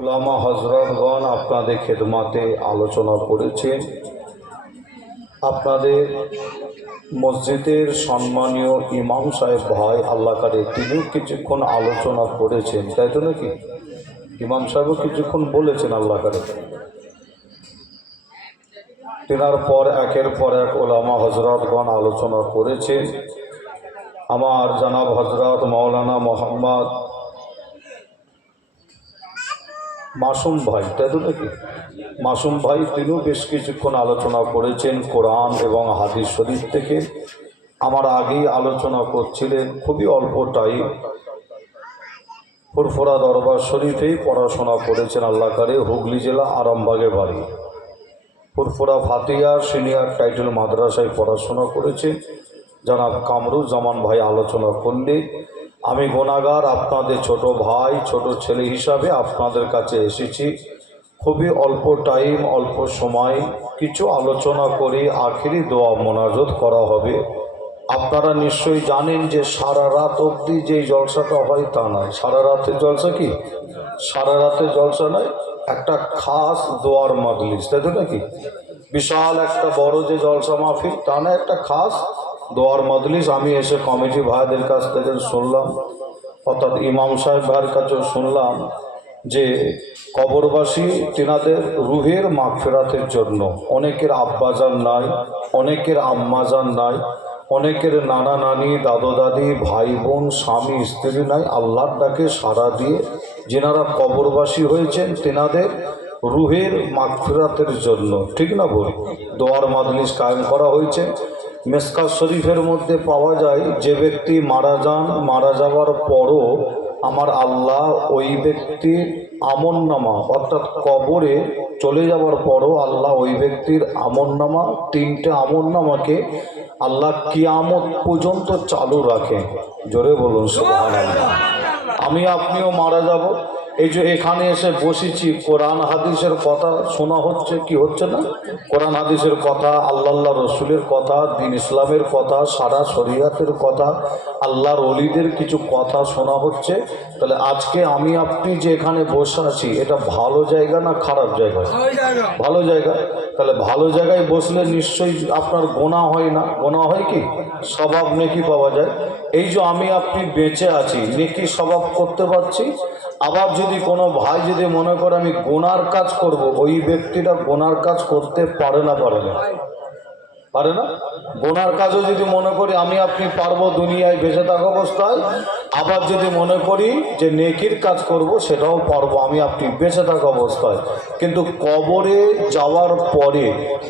উলামা হযরতগণ আপনাদের খেদমতে আলোচনা করেছেন। আপনাদের মসজিদের সম্মানীয় ইমাম সাহেব ভাই আল্লাহ করে তিনিও কিছুক্ষণ আলোচনা করেছেন, তাই তো নাকি? ইমাম সাহেবও কিছুক্ষণ বলেছেন আল্লাহ করে। তেনার পর একের পর এক উলামা হযরতগণ আলোচনা করেছেন। আমার জনাব হযরত মাওলানা মোহাম্মদ মাসুম ভাই, তাই তো নাকি? মাসুম ভাই তিনিও বেশ কিছুক্ষণ আলোচনা করেছেন কোরআন এবং হাদিস শরীফ থেকে। আমার আগেই আলোচনা করছিলেন, খুবই অল্প টাইম ফুরফুরা দরবার শরীফেই পড়াশোনা করেছেন আল্লাহ করে। হুগলি জেলা আরামবাগে বাড়ি। ফুরফুরা ফাতিয়া সিনিয়র টাইটেল মাদ্রাসায় পড়াশোনা করেছেন। জনাব কামরুজ্জামান ভাই আলোচনা করলে আমি গুনাহগার আপনাদের ছোট ভাই, ছোট ছেলে হিসাবে আপনাদের কাছে এসেছি। খুবই অল্প টাইম, অল্প সময় কিছু আলোচনা করে আখিরি দোয়া মোনাজাত করা হবে। আপনারা নিশ্চয়ই জানেন যে সারা রাত অবধি যে জলসাটা হয় তা নয়। সারা রাতের জলসা কি? সারা রাতের জলসা নয়, একটা খাস দোয়ার মাজলিস, তাই তো নাকি? বিশাল একটা বড় যে জলসা মাহফিল তা না, একটা খাস দোয়ার মজলিস। আমি এসে কমিটি ভাইদের কাছ থেকে শুনলাম, অর্থাৎ ইমাম সাহেব ভাইয়ের কাছেও শুনলাম যে কবরবাসী তিনাদের রুহের মাগফিরাতের জন্য অনেকের আব্বাজান নাই, অনেকের আম্মাজান নাই, অনেকের নানা নানি, দাদু দাদি, ভাই বোন, স্বামী স্ত্রী নাই। আল্লাহর ডাকে সাড়া দিয়ে যেনারা কবরবাসী হয়েছেন তেনাদের রুহের মাগফিরাতের জন্য, ঠিক না বল, দোয়ার মাজলিস কায়েম করা হয়েছে। মিসকাত শরীফের মধ্যে পাওয়া যায় যে ব্যক্তি মারা যান, মারা যাওয়ার পরও আমার আল্লাহ ওই ব্যক্তির আমলনামা, অর্থাৎ কবরে চলে যাওয়ার পরও আল্লাহ ওই ব্যক্তির আমলনামা, তিনটে আমলনামাকে আল্লাহ কিয়ামত পর্যন্ত চালু রাখে। জোরে বলুন সুবহানাল্লাহ। আমি আপনিও মারা যাব, এই যে এখানে এসে বসেছি, কোরআন হাদিসের কথা শোনা হচ্ছে কি হচ্ছে না? কোরআন হাদিসের কথা, আল্লাহ রসুলের কথা, দ্বীন ইসলামের কথা, সারা শরীয়তের কথা, আল্লাহর ওলিদের কিছু কথা শোনা হচ্ছে। তাহলে আজকে আমি আপনি যে এখানে বসে আছি, এটা ভালো জায়গা না খারাপ জায়গা? ভালো জায়গা। তাহলে ভালো জায়গায় বসলে নিশ্চয়ই আপনার গোনা হয় না? গোনা হয় কি? স্বভাব নেকি পাওয়া যায়। এই যে আমি আপনি বেঁচে আছি, নেকি স্বভাব করতে পারছি। আবার যদি কোনো ভাই যদি মনে করে আমি গোনার কাজ করব, ওই ব্যক্তিটা গোনার কাজ করতে পারে না? পারে না? পারে না? গোনার কাজও যদি মনে করি আমি আপনি পারবো দুনিয়ায় বেঁচে থাকা অবস্থায়, আবার যদি মনে করি যে নেকির কাজ করব, সেটাও পারবো আমি আপনি বেঁচে থাকা অবস্থায়। কিন্তু কবরে যাওয়ার পরে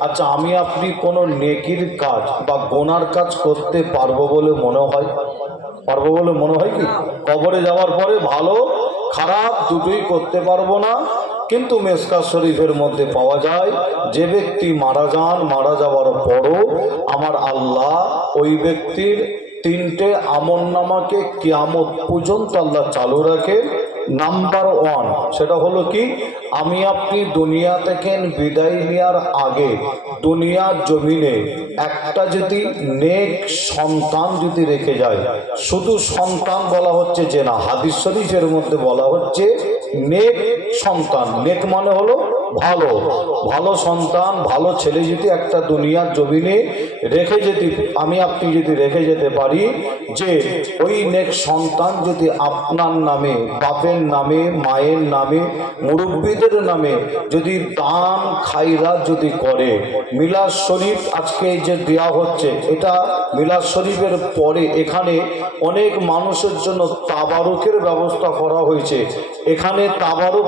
আচ্ছা আমি আপনি কোনো নেকির কাজ বা গোনার কাজ করতে পারবো বলে মনে হয়? পারবো বলে মনে হয় কি? কবরে যাওয়ার পরে ভালো খারাপ দুটোই করতে পারবো না। কিন্তু মিসকাত শরীফের মধ্যে পাওয়া যায় যে ব্যক্তি মারা যান, মারা যাওয়ার পরও আমার আল্লাহ ওই ব্যক্তির তিনটে আমলনামাকে কিয়ামত পর্যন্ত আল্লাহ চালু রাখে। নাম্বার 1 সেটা হলো কি, আমি আপনি দুনিয়া থেকে বিদায় নেওয়ার আগে দুনিয়ার জমিনে একটা যদি নেক সন্তান যদি রেখে যায়, শুধু সন্তান বলা হচ্ছে যে না, হাদিস শরীফের মধ্যে বলা হচ্ছে নেক সন্তান। নেক মানে হলো ভালো, ভালো সন্তান, ভালো ছেলে যদি একটা দুনিয়ার জমিনে রেখে যেতে আমি আপনি যদি রেখে যেতে পারি, যে ওই নেক সন্তান যদি আপনার নামে, বাপের নামে, মায়ের নামে, মুরব্বীদের নামে যদি দান খায়রাত যদি করে, মিলাদ শরীফ আজকে যে দেওয়া হচ্ছে, এটা মিলাদ শরীফের পরে এখানে অনেক মানুষের জন্য তাবারুকের ব্যবস্থা করা হয়েছে। এখানে তাবারুক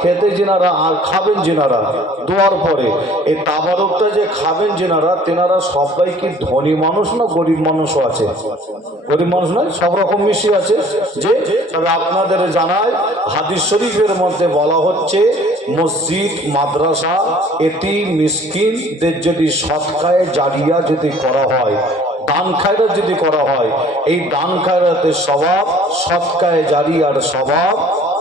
খেতে যেনারা আর খাবেন যেনারা দোয়ার পরে, এই তাবারুকটা যে খাবেন যেনারা, তেনারা সবাই কি ধনী মানুষ না গরিব মানুষও আছে? গরিব মানুষ নয়, সব রকম মিশি আছে। যে তবে আপনাদের জানায় হাদিস শরীফের মধ্যে বলা হচ্ছে মসজিদ, মাদ্রাসা, এতিম মিসকিনদের যদি সদকায়ে জারিয়া যদি করা হয়, দান খায়রাত যদি করা হয়, এই দান খায়রাতের স্বভাব, সদকায়ে জারিয়ার স্বভাব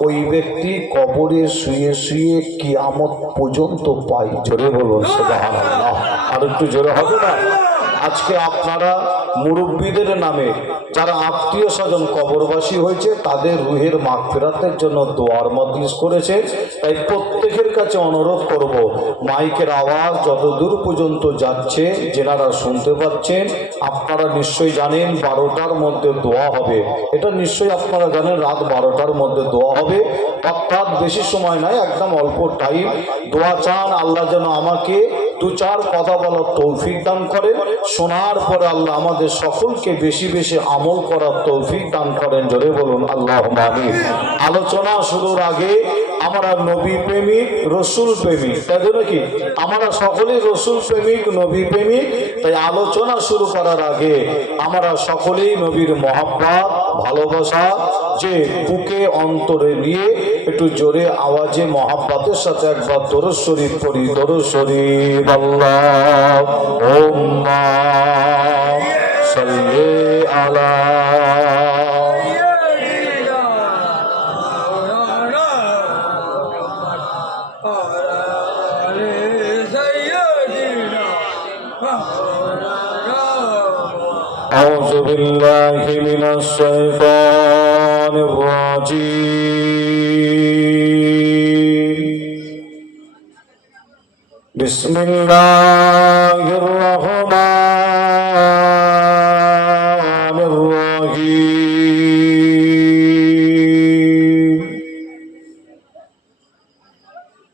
ওই ব্যক্তি কবরে শুয়ে শুয়ে কিয়ামত পর্যন্ত পায়। জোরে বলুন সুবহানাল্লাহ। আর একটু জোরে হবে না? আজকে আপনারা মুরব্বীদের নামে যারা আত্মীয় স্বজন কবরবাসী হয়েছে তাদের রুহের মাগফিরাতের জন্য দোয়ার মজলিস করেছে। তাই প্রত্যেকের কাছে অনুরোধ করব, মাইকের আওয়াজ যতদূর পর্যন্ত যাচ্ছে যেনারা শুনতে পাচ্ছেন, আপনারা নিশ্চয়ই জানেন 12টার মধ্যে দোয়া হবে। এটা নিশ্চয়ই আপনারা জানেন রাত 12টার মধ্যে দোয়া হবে, অর্থাৎ বেশি সময় নয়, একদম অল্প টাইম। দোয়া চান আল্লাহ যেন আমাকে 2-4 কথা বলার তৌফিক দান করেন, শোনার পরে আল্লাহ আমাদের সকলকে বেশি বেশি আমল করার তৌফিক দান করেন। জোরে বলুন আল্লাহুম্মা আমিন। আলোচনা শুরুর আগে আমরা নবী প্রেমিক, রসুল প্রেমিক, তাই জন্য কি আমরা সকলেই রসুল প্রেমিক, নবী প্রেমিক। তাই আলোচনা শুরু করার আগে আমরা সকলেই নবীর মহাব্বত, ভালোবাসা যে বুকে অন্তরে নিয়ে একটু জোরে আওয়াজে মহাব্বতের সাথে একবার দরুদ শরীফ পড়ি। দরুদ শরীফ আল্লাহুম্মা সাল্লি আলা أعوذ بالله من الشيطان الرجيم بسم الله الرحمن الرحيم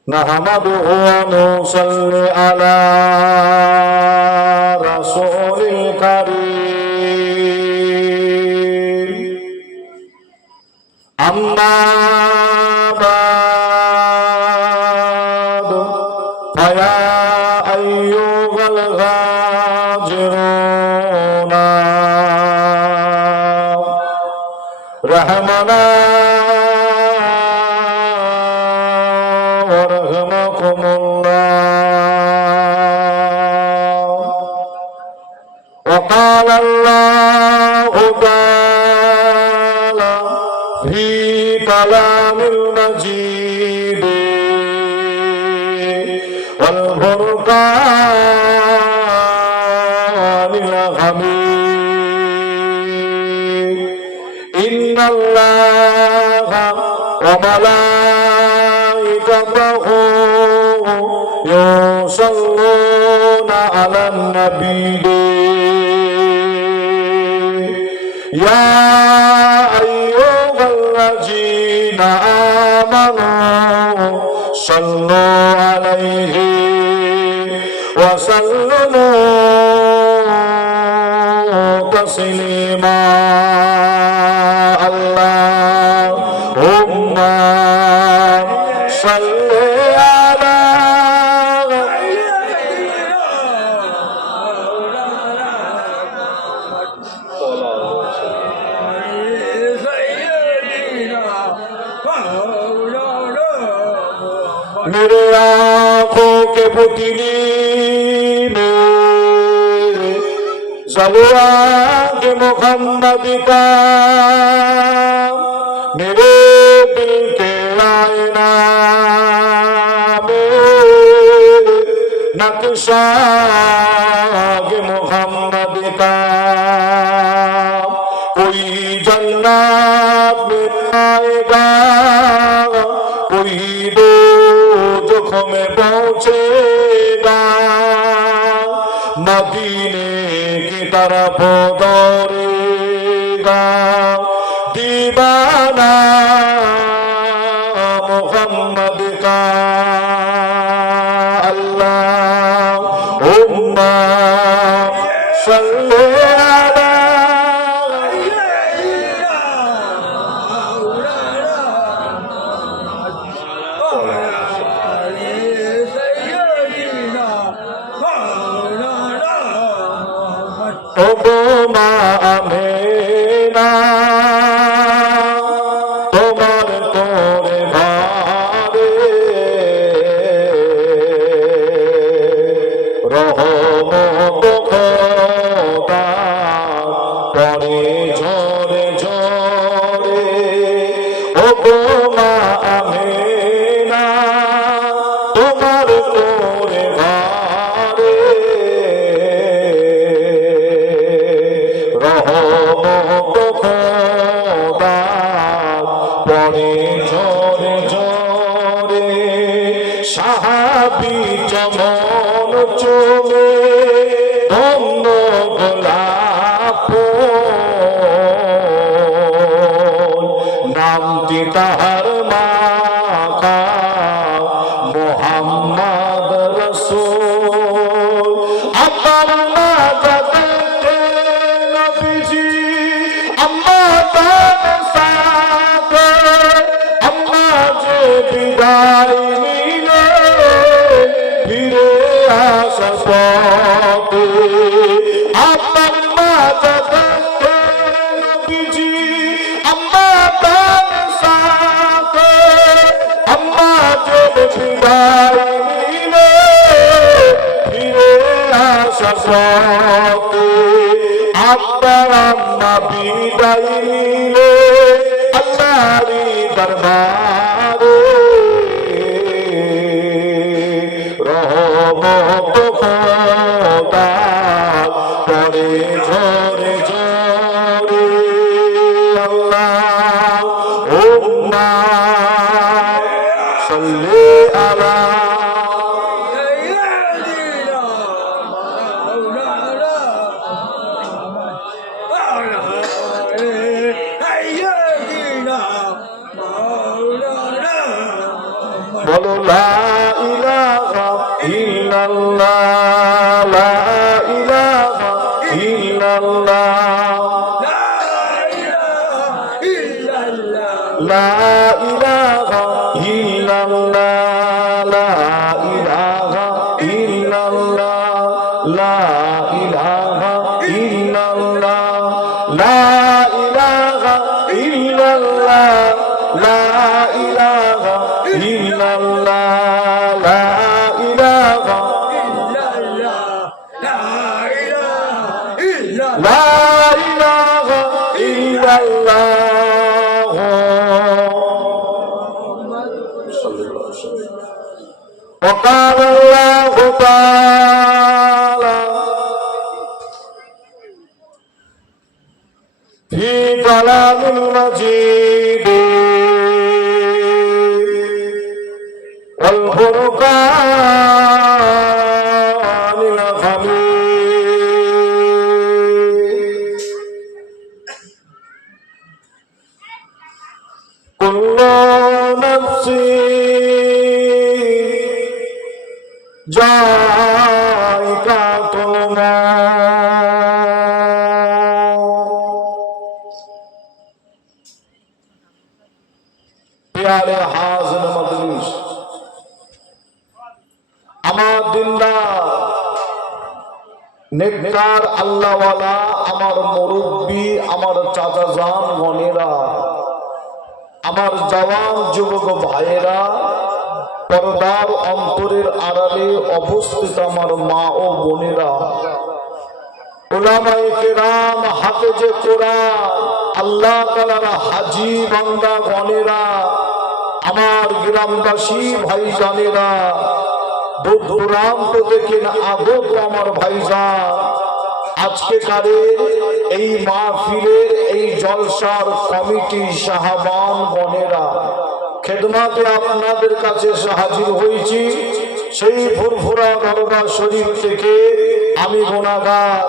نحمده ونصلي على رسول الكريم أما بعد فيا أيها الغاجرون رحمنا ورحمكم الله. وقال الله تعالى في كلام المجيد والفرقان الحميد إن الله وملائكته يصلون على النبي يا أيها الذين آمنوا صلوا عليه وسلموا تسليما. اللهم صل على मेरे आँखों के पुतली में जलवा के मोहम्मद का, मेरे दिल के आईना में नक्शा के मोहम्मद का। कोई जन्नत में आएगा, कोई दो में पहुंचेगा, मदीने की तरफ दौड़ेगा दीवाना मोहम्मद का। अल्लाहुम्मा सल्ली अला মা আমেনা, তোমার তোরে ভারে রহমত খোদা পরে ঝরে ঝরে। ও মা আমেনা, তোমার তোরে ভারে সাহাবী চমন চুমে ধন্য গোলাপ নামটি তাহার মাকা মোহাম্মদ রসূল আপনার নাজাতে নবীজি আম্মা তার সাথে আম্মা যে বিদায় নিলে ফিরে আসার পথে আপনার নাজাতে নবীজি আম্মা তার সাথে আম্মা যে বিদায় নিলে ফিরে আসার পথে আপনার আম্মা বিদায় নিলে আল্লাহরি দরবারে রহমত খোদা করে ঝরে ঝরে আল্লাহ উম্মা সাল্লি আলা বলো লা ইলাহা ইল্লাল্লাহ লা ইলাহা ইল্লাল্লাহ লা ইলাহা ইল্লাল্লাহ লা ইলাহা ইল্লাল্লাহ লা ইলাহা ইল্লাল্লাহ লা ইলাহা ইল্লাল্লাহ লা ইলাহা ইল্লাল্লাহ লা ইলাহা লা ইলাহা ইল্লাল্লাহ وقال الله تعالى في كلام المجيد والفرقان الحميد كل نفس जायकातुल मौत प्यारे हाज़िर मजलिस আমার দিনদার নেককার আল্লাহওয়ালা আমার মুরব্বী আমার চাচা জান গনেরা আমার জওয়ান যুবক ভাইয়েরা পর্দার অন্তরের আড়ালে অবস্থিত আমার মা ও বোনেরা উলামায়ে কেরাম হাফেজে কোরআন আল্লাহ তাআলার হাজী বান্দা গনেরা আমার গ্রামবাসী ভাইজানেরা দূর দূরান্ত থেকে আগত আমার ভাইজান আজকে কারের এই মাহফিলের এই জলসার কমিটি সাহাবান গনেরা খেদমাতে আপনাদের কাছে হাজির হয়েছি সেই ফুরফুরা দরবার শরীফ থেকে আমি গুনাহগার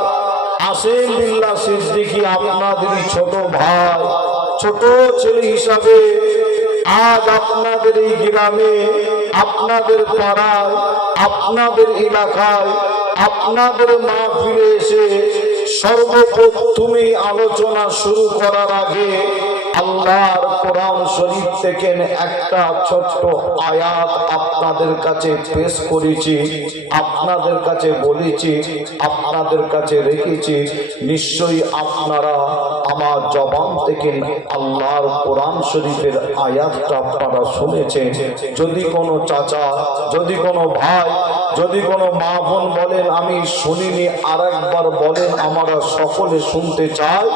আসিম বিল্লাহ সিদ্দিকী আপনাদের ছোট ভাই ছোট ছেলে হিসাবে আজ আপনাদের এই গ্রামে আপনাদের পাড়ায় আপনাদের এলাকায় আপনাদের মাহফিলে এসে সর্বপ্রথমে আলোচনা শুরু করার আগে আল্লাহর কোরআন শরীফ থেকে একটা ছোট্ট আয়াত আপনাদের কাছে পেশ করেছি আপনাদের কাছে বলেছি আপনাদের কাছে রেখেছি নিশ্চয়ই আপনারা আমার জবান থেকে আল্লাহর কোরআন শরীফের আয়াতটা আপনারা শুনেছেন যদি কোনো চাচা যদি কোনো ভাই যদি কোনো মা বোন বলেন আমি শুনিনি আরেকবার বলেন আমরা সকলে শুনতে চাই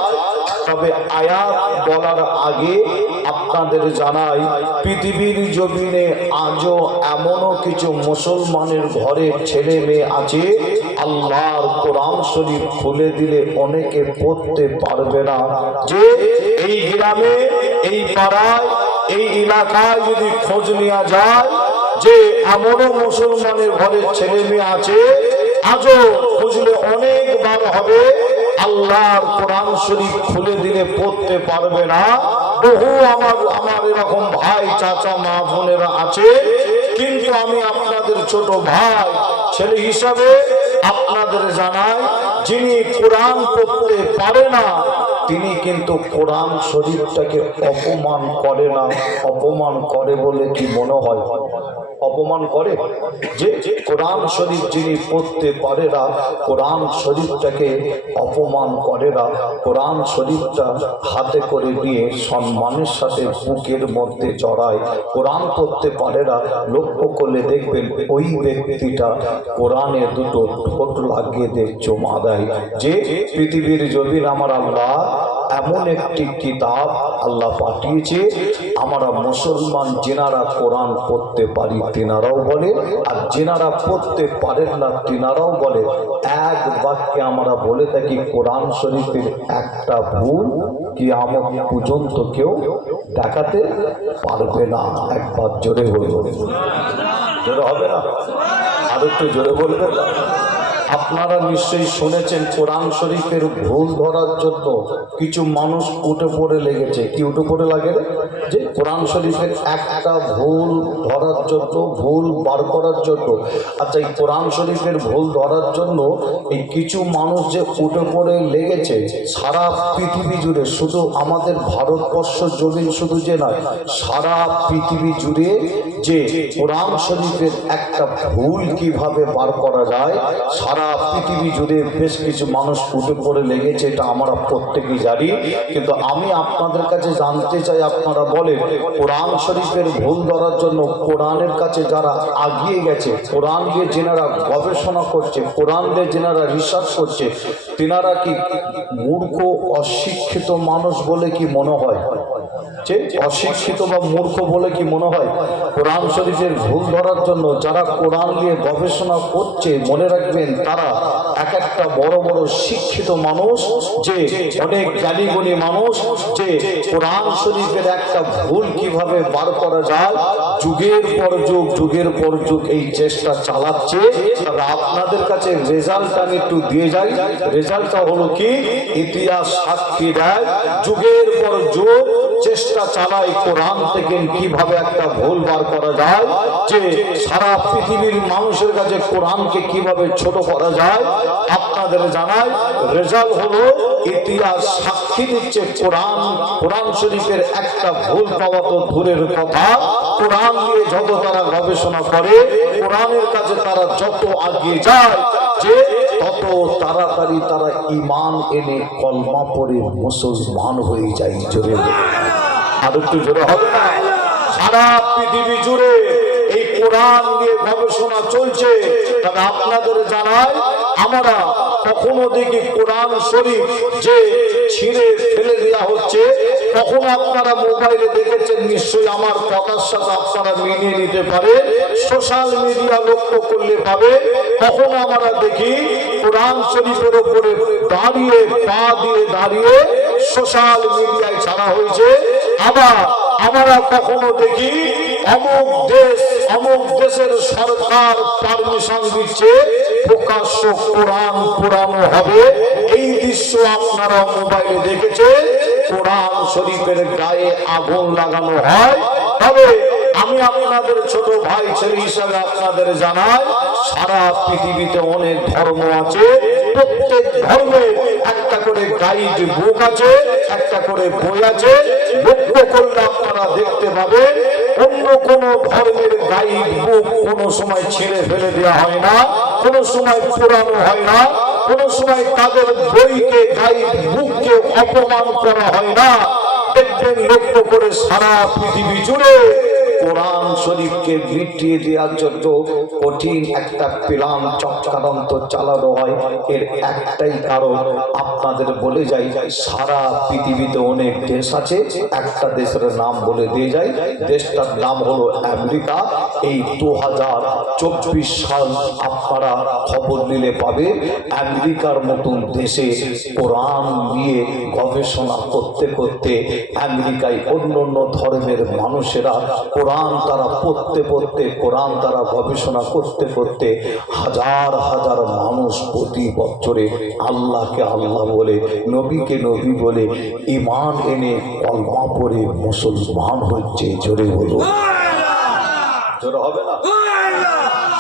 তবে আয়াত বলার আগে আপনাদের জানাই পৃথিবীর জমিনে আজও এমনও কিছু মুসলমানের ঘরে ছেলে মেয়ে আছে আল্লাহর কোরআন শরীফ খুলে দিলে অনেকে পড়তে পারবে না যে এই গ্রামে এই পাড়ায় এই এলাকায় যদি খোঁজ নেওয়া যায় যে এমনও মুসলমানের ঘরের ছেলে মেয়ে আছে আজও খুঁজলে অনেকবার হবে, আল্লাহর কোরআন শরীফ খুলে দিলে পড়তে পারবে না। বহু আমার এরকম ভাই চাচা মা বোনেরা আছে, কিন্তু আমি আপনাদের ছোট ভাই ছেলে হিসাবে আপনাদের জানাই, যিনি কোরআন পড়তে পারে না তিনি কিন্তু কোরআন শরীফটাকে অপমান করে না। অপমান করে বলে কি মনে হয়? অপমান করে যে কোরআন শরীফ যিনি পড়তে পারে না, কোরআন শরীফটাকে অপমান করে না। কোরআন শরীফটা হাতে করে নিয়ে সম্মানের সাথে বুকের মধ্যে জড়ায়। কোরআন পড়তে পারে না, লক্ষ্য করলে দেখবেন ওই ব্যক্তিটা কোরআনে দুটো ঠোঁট লাগিয়ে দিয়ে জমা দেয়। যে পৃথিবীর জমিন আমার আল্লাহ এমন একটি কিতাব আল্লাহ পাঠিয়েছে, আমরা মুসলমান যেনারা কোরআন পড়তে পারি তিনারাও বলে, আর যেনারা পড়তে পারেন না তিনারাও বলে। এক বাক্যে আমরা বলে থাকি কোরআন শরীফের একটা ভুল কিয়ামত পর্যন্ত কেউ দেখাতে পারবে না। একবার জোরে বলে, জোরে হবে না? আর একটু জোরে বলবেন না? আপনারা নিশ্চয়ই শুনেছেন কোরআন শরীফের ভুল ধরার জন্য কিছু মানুষ উঠে পড়ে লেগেছে। কি উঠে পড়ে লাগে? যে কোরআন শরীফের একটা ভুল ধরার জন্য, ভুল বার করার জন্য। আচ্ছা, এই কোরআন শরীফের ভুল ধরার জন্য এই কিছু মানুষ যে উঠে পড়ে লেগেছে সারা পৃথিবী জুড়ে, শুধু আমাদের ভারতবর্ষ জমিন শুধু যে নয়, সারা পৃথিবী জুড়ে যে কোরআন শরীফের একটা ভুল কিভাবে বার করা যায়, সারা পৃথিবী জুড়ে বেশ কিছু মানুষ উঠে পড়ে লেগেছে, এটা আমরা প্রত্যেকেই জানি। কিন্তু আমি আপনাদের কাছে জানতে চাই, আপনারা বলেন কোরআন শরীফের ভুল ধরার জন্য কোরআনের কাছে যারা আগিয়ে গেছে, কোরআন দিয়ে যেনারা গবেষণা করছে, কোরআন দিয়ে যেনারা রিসার্চ করছে, তেনারা কি মূর্খ অশিক্ষিত মানুষ বলে কি মনে হয়? যে অশিক্ষিত বা মূর্খ বলে কি মনে হয়? কোরআন শরীফের ভুল ধরার জন্য যারা কোরআন নিয়ে গবেষণা করছে, মনে রাখবেন তারা এক একটা বড় বড় শিক্ষিত মানুষ, যে অনেক জ্ঞানীগুণী মানুষ, যে কোরআন শরীফের একটা ভুল কিভাবে বার করা যায় যুগের পর যুগ, যুগের পর যুগ এই চেষ্টা চালাচ্ছে। তবে আপনাদের কাছে রেজাল্ট আমি একটু দিয়ে যাই। রেজাল্টটা হলো কি, ইতিহাস সাক্ষী দেয় যুগের পর যুগ চেষ্টা চালায় কোরআন থেকে কিভাবে একটা ভুল বার করা যায়, যে সারা পৃথিবীর মানুষের কাছে কোরআনকে কিভাবে ছোট করা যায়। আপনাদের জানাই রেজাল্ট হলো, ইতিহাস সাক্ষী দিচ্ছে কোরআন শরীফের একটা ভুল পাওয়া তো দূরের কথা, কোরআন নিয়ে যত তারা গবেষণা করে, কোরআনের কাছে তারা যত আগিয়ে যায়, যে তত তাড়াতাড়ি তারা ঈমান এনে কলমা পড়ে মুসলমান হয়ে যায়। জোরে আর একটু জোরে হবে না? সারা পৃথিবী জুড়ে এই কোরআন নিয়ে গবেষণা চলছে। তবে আপনাদের জানাই, আমরা কখনো দেখি কোরআন শরীফ যে ছিঁড়ে ফেলে দেওয়া হচ্ছে, কখনো আপনারা মোবাইলে দেখেছেন নিশ্চয়ই, আমার কথার সাথে আপনারা মিলিয়ে নিতে পারে, সোশ্যাল মিডিয়া লক্ষ্য করলে পাবে, কখনো আমরা দেখি কোরআন শরীফের উপরে দাঁড়িয়ে পা দিয়ে দাঁড়িয়ে সোশ্যাল মিডিয়ায় ছাড়া হয়েছে। আবার আমরা কখনো দেখি অমুক দেশের সরকার পারমিশন দিচ্ছে প্রকাশ্য কোরআন পোড়ানো হবে। এই দৃশ্য আপনারা মোবাইলে দেখেছেন। কোরআন শরীফের গায়ে আগুন লাগানো হয়। তবে আমি আপনাদের ছোট ভাই ছেলে হিসাবে আপনাদের জানাই, সারা পৃথিবীতে অনেক ধর্ম আছে, প্রত্যেক ধর্মে একটা করে গাইড বুক আছে, একটা করে বই আছে। লক্ষ্য করলে আপনারা দেখতে পাবেন অন্য কোন ধর্মের গাইড বুক কোনো সময় ছেড়ে ফেলে দেওয়া হয় না, কোনো সময় পুরানো হয় না, কোনো সময় তাদের বইকে গাইড বুককে অপমান করা হয় না। দেখবেন লক্ষ্য করে সারা পৃথিবী জুড়ে কোরআন শরীফকে মিটিয়ে দেওয়ার জন্য কঠিন একটা প্ল্যান চক্রান্ত চালানো হয়। এর একটাই কারণ, আপনাদের বলে যাই, সারা পৃথিবীতে অনেক দেশ আছে, একটা দেশের নাম বলে দিয়ে যাই, দেশটার নাম হলো আমেরিকা। এই 2024 সাল আপনারা খবর নিলে পাবে আমেরিকার মতন দেশে কোরআন নিয়ে গবেষণা করতে করতে আমেরিকায় অন্য অন্য ধর্মের মানুষেরা কোরআন তারা পড়তে কোরআন তারা গবেষণা করতে করতে হাজার হাজার মানুষ প্রতি বছরে আল্লাহকে আল্লাহ বলে, নবীকে নবী বলে ঈমান এনে কলমা পড়ে মুসলমান হচ্ছে। জোরে বলো, জোরে হবে না?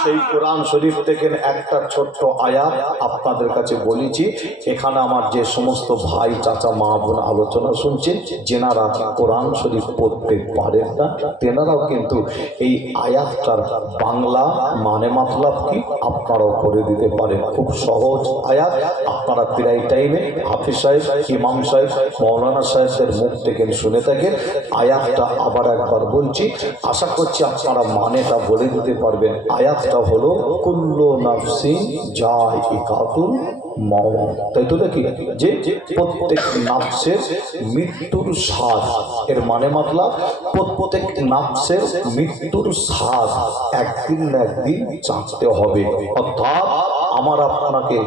সেই কোরআন শরীফ থেকে একটা ছোট্ট আয়াত আপনাদের কাছে বলেছি। এখানে আমার যে সমস্ত ভাই চাচা মা বোন আলোচনা শুনছেন, যেনারা কোরআন শরীফ পড়তে পারেন না, তেনারাও কিন্তু এই আয়াতটার বাংলা মানে মতলব কি আপনারাও করে দিতে পারেন। খুব সহজ আয়াত। আপনারা প্রায় টাইমে হাফিজ সাহেব, ইমাম সাহেব, মৌলানা সাহেবদের মুখ থেকে শুনে থাকেন। আয়াতটা আবার একবার বলছি, আশা করছি আপনারা মানেটা বলে দিতে পারবেন। আয়াতটা হলো কুল্লু নাফসিন যায়িকাতুল মওত। তাই তো নাকি? যে প্রত্যেক নাফসের মৃত্যুর স্বাদ। এর মানে মতলব প্রত্যেক নাফসের মৃত্যুর স্বাদ একদিন না একদিন চাখতে হবে। অর্থাৎ আমার আপনাকে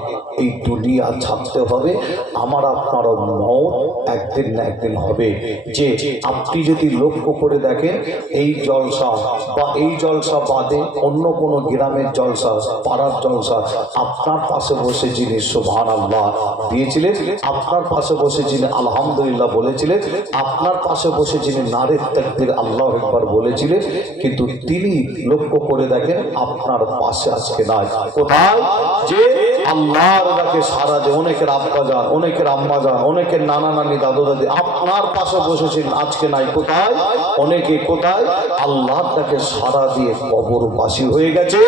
এই দুনিয়া ছাড়তে হবে, আমার আপনারও মওত একদিন না একদিন হবে। যে আপনি যদি লক্ষ্য করে দেখেন, এই জলসা বা এই জলসা বাদে অন্য কোনো গ্রামের জলসা, পাড়ার জলসা, আপনার পাশে বসে যিনি সুবহানাল্লাহ দিয়েছিলেন, আপনার পাশে বসে যিনি আলহামদুলিল্লাহ বলেছিলেন, আপনার পাশে বসে যিনি নারে তাকবীর আল্লাহু আকবার বলেছিলেন, কিন্তু তিনি লক্ষ্য করে দেখেন আপনার পাশে আজকে নাই। কোথায়? যে আল্লাহর ডাকে সারা যে অনেকের আব্বা যান, অনেকের আম্মা যান, অনেকের নানা নানি দাদু দাদি আপনার পাশে বসেছেন, আজকে নাই। কোথায়? অনেকে কোথায়? আল্লাহর ডাকে সারা দিয়ে কবরবাসী হয়ে গেছে।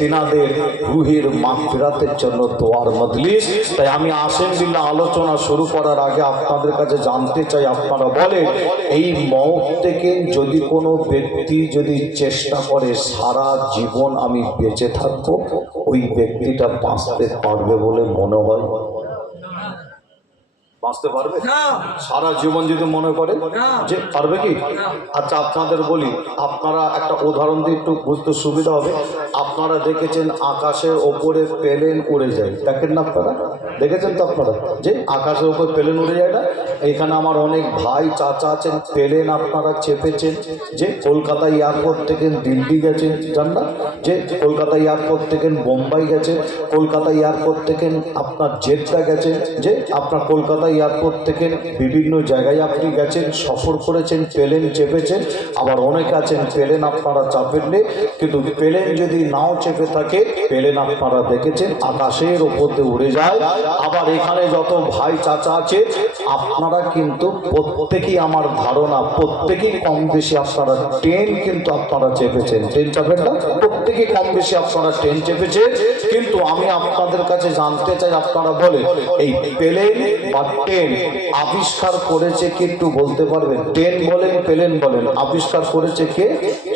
তিনাদের রুহের মাগফিরাতের জন্য দোয়ার মজলিস। তাই আমি আলহামদুলিল্লাহ আলোচনা শুরু করার আগে আপনাদের কাছে জানতে চাই, আপনারা বলেন এই মওত থেকে যদি কোনো ব্যক্তি যদি চেষ্টা করে সারা জীবন আমি বেঁচে থাকবো, ওই ব্যক্তিটা বাঁচতে পারবে বলে মনে হয়? বাঁচতে পারবে? সারা জীবন যদি মনে করে যে পারবে কি? আচ্ছা আপনাদের বলি, আপনারা একটা উদাহরণ দিয়ে একটু বুঝতে সুবিধা হবে। আপনারা দেখেছেন আকাশের ওপরে প্লেন উড়ে যায়, দেখেন না আপনারা? দেখেছেন তো আপনারা যে আকাশের ওপর প্লেন উড়ে যায় না? এখানে আমার অনেক ভাই চাচা আছেন, প্লেন আপনারা চেপেছেন। যে কলকাতা এয়ারপোর্ট থেকে দিল্লি গেছেন, জান না? যে কলকাতা এয়ারপোর্ট থেকে বোম্বাই গেছেন, কলকাতা এয়ারপোর্ট থেকে আপনার জেদ্দা গেছেন, যে আপনার কলকাতা এয়ারপোর্ট থেকে বিভিন্ন জায়গায় আপনি গেছেন, সফর করেছেন, প্লেন চেপেছেন। আবার অনেক আছেন প্লেন আপনারা চাপেননি, কিন্তু প্লেন যদি নাও চেপে থাকে, প্লেন আপনারা দেখেছেন আকাশের ওপর দিয়ে উড়ে যায়। আবার এখানে যত ভাই চাচা আছে আপনারা কিন্তু প্রত্যেকেই, আমার ধারণা প্রত্যেকেই কম বেশি আপনারা ট্রেন কিন্তু আপনারা চেপেছেন। ট্রেন চাপেন না? প্রত্যেকেই কম বেশি আপনারা ট্রেন চেপেছেন। কিন্তু আমি আপনাদের কাছে জানতে চাই, আপনারা বলেন এই প্লেন বা ট্রেন আবিষ্কার করেছে কে? একটু বলতে পারবেন? ট্রেন বলেন প্লেন বলেন, আবিষ্কার করেছে কে?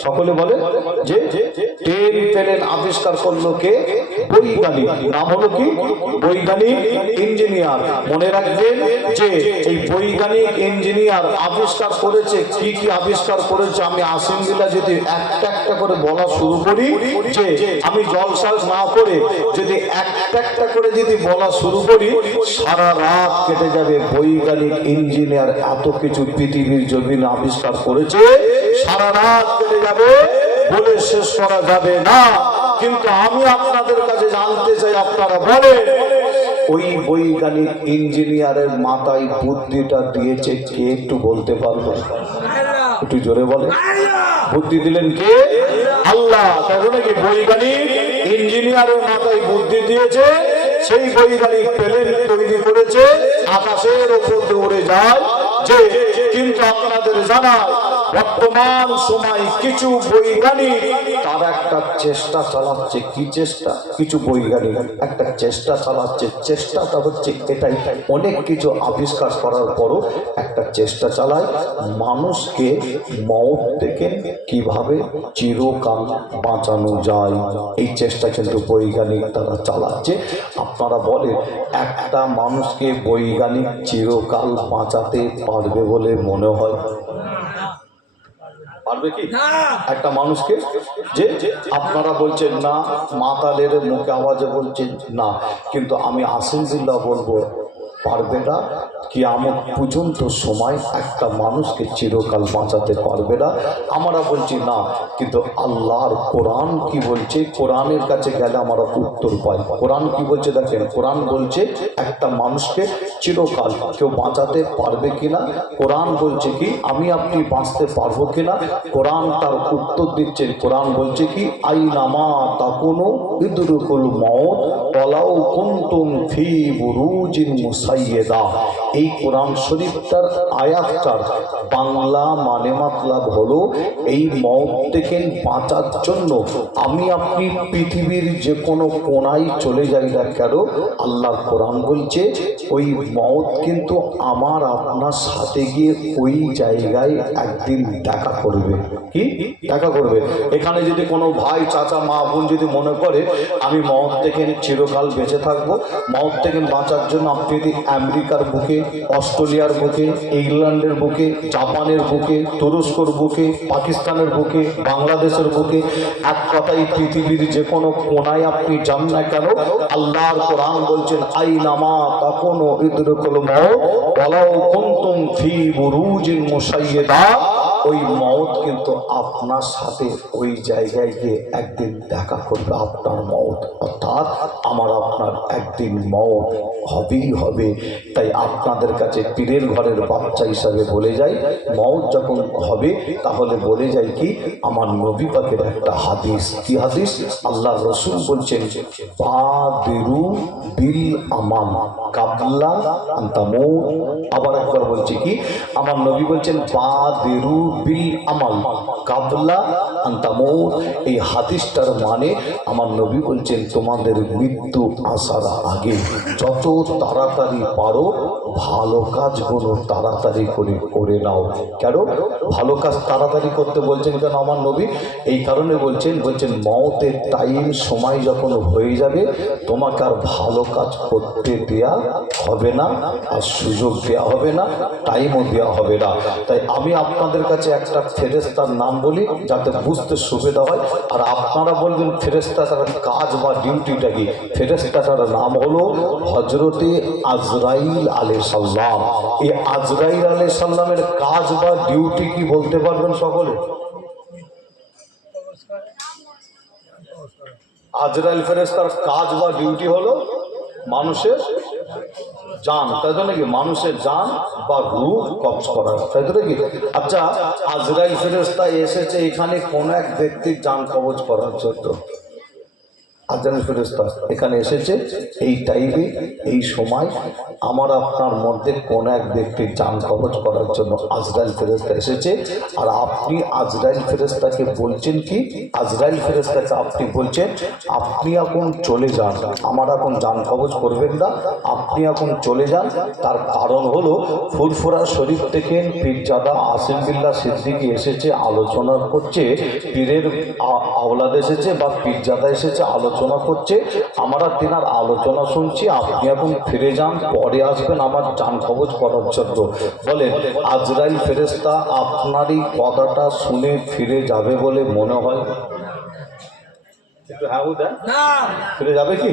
সকলে বলেন যে ট্রেন প্লেন আবিষ্কার করলো কে? বৈজ্ঞানিক। নাম হলো কি? বৈজ্ঞানিক ইঞ্জিনিয়ার। মনে রাখবেন যে এই বৈজ্ঞানিক ইঞ্জিনিয়ার আবিষ্কার করেছে কি কি আবিষ্কার করেছে। আমি আলহামদুলিল্লাহ যদি একটা একটা করে বলা শুরু করি, যে আমি জলসাজ না করে যদি একটা একটা করে যদি বলা শুরু করি, সারা রাত কেটে যাবে। বৈজ্ঞানিক ইঞ্জিনিয়ার এত কিছু পৃথিবীর জমিনে আবিষ্কার করেছে, সারা রাত কেটে যাবে, বলে শেষ করা যাবে না। কিন্তু আমি আপনাদের কাছে জানতে চাই, আপনারা বলেন ওই বৈজ্ঞানিক ইঞ্জিনিয়ারের মাথায় বুদ্ধিটা দিয়েছে কে? একটু বলতে পারবো? একটু জোরে বলে। বুদ্ধি দিলেন কে? আল্লাহ। তাই নাকি? বৈজ্ঞানিক ইঞ্জিনিয়ারের মাথায় বুদ্ধি দিয়েছে, সেই বৈজ্ঞানিক প্লেন তৈরি করেছে, আকাশের ওপর দিয়ে উড়ে যায়। যে কিন্তু আপনাদের জানা বর্তমান সময় কিছু বৈজ্ঞানিক তারা একটা চেষ্টা চালাচ্ছে। কি চেষ্টা? কিছু বৈজ্ঞানিক একটা চেষ্টা চালাচ্ছে। চেষ্টাটা হচ্ছে এটাই, অনেক কিছু আবিষ্কার করার পরও একটা চেষ্টা চালায়, মানুষকে মওত থেকে কিভাবে চিরকাল বাঁচানো যায়। এই চেষ্টা কিন্তু বৈজ্ঞানিক তারা চালাচ্ছে। আপনারা বলেন একটা মানুষকে বৈজ্ঞানিক চিরকাল বাঁচাতে পারবে বলে মনে হয়? পারবে কি একটা মানুষকে? যে আপনারা বলছেন না, মাতালের মুখে আওয়াজে বলছেন না, কিন্তু আমি আলহামদুলিল্লাহ বলবো পারবে না। কিয়ামত পর্যন্ত সময় একটা মানুষকে চিরকাল বাঁচাতে পারবে না। আমরা বলছি না, কিন্তু আল্লাহর কোরআন কি বলছে, কোরআনের কাছে গেলে আমরা উত্তর পাই। কোরআন কি বলছে দেখেন, কোরআন বলছে একটা মানুষকে চিরকাল কেউ বাঁচাতে পারবে কিনা। কোরআন বলছে কি আমি আপনি বাঁচতে পারবো কিনা, কোরআন তার উত্তর দিচ্ছেন। কোরআন বলছে কি আইনামা তাকুনু ইদরুকুল মউত ওয়ালাউ কুনতুম ফি বুরুজিন মুসাইয়্যিদা। এই কোরআন শরীফটার আয়াতটার বাংলা মানে মতলব হলো এই মওত থেকে বাঁচার জন্য আমি আপনি পৃথিবীর যে কোনো কোণায় চলে যাই না কেন, আল্লাহর কোরআন বলছে ওই মওত কিন্তু আমার আপনার সাথে গিয়ে ওই জায়গায় একদিন দেখা করবে। কি দেখা করবে? এখানে যদি কোনো ভাই চাচা মা বোন যদি মনে করে আমি মওত থেকে চিরকাল বেঁচে থাকবো, মওত থেকে বাঁচার জন্য আপনি যদি আমেরিকার বুকে, অস্ট্রেলিয়ার বুকে, ইংল্যান্ডের বুকে, জাপানের বুকে, তুরস্কর বুকে, পাকিস্তানের বুকে, বাংলাদেশের বুকে, এক কথাই পৃথিবীর যে কোনো কোণায় আপনি যান না কেন, আল্লাহর কোরআন বলছেন আইনামা তাকুনু ইদরুকুল মউত ওয়ালাউ কুনতুম ফি বুরুজিন মুসাইয়্যিদা। ওই মওত কিন্তু আপনার সাথে ওই জায়গায় গিয়ে একদিন দেখা করবে। আপনার মওত অর্থাৎ আমার আপনার একদিন মওত হবেই হবে। তাই আপনাদের কাছে পীরের ঘরের বাচ্চা হিসাবে বলে যাই, মওত যখন হবে তাহলে বলে যাই কি আমার নবী পাকের একটা হাদিস। কি হাদিস? আল্লাহ রসুল বলছেন বাদিরু বিল আমাল কাবলা আন তামুত। আবার একবার বলছি কি আমার নবী বলছেন বাদিরু বিল আমাল কাবলা আন তামুত। এই হাদিসটার মানে আমার নবী বলছেন তোমাদের মৃত্যু আসার আগে যত তাড়াতাড়ি পারো ভালো কাজগুলো তাড়াতাড়ি করে নাও। কেন ভালো কাজ তাড়াতাড়ি করতে বলছেন কেন আমার নবী? এই কারণে বলছেন মওতের টাইম সময় যখন হয়ে যাবে তোমাকে আর ভালো কাজ করতে দেয়া হবে না, আর সুযোগ দেওয়া হবে না, টাইমও দেওয়া হবে না। তাই আমি আপনাদের কাছে একটা ফেরেশতার নাম বলি যাতে বুঝতে সুবিধা হয়, আর আপনারা বলবেন ফেরেশতাটার কাজ বা ডিউটিটা কি। ফেরেশতাটার নাম হলো হযরতে আজরাইল আলাইহিস সালাম। এই আজরাইল আলাইহিস সালামের কাজ বা ডিউটি কি বলতে পারবেন সকলে? আজরাইল ফেরেশতার কাজ বা ডিউটি হলো মানুষের জান, তাই তো নাকি? মানুষের জান বা রূহ কবজ করা, তাই তো নাকি? আচ্ছা, আজরাইল ফেরেশতা এসেছে এখানে কোন এক ব্যক্তির জান কবজ করার জন্য। আজরাইল ফেরেশতা এখানে এসেছে এই টাইমে, এই সময় আমার আপনার মধ্যে কোন এক ব্যক্তির জান কবজ করার জন্য আজরাইল ফেরেশতা এসেছে। আর আপনি আজরাইল ফেরেশতাকে বলছেন কি, আজরাইল ফেরেশতাকে আপনি বলছেন আপনি এখন চলে যান, আমার এখন জান কবজ করবেন না, আপনি এখন চলে যান। তার কারণ হলো ফুরফুরা শরীফ থেকে পীরজাদা আসিম বিল্লাহ সিদ্দিকী এসেছে, আলোচনা করছে, পীরের আওলাদ এসেছে বা পীরজাদা এসেছে, আলোচনা করছে, আমরা তিনার আলোচনা শুনছি, আপনি এখন ফিরে যান, পরে আসবেন আমার জান কবজ করার জন্য। বলেন আজরাইল ফেরেশতা আপনার এই কথাটা শুনে ফিরে যাবে বলে মনে হয়? ফিরে যাবে কি?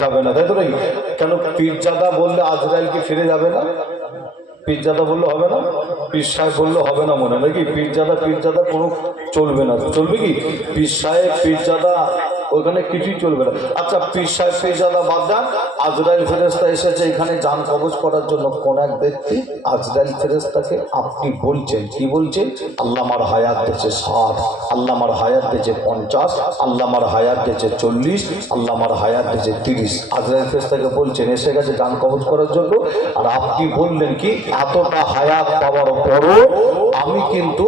যাবে না, তাই তো নাকি? কেন পীরজাদা বললে আজরাইল কি ফিরে যাবে না? পীরজাদা বললে হবে না, পীর সাহেব বললে হবে না মনে নাকি? পীরজাদা কোনো চলবে না, চলবে কি? পীর সাহেব পীরজাদা ওখানে কিছুই চলবে না। আচ্ছা, পীর সাহেব পীরজাদা বাদ দেন, আজরাইল ফেরেশতা এসেছে এখানে জান কবজ করার জন্য। কোন এক ব্যক্তি আজরাইল ফেরেশতাকে আপনি বলছেন, কি বলছেন? আল্লাহ আমার হায়াত দিয়েছে 60, আল্লাহ আমার হায়াত দিয়েছে 50, আল্লাহ আমার হায়াত দিয়েছে 40, আল্লাহ আমার হায়াত দিয়েছে 30। আজরাইল ফেরেশতাকে বলছেন এসে গেছে জান কবজ করার জন্য। আর আপনি বললেন কি এতটা হায়াত পাওয়ার পরও আমি কিন্তু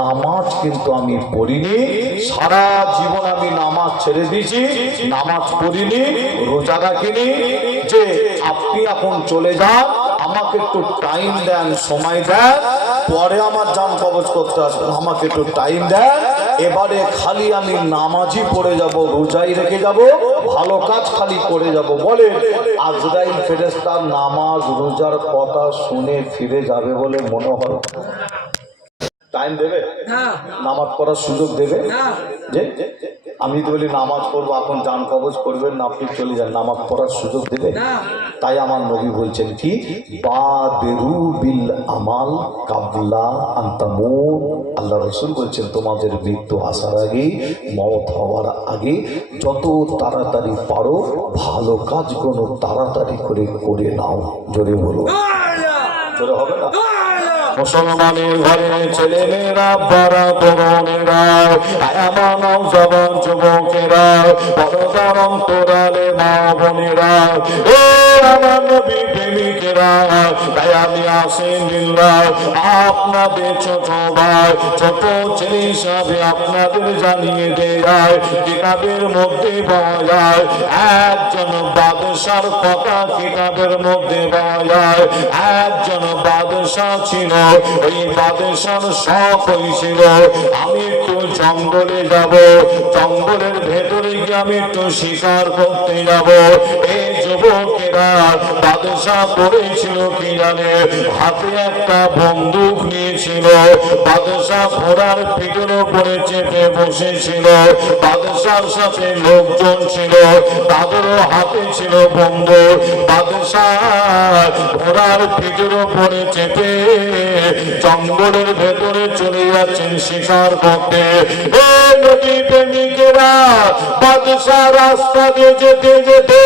নামাজ কিন্তু আমি পড়িনি, সারা জীবন আমি নামাজ ছেড়ে দিয়েছি, নামাজ পড়িনি, রোজা রাখিনি। যে আপনি এখন চলে যান, আমাকে একটু টাইম দেন, সময় দেন, পরে আমার জান কবজ করতে আসবেন, আমাকে একটু টাইম দেন। এবারে খালি আমি নামাজই পড়ে যাব, রোজাই রেখে যাব, ভালো কাজ খালি করে যাব। বলে আজরাইল ফেরেশতা নামাজ রোজার কথা শুনে ফিরে যাবে বলে মনে হয়? টাইম দেবে, না নামাজ পড়ার সুযোগ দেবে। না যে আমি তো বলি নামাজ পড়বো, এখন জান কবজ করবেন না, আপনি চলে যান, নামাজ পড়ার সুযোগ দেবে? না তাই আমার নবী বলছেন কি, বাদেরু বিল আমাল কাবলা আনতামুত। আল্লাহ রসুল বলছেন তোমাদের মৃত্যু আসার আগে, মওত হওয়ার আগে যত তাড়াতাড়ি পারো ভালো কাজগুলো তাড়াতাড়ি করে নাও। জোরে বলো, জোরে হবে না? মুসলমানের ঘরে ছেলে মেয়েরা, বড় তরুণেরা, এমন জবান যুবকেরা, বড়দার অন্তরালে মা বোনেরা, ও আমার নবী প্রেমিকেরা, তাই আমি আসিল্লাহ আপনাদের ছোট ভাই, ছোট ছেলে হিসাবে আপনাদের জানিয়ে দেয়, কিতাবের মধ্যে পাওয়া যায় একজন বাদশার কথা, কিতাবের মধ্যে পাওয়া যায় একজন বাদশা ছিল। ওই বাদশার শখ হয়েছিল আমি একটু জঙ্গলে যাব, জঙ্গলের ভেতরে গিয়ে আমি একটু শিকার করতে যাব। এই যুবকেরা বাদশা করেছিল কি জানে, হাতে একটা বন্দুক নিয়েছিল। বাদশা ঘোড়ার পিঠের উপরে চেপে বসেছিল, বাদশার সাথে লোকজন ছিল, তাদেরও হাতে ছিল বন্দুক। বাদশা ঘোড়ার পিঠের উপরে চেপে জঙ্গলের ভেতরে চলে যাচ্ছেন শিকার করতে। নদী প্রেমিকেরা, বাদশা রাস্তা দিয়ে যেতে যেতে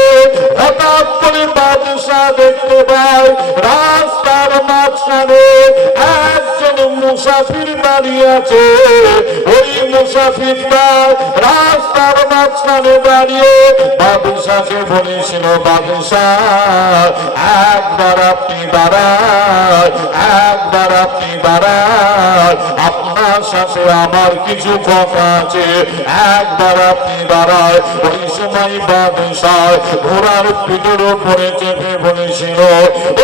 হঠাৎ করে বাদশা দেখতে পায় রাস্তার মাঝখানে একজন মুসাফির দাঁড়িয়ে আছে। ওই মুসাফিরটা রাস্তার মাঝখানে দাঁড়িয়ে বাদশাকে বলেছিল, বাদশা একবার আপনি দাঁড়ান, একবার আপনি দাঁড়ান, আপনার সাথে আমার কিছু কথা আছে, একবার আপনি দাঁড়ান। ওই সময় বাদশা ঘোড়ার পিঠের উপরে চেপে বলেছিল,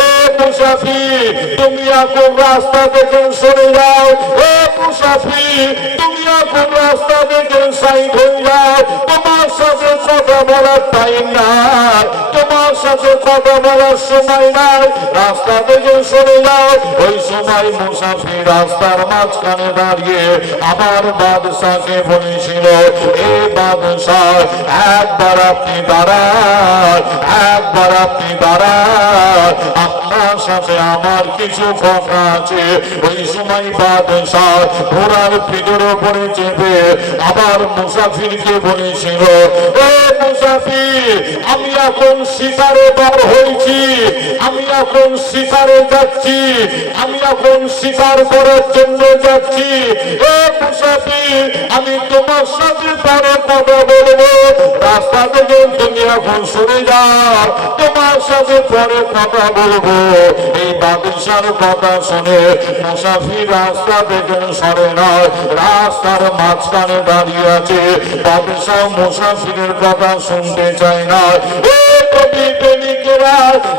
ও মুসাফির তুমি এখন রাস্তা থেকে সরে যাও, ও মুসাফির তুমি এখন রাস্তা থেকে সাইড হয়ে যাও, তোমার সাথে কথা বলার টাইম নাই, তোমার সাথে কথা বলার সময় নাই, রাস্তা থেকে সরে যাও। ওই সময় মুসাফির রাস্তার মাঝখানে দাঁড়িয়ে আমার বাদশাকে বলেছিল, এ বাদশা একবার আপনি দাঁড়ান, একবার আপনি দাঁড়ান, আপনার সাথে আমার কিছু কথা আছে। ওই সময় বাদশা ঘোড়ার পিঠের উপরে চেপে আবার মুসাফিরকে বলেছিল, ও মুসাফির আমি এখন শিকারে বার হয়েছি, আমি এখন শিকারে যাচ্ছি, আমি এখন শিকার করার জন্য যাচ্ছি। ও মুসাফির আমি তোমার সাথে পরে কথা বলবো, রাস্তা থেকে তুমি এখন সরে যাও, তোমার সাথে পরে কথা বলবো। এই বাদশার কথা শুনে মুসাফির রাস্তা থেকে সরে না, রাস্তার মাঝখানে দাঁড়িয়ে আছে। বাদশা মুসাফিরের কথা শুনতে চায় না।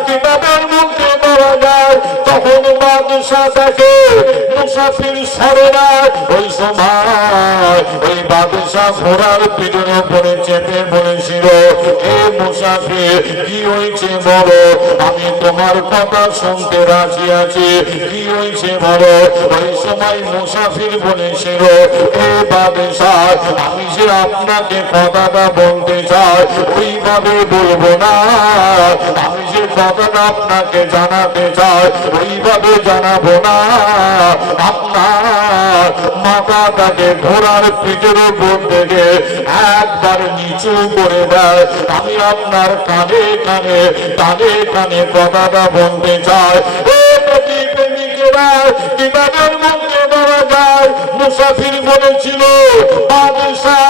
কিতাবের মধ্যে পাওয়া যায় তখন বাদশা দেখে মুসাফির সরে না। ওই সময় ওই বাদশা ঘোড়ার পিঠের উপরে চেপে বলেছিল, এ মুসাফির কি হয়েছে বলো, আমি তোমার কথা শুনতে রাজি আছি, কি হয়েছে বলো। ওই সময় মুসাফির বলেছিল, এ বাদশা আমি যে আপনাকে কথাটা বলতে চাই ওইভাবে বলবো না, আমি যে কথাটা আপনাকে জানাতে চাই ওইভাবে জানাবো না। আপনার মাথাটাকে ঘোড়ার পিঠের উপর থেকে একবার নিচু করে দেয়, আমি আপনার কানে কানে কানে কানে কথাটা বলতে চাই। প্রেমিকেরা কিতাবের মধ্যে পাওয়া যায় মুসাফির বলেছিল, বাদশা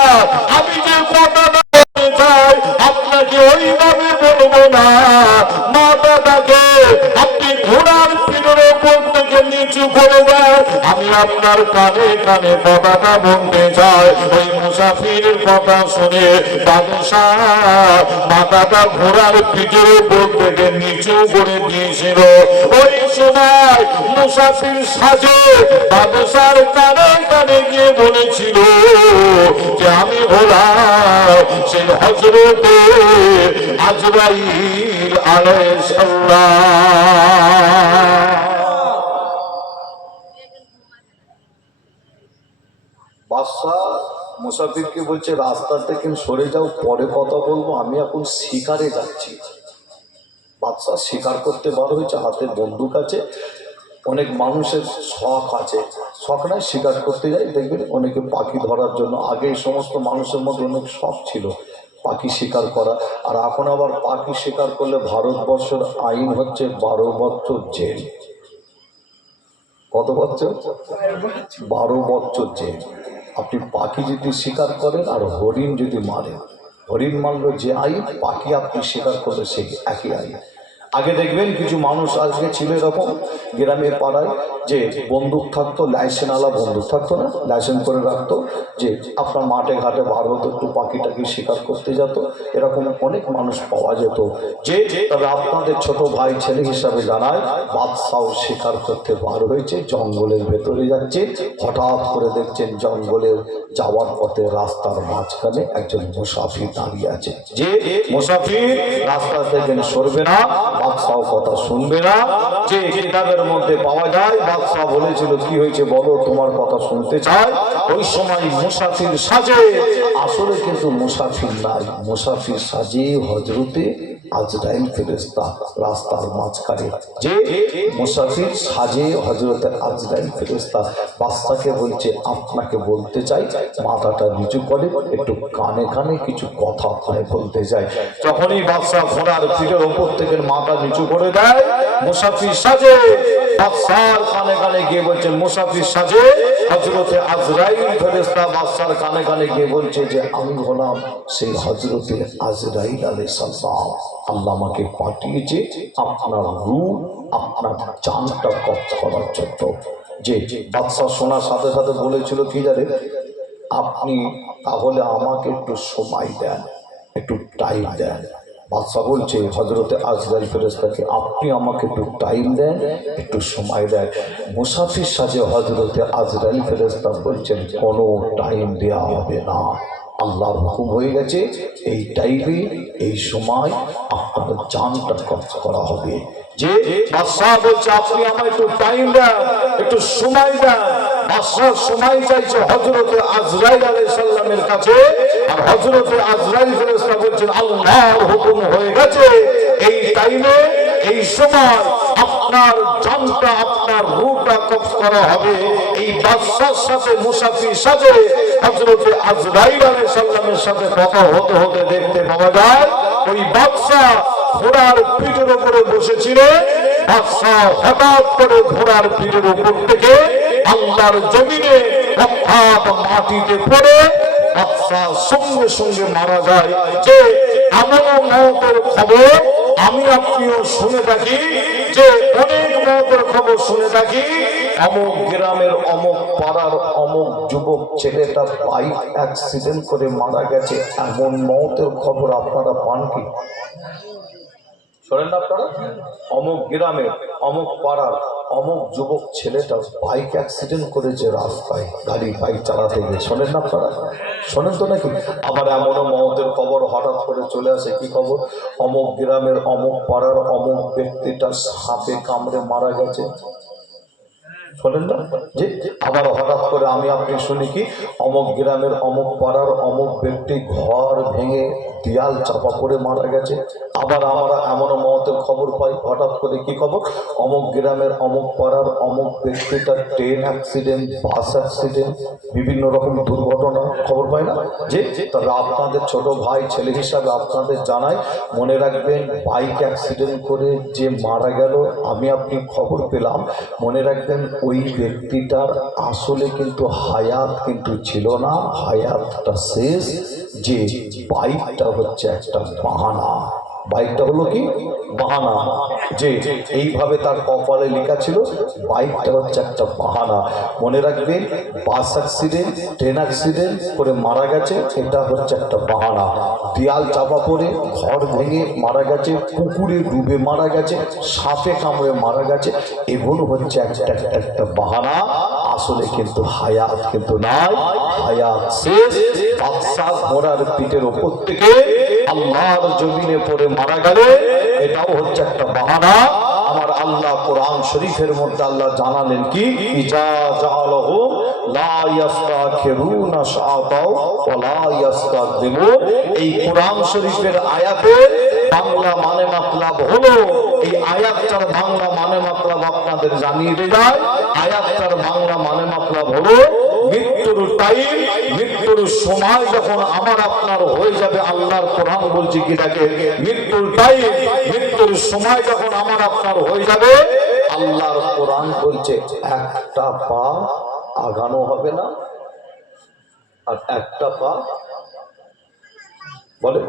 আমি যে কথাটা বলতে চাই আপনাকে ওইভাবে বলবো না, মাথাটাকে আপনি ঘোড়ার পিঠের উপর থেকে নিচু করে দেন, আমি আপনার কানে কানে কথাটা বলতে চাই। ওই মুসাফিরের কথা শুনে বাদশা মাথাটা ঘোড়ার পিঠের উপর থেকে নিচু করে দিয়েছিল। ওই সময় মুসাফির সাজে বাদশার কানে কানে গিয়ে বলেছিল যে আমি হলাম সেই হযরতে আজরাইল আলাইহিস সালাম। বাদশাহ মুসাফিরকে বলছে রাস্তা থেকে সরে যাও, পরে কথা বলবো, আমি এখন শিকারে যাচ্ছি। বাদশাহ শিকার করতে বার হয়েছে, হাতে বন্দুক আছে। অনেক মানুষের শখ আছে, শখ নয়, শিকার করতে যায়। দেখবেন অনেকে পাখি ধরার জন্য, আগে এই সমস্ত মানুষের মধ্যে অনেক শখ ছিল পাখি শিকার করা। আর এখন আবার পাখি শিকার করলে ভারতবর্ষের আইন হচ্ছে 12 বছর জেল। কত বছর? 12 বছর জেল। আপনি পাখি যদি শিকার করেন আর হরিণ যদি মারেন, হরিণ মারলো যে আইন, পাখি আপনি শিকার করলে সে একই আইন। আগে দেখবেন কিছু মানুষ আজকে ছিল এরকম গ্রামের পাড়ায়, যে বন্দুক থাকতো, লাইসেন্সওয়ালা বন্দুক থাকতো না, লাইসেন্স করে রাখতো, যে আপনার মাঠে ঘাটে বার হতো, একটু পাখি টাকি শিকার করতে যেত। এরকম অনেক মানুষ পাওয়া যেত। যে তবে আপনাদের ছোট ভাই ছেলে হিসাবে জানায়, বাদশাহ শিকার করতে বার হয়েছে, জঙ্গলের ভেতরে যাচ্ছে। হঠাৎ করে দেখছেন জঙ্গলের যাওয়ার পথে রাস্তার মাঝখানে একজন মুসাফির দাঁড়িয়ে আছে। যে মুসাফির রাস্তা থেকে সরবে না, বাদশাহ কথা শুনবে না। যে কিতাবের মধ্যে পাওয়া যায়, বাদশাহ বলেছিল কি হয়েছে বলো, তোমার কথা শুনতে চাই। ওই সময় মুসাফির সাজে, আসলে কিন্তু মুসাফির নাই, মুসাফির সাজে হযরতে আজরাইল ফেরেশতা রাস্তার মাঝখানে। যে মুসাফির সাজে হযরতে আজরাইল ফেরেশতা বাদশাকে বলছে আপনাকে বলতে চাই, মাথাটা নিচু করে একটু কানে কানে কিছু কথা আপনাকে বলতে চাই। যখনই বাদশাহ ঘোড়ার পিঠের ওপর থেকে মাথা নিচু করে দেয়, মুসাফির সাজে বাদশার কানে কানে গিয়ে বলছেন, মুসাফির সাজে হযরতে আজরাইল ফেরেশতা বাদশার কানে কানে গিয়ে বলছে যে আমি হলাম সেই হযরতে আজরাইল আলাইহিস সালাম। আল্লাহ আমাকে পাঠিয়েছে আপনার রূহ, আপনার জানটা কবজ করার জন্য। যে বাদশাহ শোনার সাথে সাথে বলেছিল কি জানে, আপনি তাহলে আমাকে একটু সময় দেন, একটু টাইম দেন। বাদশাহ বলছে হযরতে আজরাইল ফেরেশতাকে, আপনি আমাকে একটু টাইম দেন, একটু সময় দেন। মুসাফির সাজে হযরতে আজরাইল ফেরেশতা বলছেন কোনো টাইম দেওয়া হবে না, আল্লাহর হুকুম হয়ে গেছে, এই টাইমে এই সময় আপনার জানটা কবজ করা হবে। যে বাদশাহ বলছে আপনি আমায় একটু টাইম দেন, একটু সময় দেন। বাদশাহ সময় চাইছে হযরতে আজরাইল আলাইহিস সালামের কাছে, আর হযরতে আজরাইল ফেরেশতা বলছেন আল্লাহর হুকুম হয়ে গেছে, এই টাইমে এই সময় আপনার জানটা, আপনার রূহটা কবজ করা হবে। এই বাদশার সাথে মুসাফির সাথে হযরতে আজরাইল আলাইহিস সালামের সাথে কথা হতে হতে দেখতে পাওয়া যায়, ওই বাদশাহ ঘোড়ার পিঠের উপরে বসেছিল। বাদশাহ হঠাৎ করে ঘোড়ার পিঠের উপর থেকে আল্লাহর জমিনে অর্থাৎ মাটিতে পড়ে বাদশাহ সঙ্গে সঙ্গে মারা যায়। যে এমন মওতের খবর আমি আপনিও শুনে থাকি, যে অনেক মওতের খবর শুনে থাকি। অমুক গ্রামের অমুক পাড়ার অমুক যুবক ছেলেটা বাইক অ্যাক্সিডেন্ট করে মারা গেছে, এমন মওতের খবর আপনারা পান কি? শোনেন না আপনারা? অমুক গ্রামের অমুক পাড়ার অমুক যুবক ছেলেটা বাইক অ্যাক্সিডেন্ট করেছে রাস্তায়, গাড়ি বাইক চালাতে গিয়ে। শোনেন না আপনারা? শোনেন তো নাকি? আবার এমনও মওতের খবর হঠাৎ করে চলে আসে, কি খবর, অমুক গ্রামের অমুক পাড়ার অমুক ব্যক্তিটা সাপে কামড়ে মারা গেছে। শোনেন না? যে আবার হঠাৎ করে আমি আপনি শুনি কি, অমুক গ্রামের অমুক পাড়ার অমুক ব্যক্তি ঘর ভেঙে দেয়াল চাপা পড়ে মারা গেছে। আবার আমরা এমনও মওতের খবর পাই হঠাৎ করে, কি খবর, অমুক গ্রামের অমুক পাড়ার অমুক ব্যক্তিটার ট্রেন অ্যাক্সিডেন্ট, বাস অ্যাক্সিডেন্ট, বিভিন্ন রকম দুর্ঘটনার খবর পাই না? যে তবে আপনাদের ছোট ভাই ছেলে হিসাবে আপনাদের জানাই, মনে রাখবেন বাইক অ্যাক্সিডেন্ট করে যে মারা গেল, আমি আপনি খবর পেলাম, মনে রাখবেন ওই ব্যক্তিটার আসলে কিন্তু হায়াত কিন্তু ছিল না, হায়াতটা শেষ। যে বাইকটা হচ্ছে একটা বাহানা, বাইকটা হলো কি বাহানা। যে এইভাবে তার কপালে লেখা ছিল বাইকটা হচ্ছে একটা বাহানা। মনে রাখবেন বাস অ্যাক্সিডেন্ট, ট্রেন অ্যাক্সিডেন্ট করে মারা গেছে, এটা হচ্ছে একটা বাহানা। দেয়াল চাপা পড়ে ঘর ভেঙে মারা গেছে, পুকুরে ডুবে মারা গেছে, সাপে কামড়ে মারা গেছে, এগুলো হচ্ছে একটা বাহানা। আসলে কিন্তু হায়াত কিন্তু নাই, হায়াত শেষ। বাদশাহ ঘোড়ার পিঠের ওপর থেকে আল্লাহর জমিনে পড়ে মারা গেলে, এটাও হচ্ছে একটা বাহানা। আর আমার আল্লাহ কোরআন শরীফের মধ্যে আল্লাহ জানালেন কি, ইজা জাআলাহু লা ইয়াস্তাখিরুনা শাআতাও ওয়া লা ইয়াস্তাকদিমুন। এই কোরআন শরীফের আয়াতের বাংলা মানে মতলব হলো, এই আয়াতটার বাংলা মানে মতলব আপনাদের জানিয়ে দেয়। আয়াতটার বাংলা মানে মতলব হলো মৃত্যুর টাইম, মৃত্যুর সময় যখন আমার আপনার হয়ে যাবে, আল্লাহর কোরআন বলছে কি দেখে, মৃত্যুর টাইম, মৃত্যুর সময় যখন আমার আপনার হয়ে যাবে, আল্লাহর কোরআন বলছে একটা পা আগানো হবে না, আর একটা পা বলে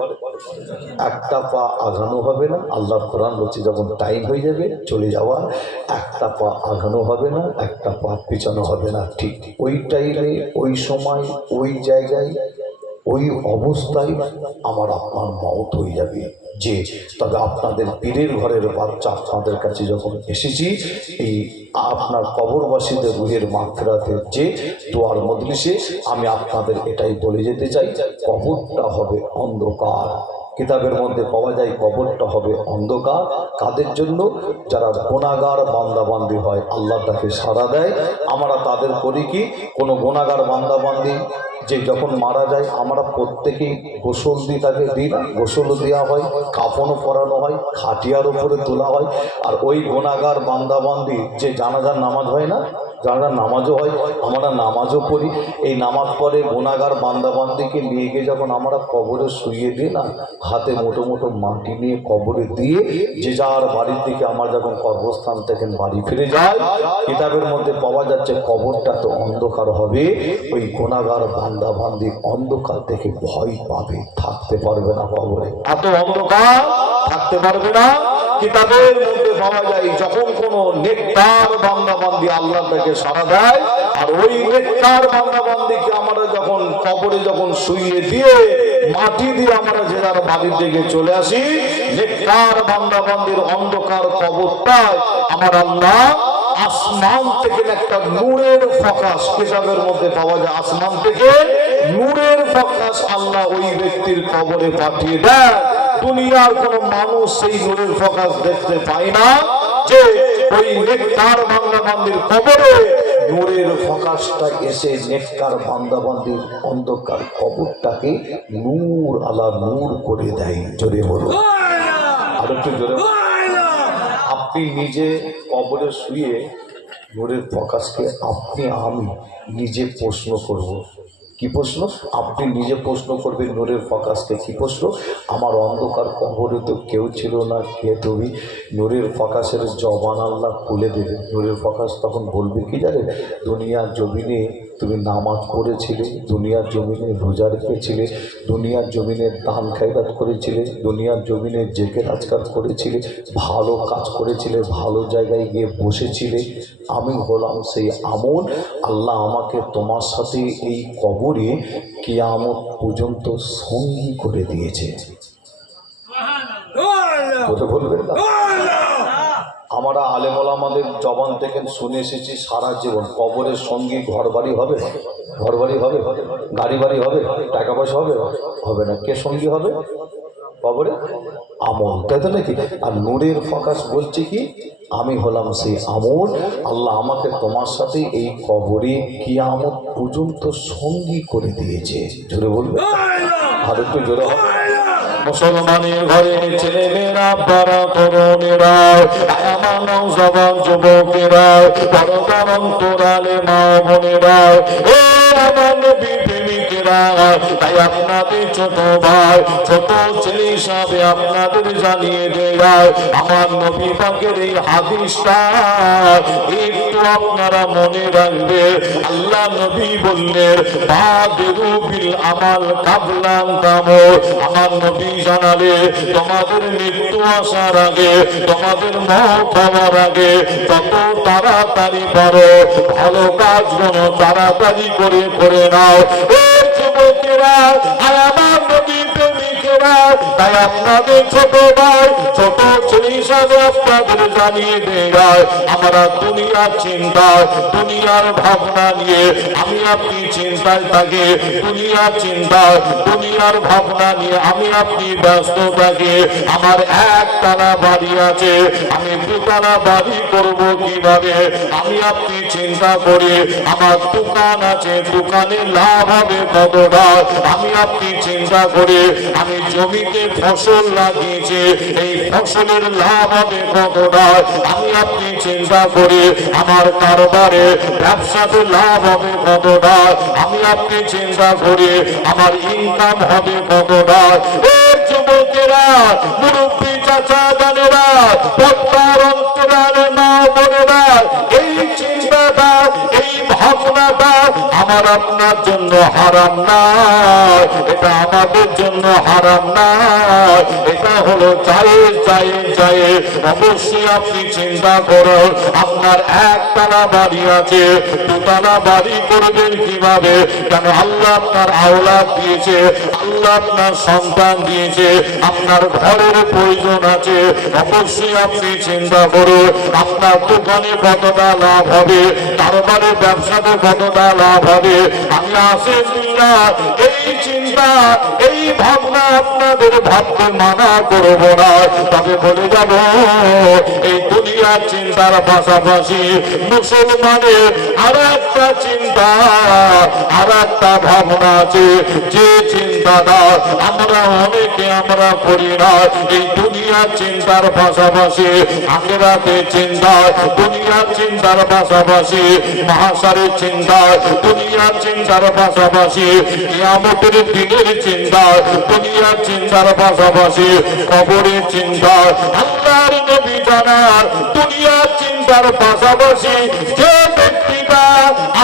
একটা পা আগানো হবে না। আল্লাহর কোরআন বলছে যখন টাইম হয়ে যাবে চলে যাওয়া, একটা পা আগানো হবে না, একটা পা পিছানো হবে না। ঠিক ওই টাইমে, ওই সময়, ওই জায়গায়, ওই অবস্থায় আমার আপনার মওত হয়ে যাবে। যে তবে আপনাদের পীরের ঘরের বাচ্চা আপনাদের কাছে যখন এসেছি, এই আপনার কবরবাসীদের রুহের মাগফিরাতের যে দোয়ার মজলিসে আমি আপনাদের এটাই বলে যেতে চাই, কবরটা হবে অন্ধকার। কিতাবের মধ্যে পাওয়া যায় কবরটা হবে অন্ধকার। কাদের জন্য? যারা গুনাহগার বান্দাবান্দি হয়, আল্লাহ তাকে সাড়া দেয়। আমরা তাদের করি কি, কোনো গুনাহগার বান্দাবান্দি যে যখন মারা যায় আমরা প্রত্যেকেই গোসল দিই, তাকে দিই না? গোসলও দেওয়া হয়, কাফনও পরানো হয়, খাটিয়ার উপরে তোলা হয়। আর ওই গুনাহগার বান্দাবান্দি যে জানাজার নামাজ হয় না, জানাজার নামাজও হয়, আমরা নামাজও পড়ি। এই নামাজ পড়ে গুনাহগার বান্দাবান্দিকে নিয়ে গিয়ে যখন আমরা কবরে শুইয়ে দিই না, হাতে মোটো মোটো মাটি নিয়ে কবরে দিয়ে যে যার বাড়ির দিকে আমার যখন কর্মস্থান থেকে বাড়ি ফিরে যায়, কিতাবের মধ্যে পাওয়া যাচ্ছে কবরটা তো অন্ধকার হবে। ওই গুনাহগার বান্দাবান্দি অন্ধকার থেকে ভয় পাবে, থাকতে পারবে না কবরে, এত অন্ধকার থাকতে পারবে না। কিতাবের মধ্যে পাওয়া যায় যখন কোন নেককার বান্দাবান্দি আল্লাহ তাকে সাড়া দেয়, আর ওই নেককার বান্দাবান্দিকে আমরা যখন কবরে যখন শুইয়ে দিয়ে মাটি দিয়ে আমরা যে যার বাড়ির দিকে চলে আসি, নেককার বান্দাবান্দির অন্ধকার কবরটায় আমার আল্লাহ আসমান থেকে একটা নূরের ফোকাস, কিতাবের মধ্যে পাওয়া যায় আসমান থেকে নূরের ফোকাস আল্লাহ ওই ব্যক্তির কবরে পাঠিয়ে দেয়। দুনিয়ার কোন মানুষ সেই নূরের ফোকাস দেখতে পায় না, যে ওই নেককার বান্দাবান্দির কবরে নূরের ফোকাসটা এসে নেককার বান্দাবান্দির অন্ধকার কবরটাকে নূর আলা নূর করে দেয়। জোরে বলুন, আর একটু জোরে। আপনি নিজে কবরে শুয়ে নূরের ফোকাসকে আপনি আমি নিজে প্রশ্ন করব। কি প্রশ্ন? আপনি নিজে প্রশ্ন করবেন নূরের ফোকাসকে। কি প্রশ্ন? আমার অন্ধকার কবরে তো কেউ ছিল না, কে তুমি? নূরের ফোকাসের জবান আল্লাহ খুলে দেবে। নূরের ফোকাস তখন বলবে কি জানেন, দুনিয়ার জমিনে তুমি নামাজ পড়েছিলে, দুনিয়ার জমিনে রোজা রেখেছিলে, দুনিয়ার জমিনে দান খায়রাত করেছিলে, দুনিয়ার জমিনে জেকের আজকার করেছিলে, ভালো কাজ করেছিলে, ভালো জায়গায় গিয়ে বসেছিলে। আমি হলাম সেই আমল। আল্লাহ আমাকে তোমার সাথে এই কবরে কিয়ামত পর্যন্ত সঙ্গী করে দিয়েছে। বলবেন না? আমরা আলেম ওলামাদের জবান থেকে শুনে এসেছি সারা জীবন, কবরের সঙ্গী ঘর বাড়ি হবে, ঘর বাড়ি হবে, গাড়ি বাড়ি হবে, টাকা পয়সা হবে, হবে না। কে সঙ্গী হবে কবরে? আমল, তাই তো নাকি? আর নূরের ফোকাস বলছে কি, আমি হলাম সেই আমল। আল্লাহ আমাকে তোমার সাথে এই কবরে কিয়ামত পর্যন্ত সঙ্গী করে দিয়েছে। জোরে বলবে, আর একটু জোরে হবে। মুসলমানের ঘরে ছেলে মেয়েরা, বারা তরুণেরা, আমার নওজওয়ান যুবকেরা, পরদার অন্তরালে মা বোনেরা, ও আমার নবী প্রেমিকেরা, তাই আপনাদের ছোট ভাই, ছোট ছেলে হিসাবে আপনাদের জানিয়ে দেয়, আমার নবী পাকের এই হাদিসটা একটু আপনারা মনে রাখবে। আল্লাহ নবী বললেন, বাদিরু বিল আমাল কাবলান তামুত। আমার নবী জানালে তোমাদের মৃত্যু আসার আগে, তোমাদের মওত হওয়ার আগে তত তাড়াতাড়ি পারো ভালো কাজগুলো তাড়াতাড়ি করে নাও। ও যুবকেরা আর আমার নবী প্রেমিকেরা, তাই আপনাদের ছোট ভাই ছোট ছেলে হিসাবে আপনাদের জানিয়ে দেয় আমরা দুনিয়ার চিন্তায় দুনিয়ার ভাবনা নিয়ে আমি আপনি চিন্তায় থাকি দুনিয়ার চিন্তায় দুনিয়ার ভাবনা নিয়ে আমি আপনি ব্যস্ত থাকি আমার একতলা বাড়ি আছে আমি দুতলা বাড়ি করব কিভাবে আমি আপনি চিন্তা করি আমার দোকান আছে দোকানে লাভ হবে কতটা আমি আপনি চিন্তা করি আমি জমিতে ফসল লাগিয়েছি এই ফসলের লাভ হবে কতটা আমি আপনি চিন্তা করি আমার কারবারে ব্যবসাতে লাভ হবে কতটা আমি আপনি চিন্তা করি আমার ইনকাম হবে কতটা এই যুবকেরা মুরব্বী চাচা জানেরা পদ্মার অন্তরালে মা বোনেরা এই চিন্তাটা এই ভাবনাটা আমার আপনার জন্য হারাম না এটা আমাদের জন্য হারাম না এটা হলো চাই অবশ্যই আপনি চিন্তা করুন আপনার একতলা বাড়ি আছে দুতলা বাড়ি করবেন কিভাবে কেন আল্লাহ আপনার আওলাদ দিয়েছে আল্লাহ আপনার সন্তান দিয়েছে আপনার ঘরের প্রয়োজন আছে অবশ্যই আপনি চিন্তা করুন আপনার দোকানে কতটা লাভ হবে কারবারে ব্যবসাতে কতটা লাভ হবে আমি আলহামদুলিল্লাহ এই চিন্তা এই ভাবনা আপনাদের ভাবতে মানা করব না তবে বলে যাব এই দুনিয়ার চিন্তার পাশাপাশি মুসলমানের আর একটা চিন্তা আর একটা ভাবনা আছে যে চিন্তাটা আমরা অনেকে আমরা করি না এই দুনিয়ার চিন্তার পাশাপাশি আখিরাতের চিন্তা দুনিয়ার চিন্তার পাশাপাশি মহাশারের চিন্তা দুনিয়ার চিন্তার পাশাপাশি কিয়ামতের দিনের চিন্তা দুনিয়ার চিন্তার পাশাপাশি কবরের চিন্তা আল্লাহর নবী জানার দুনিয়ার চিন্তার পাশাপাশি যে ব্যক্তিটা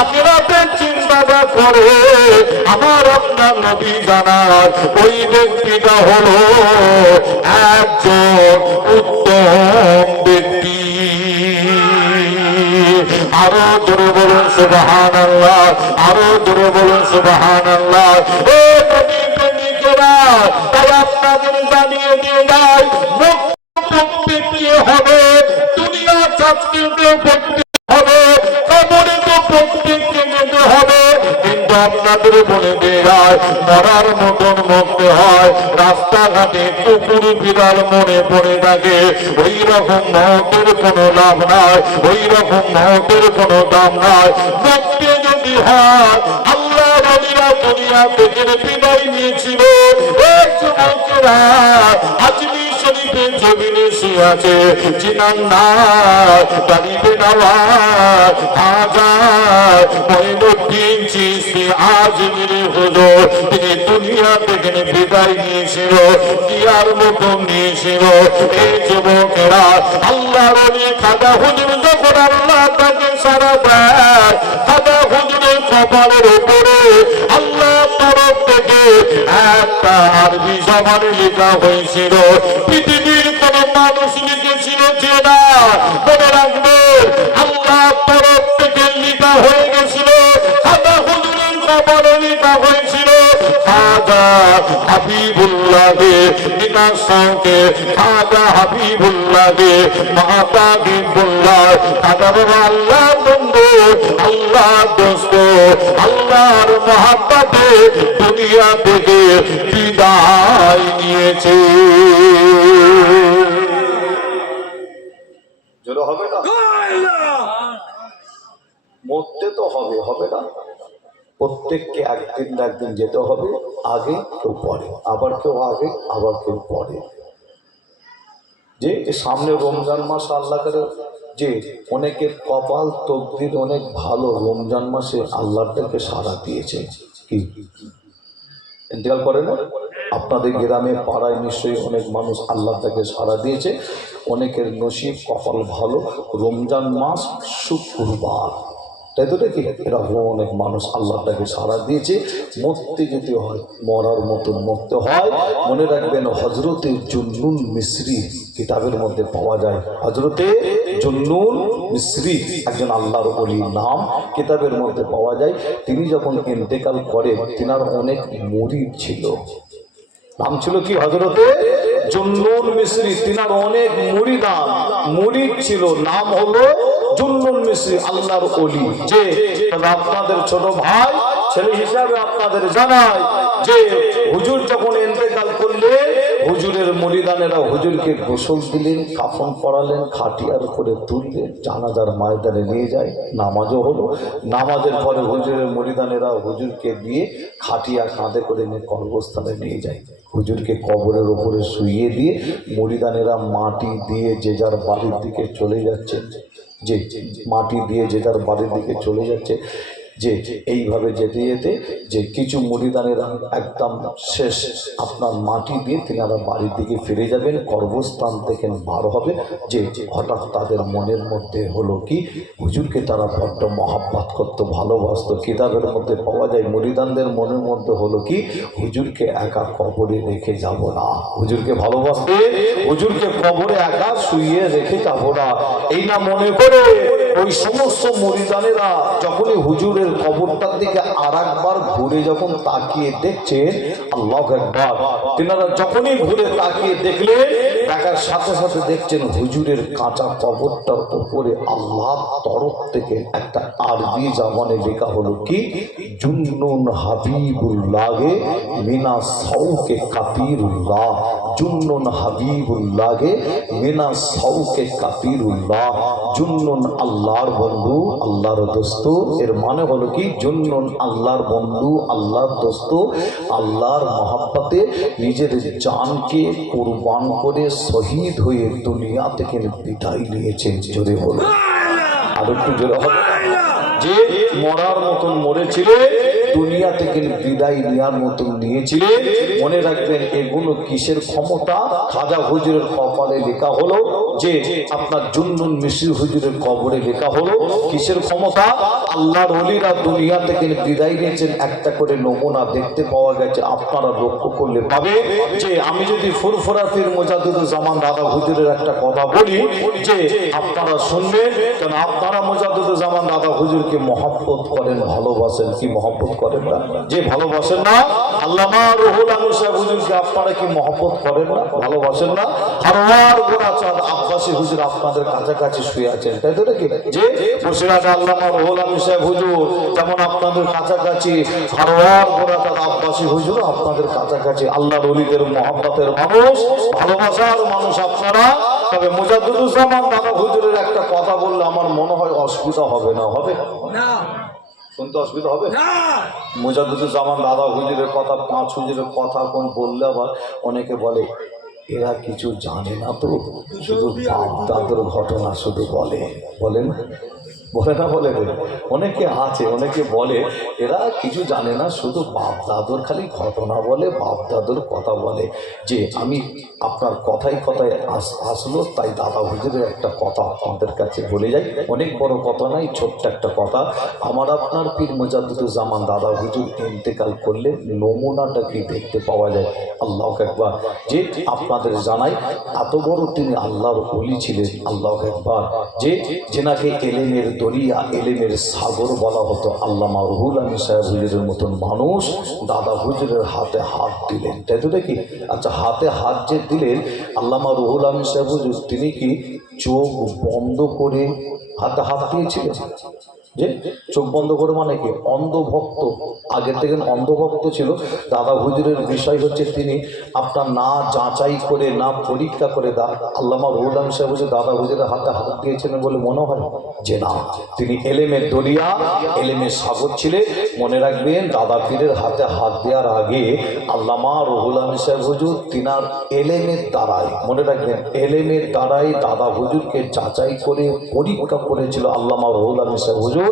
আখিরাতের চিন্তাটা করে আমার আপনার নবী জানার ওই ব্যক্তিটা হলো একজন উত্তম ব্যক্তি আরো জোরে বলুন সুবহানাল্লাহ আরো জোরে বলুন সুবহানাল্লাহ ও নবী প্রেমিকেরা তাই আপনাদের জানিয়ে দিয়ে যায় ব্যক্তি হবে দুনিয়া চাকরিতে ব্যক্তি হবে কবরে তো প্রত্যেককে যেতে হবে কিন্তু আপনাদের বলে দেয় মরার মতন মরতে হয় রাস্তাঘাটে কুকুর বিড়াল মনে পড়ে থাকে ওই রকম মহতের কোনো লাভ নাই ওই রকম মহতের কোনো দাম নাই মরতে যদি হয় আল্লাহ নবীরা দুনিয়া থেকে বিদায় নিয়েছিল এই যুবকেরা আজমি শরীফের জমিনে শুয়ে আছে চিনার নাম তারিফে নওয়াজ হাজার মঈনুদ্দিন চিশতি আজমিরি হুজুর তিনি দুনিয়া থেকে বিদায় নিয়েছিল কিয়ার মতো নিয়েছিল এই যুবকেরা আল্লাহর ওলি খাজা হুজুর যখন আল্লাহ তাকে সারা দেয় খাজা হুজুরের কপালের উপরে আল্লাহ তরফ থেকে একটা আরবি জবানে লেখা হয়েছিল পৃথিবীর কোন মানুষ লিখেছিল যে না মনে রাখবে আল্লাহ তরফ থেকে লেখা হয়ে গেছিল খাজা হুজুরের কপালে লেখা হয়েছিল খাজা হাবিবুল্লাহে বিনার সঙ্গে খাজা হাবিবুল্লাহে মাতা গিবুল্লাহ খাজা বাবা আল্লাহ বন্ধু আল্লাহ দোস্ত আল্লাহর মহাব্বতে দুনিয়া থেকে বিদায় নিয়েছে জোরে হবে না মরতে তো হবে হবে না প্রত্যেককে একদিন না একদিন যেতে হবে আগে কেউ পরে আবার কেউ আগে আবার কেউ পরে যে সামনে রমজান মাস আল্লাহ করে যে অনেকের কপাল তকদির অনেক ভালো রমজান মাসে আল্লাহটাকে সাড়া দিয়েছে কি ইন্তেকাল করে না আপনাদের গ্রামে পাড়ায় নিশ্চয়ই অনেক মানুষ আল্লাহটাকে সাড়া দিয়েছে অনেকের নসিব কপাল ভালো রমজান মাস শুক্রবার তাই তো দেখি এরকম অনেক মানুষ আল্লাহটাকে সাড়া দিয়েছে মরতে যেতে হয় মরার মতন মরতে হয় মনে রাখবেন হজরতে জুন্নুন মিসরি কিতাবের মধ্যে পাওয়া যায় হজরতে জুন্নুন মিসরি একজন আল্লাহর ওলির নাম কিতাবের মধ্যে পাওয়া যায় তিনি যখন ইন্তেকাল করেন তিনার অনেক মুরিদ ছিল নাম ছিল কি হজরতে জুন্নুন মিসরি, তিনার অনেক মুরিদ ছিল, নাম হলো জুন্নুন মিসরি, আল্লাহর ওলি। যে আপনাদের ছোট ভাই ছেলে হিসাবে আপনাদের জানাই যে হুজুর যখন ইন্তেকাল করলেন, হুজুরের মুরিদানেরা হুজুরকে গোসল দিলেন, কাফন পরালেন, খাটিয়ার করে তুললেন, জানাজার ময়দানে নিয়ে যায়, নামাজও হলো। নামাজের পরে হুজুরের মুরিদানেরা হুজুরকে দিয়ে খাটিয়া কাঁধে করে নিয়ে কবরস্থানে নিয়ে যায়। হুজুরকে কবরের উপরে শুইয়ে দিয়ে মুরিদানেরা মাটি দিয়ে যে যার বাড়ির দিকে চলে যাচ্ছে, যে মাটি দিয়ে যে যার বাড়ির দিকে চলে যাচ্ছে। যে এইভাবে যেতে যেতে যে কিছু মুরিদানেরা একদম শেষ আপনার মাটি দিয়ে তিনারা বাড়ির দিকে ফিরে যাবেন, কর্মস্থান থেকে বার হবে। যে হঠাৎ তাদের মনের মধ্যে হলো কি, হুজুরকে তারা বড্ড মহাব্বত করতো, ভালোবাসতো। কিতাবের মধ্যে পাওয়া যায় মুরিদানদের মনের মধ্যে হলো কি, হুজুরকে একা কবরে রেখে যাব না। হুজুরকে ভালোবাসতে, হুজুরকে কবরে একা শুইয়ে রেখে যাব না, এই না মনে করে ওই সমস্ত মুরিদানেরা যখনই হুজুরের কবরটার দিকে আর একবার ঘুরে যখন তাকিয়ে দেখছেন, আল্লাহু আকবার, তিনারা যখনই ঘুরে তাকিয়ে দেখলেন, দেখার সাথে সাথে দেখছেন হুজুরের কাঁচা কবরটার উপরে আল্লাহর তরফ থেকে একটা আরবি জাবানে লেখা হলো কি, জুন্নুন হাবিবুল্লাহে মিনা সাউকে কাতিরুল্লাহ, জুন্নুন হাবিবুল্লাহে মিনা সাউকে কাতিরুল্লাহ, জুন্নুন আল্লাহর বন্ধু, আল্লাহর দোস্ত। এর মানে হলো কি, জুন্নুন আল্লাহর বন্ধু, আল্লাহর দোস্ত, আল্লাহর মহাব্বতে নিজের জানকে কুরবান করে শহীদ হয়ে দুনিয়া থেকে বিদায় নিয়েছেন। জোরে বলো, আর একটু জোরে হবে। যে মরার মতন মরেছিলেন, দুনিয়া থেকে বিদায় নেওয়ার মতন নিয়েছিলেন। মনে রাখবেন, এগুলো কিসের ক্ষমতা? খাজা হুজুরের কপালে লেখা হলো, যে আপনার জুন্নুন মিসরি হুজুরের কবরে লেখা হলো কিসের ক্ষমতা? আল্লাহর ওলিরা দুনিয়া থেকে বিদায় নিয়েছেন, একটা করে নমুনা দেখতে পাওয়া গেছে। আপনারা লক্ষ্য করলে পাবে যে আমি যদি ফুরফুরা পীর মুজাদ্দিদুল জামান দাদা হুজুরের একটা কথা বলি, যে আপনারা শুনবেন, কারণ আপনারা মুজাদ্দিদুল জামান দাদা হুজুরকে মহব্বত করেন, ভালোবাসেন। কি মহব্বত করেন না? যে ভালোবাসেন না, আল্লামা রুহুল আমিন সাহেব হুজুরকে আপনারা কি মহব্বত করেন না, ভালোবাসেন না? হারওয়ার গোরাচাঁদ আব্বাসী হুজুর আপনাদের কাছাকাছি শুয়ে আছেন, তাই তো নাকি? যে বসিরহাটে আল্লামা রুহুল আমিন সাহেব হুজুর যেমন আপনাদের কাছাকাছি, হারওয়ার গোরাচাঁদ আব্বাসী হুজুর আপনাদের কাছাকাছি। আল্লাহর ওলিদের মহব্বতের মানুষ, ভালোবাসার মানুষ আপনারা। তবে মুজাদ্দিদুল জামান দাদা হুজুরের একটা কথা বললে আমার মনে হয় অসুবিধা হবে না? হবে না? শুনতে অসুবিধা হবে না? মুজাদ্দিদুল জামান দাদা হুজুরের কথা, পাঁচ হুজুরের কথা কোন বললে আবার অনেকে বলে এরা কিছু জানে না, তো শুধু বাপ দাদুর ঘটনা শুধু বলে, বলেন বলে না, বলে অনেকে আছে, অনেকে বলে এরা কিছু জানে না, শুধু বাপ দাদুর খালি ঘটনা বলে, বাপ দাদুর কথা বলে। যে আমি আপনার কথায় কথায় আসলো, তাই দাদা হুজুরের একটা কথা আপনাদের কাছে বলে যাই। অনেক বড় কথা নাই, ছোট্ট একটা কথা। আমার আপনার পীর মুজাদ্দিদুল জামান দাদা হুজুর ইন্তেকাল করলে নমুনাটা কি দেখতে পাওয়া যায়? আল্লাহু আকবার। যে আপনাদের জানাই, এত বড় তিনি আল্লাহর ওলি ছিলেন। আল্লাহু আকবার। যে যেনাকে এলেমের দরিয়া, এলেমের সাগর বলা হতো, আল্লামা রুহুল আমিন সাহেব হুজুরের মতন মানুষ দাদা হুজুরের হাতে হাত দিলেন, তাই তো নাকি? আচ্ছা, হাতে হাত যে দিলেন আল্লামা রুহুল আমিন সাহেব হুজুর, তিনি কি চোখ বন্ধ করে হাতে হাত দিয়েছিলেন? যে চোখ বন্ধ করে মানে কি? অন্ধভক্ত, আগে থেকে অন্ধভক্ত ছিল। দাদা হুজুরের বিষয় হচ্ছে তিনি আপনার না যাচাই করে, না পরীক্ষা করে আল্লামা রুহুল আমিন সাহেব হুজুর দাদা হুজুরের হাতে হাত দিয়েছিলেন বলে মনে হয় যে না, তিনি এলেমের দরিয়া, এলেমের সাগর ছিলেন। মনে রাখবেন, দাদা পীরের হাতে হাত দেওয়ার আগে আল্লামা রুহুল আমিন সাহেব হুজুর তিনার এলেমের দ্বারাই, মনে রাখবেন, এলেমের দ্বারাই দাদা হুজুরকে যাচাই করে পরীক্ষা করেছিল আল্লামা রুহুল আমিন সাহেব হুজুর।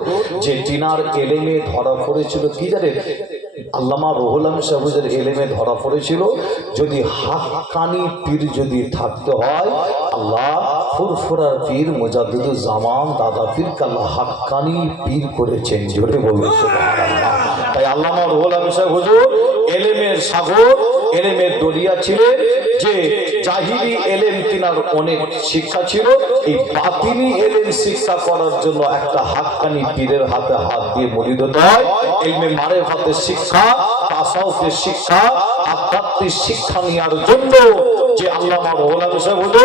যে তিনার এলেমে ধরা পড়েছিল কি জানেন? আল্লামা রুহুল আমিন সাহেব হুজুর এলেমে ধরা পড়েছিল, যদি হাক্কানি পীর যদি থাকতে হয়, আল্লাহ ফুরফুরার পীর মুজাদ্দিদুল জামান দাদা পীর আল্লাহ হাক্কানি পীর করেছেন। জোরে বলুন সুবহানাল্লাহ। তাই আল্লামা রুহুল আমিন সাহেব হুজুর এলেমের সাগর, এলেমের দরিয়া ছিলেন। যে জাহিরি এলেম তিনার অনেক শিক্ষা ছিল, এই বাতিনি এলেম শিক্ষা করার জন্য একটা হাক্কানি পীরের হাতে হাত দিয়ে মুরিদ হতে হয়। ইলমে মারিফাতের শিক্ষা, তাসাউফের শিক্ষা আধ্যাত্মিক শিক্ষা নেওয়ার জন্য যে আল্লামা মৌলানা সাহেব হলো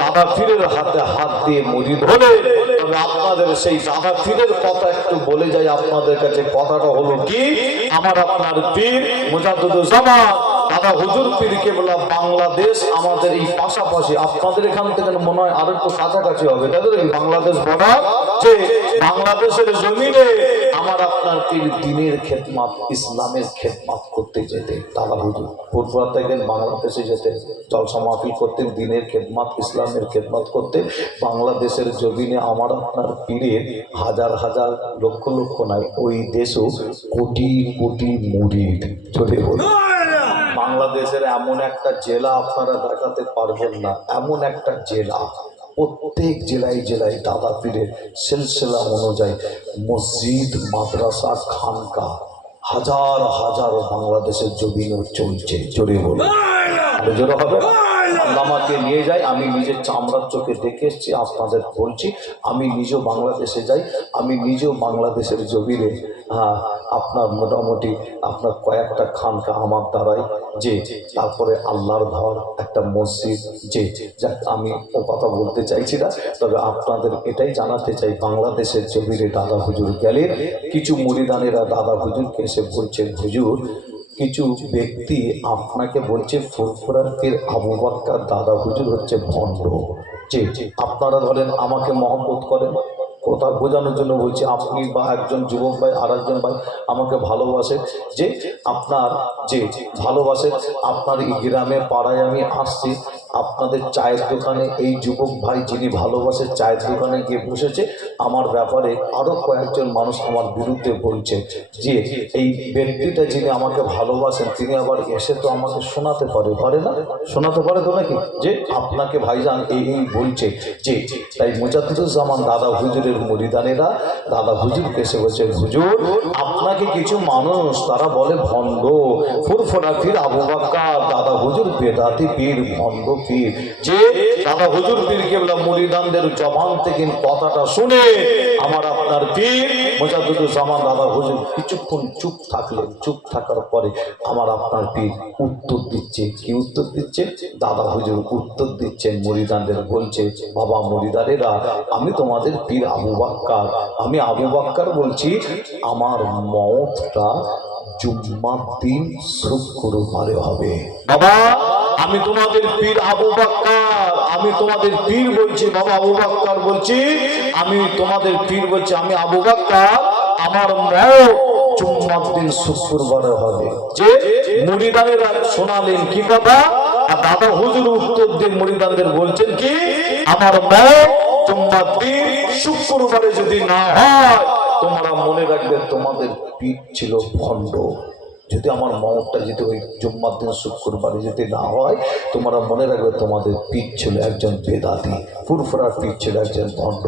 দাদা পীরের হাতে হাত দিয়ে মুরিদ হলে, তবে আপনাদের সেই দাদা পীরের কথা একটু বলে যাই আপনাদের কাছে। কথাটা হলো কি, আমার আপনার পীর মুজাদ্দিদুজ্জামান দাদা হুজুর পীর কেবলা বাংলাদেশ আমাদের এই পাশাপাশি, আপনাদের এখান থেকে মনে হয় আর একটু কাছাকাছি হবে, তাই তো? বাংলাদেশ বর্ডার, যে বাংলাদেশের জমিনে আমার আপনার পীর দ্বীনের খেদমত, ইসলামের খেদমত করতে যেতেন। দাদা হুজুর ফুরফুরা থেকে বাংলাদেশে যেতেন, জলসা মাহফিল করতেন, দ্বীনের খেদমত, ইসলামের খেদমত করতেন। বাংলাদেশের জমিনে আমার আপনার পীরের হাজার হাজার লক্ষ লক্ষ নয়, ওই দেশও কোটি কোটি মুরিদ চলে হলো। বাংলাদেশের এমন একটা জেলা আপনারা দেখাতে পারবেন না, এমন একটা জেলা, প্রত্যেক জেলায় জেলায় দাদা পীরের সিলসিলা অনুযায়ী মসজিদ, মাদ্রাসা, খানকা হাজার হাজার বাংলাদেশের জমিনে চলছে। জোরে বলে জোরে হবে। আমাকে নিয়ে যায়, আমি নিজের চামড়ার চোখে দেখে এসেছি, আপনাদের বলছি। আমি নিজেও বাংলাদেশে যাই, আমি নিজেও বাংলাদেশের জমিনে আপনার মোটামুটি আপনার কয়েকটা খানকা আমার দ্বারাই, যে তারপরে আল্লাহর ঘর, একটা মসজিদ, যে যাক আমি ও কথা বলতে চাইছি না, তবে আপনাদের এটাই জানাতে চাই, বাংলাদেশের জমিনে দাদা হুজুর গেলেন। কিছু মুরিদানেরা দাদা হুজুরকে এসে বলছেন, হুজুর কিছু ব্যক্তি আপনাকে বলছে ফুরফুরার পীর আবু বকর দাদা হুজুর হচ্ছে ভণ্ড। যে আপনারা ধরেন আমাকে মহব্বত করেন, কথা বোঝানোর জন্য বলছি, আপনি বা একজন যুবক ভাই আর একজন ভাই আমাকে ভালোবাসে, যে আপনার যে ভালোবাসে, আপনার এই গ্রামে পাড়ায় আমি আসছি, আপনাদের চায়ের দোকানে এই যুবক ভাই যিনি ভালোবাসে চায়ের দোকানে গিয়ে বসেছে, আমার ব্যাপারে আরও কয়েকজন মানুষ আমার বিরুদ্ধে বলছে, যে এই ব্যক্তিটা যিনি আমাকে ভালোবাসেন তিনি আবার এসে তো আমাকে শোনাতে পারে না, শোনাতে পারে তো নাকি, যে আপনাকে ভাইজান এই বলছে। যে তাই মুজাদ্দিদুজ্জামান দাদা হুজুরের মুরিদানেরা দাদা হুজুরকে এসে বলছে, হুজুর আপনাকে কিছু মানুষ তারা বলে ভণ্ড, ফুরফুরা পীর আবু বকর দাদা হুজুর বেদাতি পীর, ভণ্ড পীর। যে দাদা হুজুর পীর কেবলা মুরিদানদের জবান থেকে কথাটা শুনে আমার আপনার পীর মুজাদ্দিদুজ্জামান দাদা হুজুর কিছুক্ষণ চুপ থাকলেন। চুপ থাকার পরে আমার আপনার পীর উত্তর দিচ্ছে। কি উত্তর দিচ্ছে? দাদা হুজুর উত্তর দিচ্ছেন মুরিদানদের, বলছে, বাবা মুরিদানেরা, আমি তোমাদের পীর আবু বকর, আমি আবু বকর বলছি, আমার মওতটা জুম্মার দিন শুক্রবারে হবে। বাবা আমি তোমাদের পীর আবু বকর, আমি তোমাদের পীর বলছি, বাবা আবু বকর বলছি, আমি তোমাদের পীর বলছি, আমি আবু বকর, আমার মওত জুম্মার দিন শুক্রবারে হবে। যে মুরিদানেরা শোনালেন কি কথা, আর দাদা হুজুর উত্তর দিয়ে মুরিদানদের বলছেন কি, আমার মওত জুম্মার দিন শুক্রবারে যদি না হয়, তোমরা মনে রাখবে তোমাদের পীর ছিল ভণ্ড। যদি আমার মওতটা যদি ওই জুম্মার দিন শুক্রবারে যদি না হয়, তোমরা মনে রাখবে তোমাদের পীর ছিল একজন বেদাতি, ফুরফুরার পীর ছিল একজন ভণ্ড।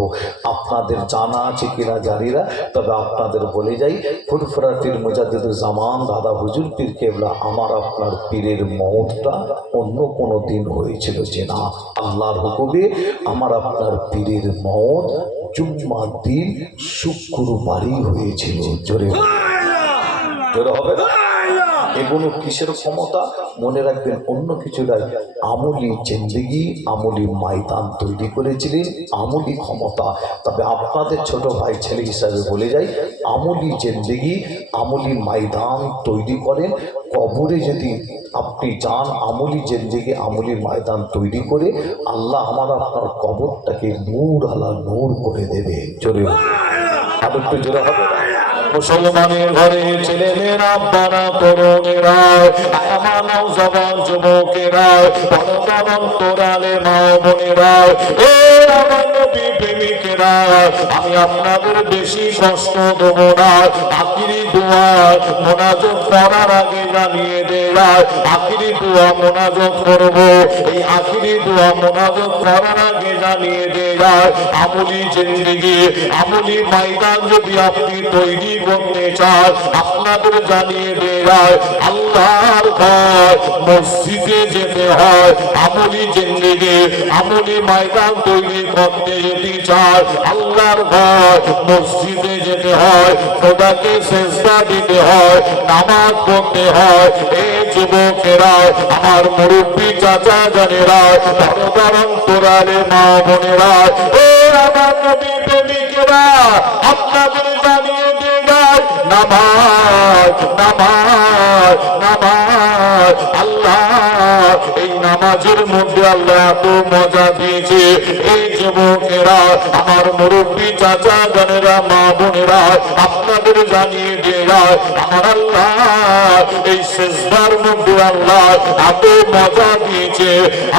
আপনাদের জানা আছে কিনা জানি না, তবে আপনাদের বলে যাই, ফুরফুরার পীর মুজাদ্দিদুজ্জামান দাদা হুজুর পীর কেবলা আমার আপনার পীরের মওতটা অন্য কোনো দিন হয়েছিল যে না, আল্লাহর হুকুমে আমার আপনার পীরের মওত জুম্মার দিন শুক্রবারই হয়েছিল। জোরে জোরে হবে না? এগুলো কিসের ক্ষমতা? মনে রাখবেন অন্য কিছু নয়, আমলি জিন্দেগি, আমলি ময়দান তৈরি করেছিলেন, আমলি ক্ষমতা। তবে আপনাদের ছোট ভাই ছেলে হিসাবে বলে যাই, আমলি জিন্দেগি, আমলি ময়দান তৈরি করেন। কবরে যদি আপনি যান, আমলি জিন্দেগি, আমলি ময়দান তৈরি করে আল্লাহ আমার আপনার কবরটাকে নূর আলা নূর করে দেবে। জোরে আর একটু জোরে হবে না? মুসলমানের ঘরে ছেলে মেয়েরা, বানা তরুণেরা, আমার জবান যুবকেরা, তোরালে মা বোনেরা, এ আমার নবী প্রেমিকেরা, আমি আপনাদের বেশি কষ্ট দেব না। আখিরি দোয়া মোনাজাত করার আগে জানিয়ে দেয়, আখিরি দোয়া মোনাজাত করব, এই আখিরি দোয়া মোনাজাত করার আগে জানিয়ে দেয়, আমলি জিন্দেগি, আমলি ময়দান যদি আপনি তৈরি করতে চান, আপনাদের জানিয়ে দেয়, আল্লাহর ঘর মসজিদে যেতে হয়। আমলি জিন্দেগি, আমলি ময়দান তৈরি করতে যেতে চান, আল্লাহর ঘর মসজিদে যেতে হয়। খোদাকে শেষ সেজদা দিতে হয়, নামাজ পড়তে হয়। এই যুবকেরা, আমার মুরব্বী চাচা জানেরা, পরদারণ তোরালে মা বোনেরা, ও আমার নবী প্রেমিকেরা, আপনাদের জানিয়ে দিয়ে যায়, নামাজ নামাজ নামাজ। আল্লাহ এই নামাজের মধ্যে আল্লাহ এত মজা দিয়েছে। এই যুবকেরা, আমার মুরব্বী চাচা জানেরা, মা বোনেরা, আপনাদের জানিয়ে দিয়ে যায়, আমার আল্লাহ এই সেজদার মধ্যে আল্লাহ এত মজা দিয়েছে।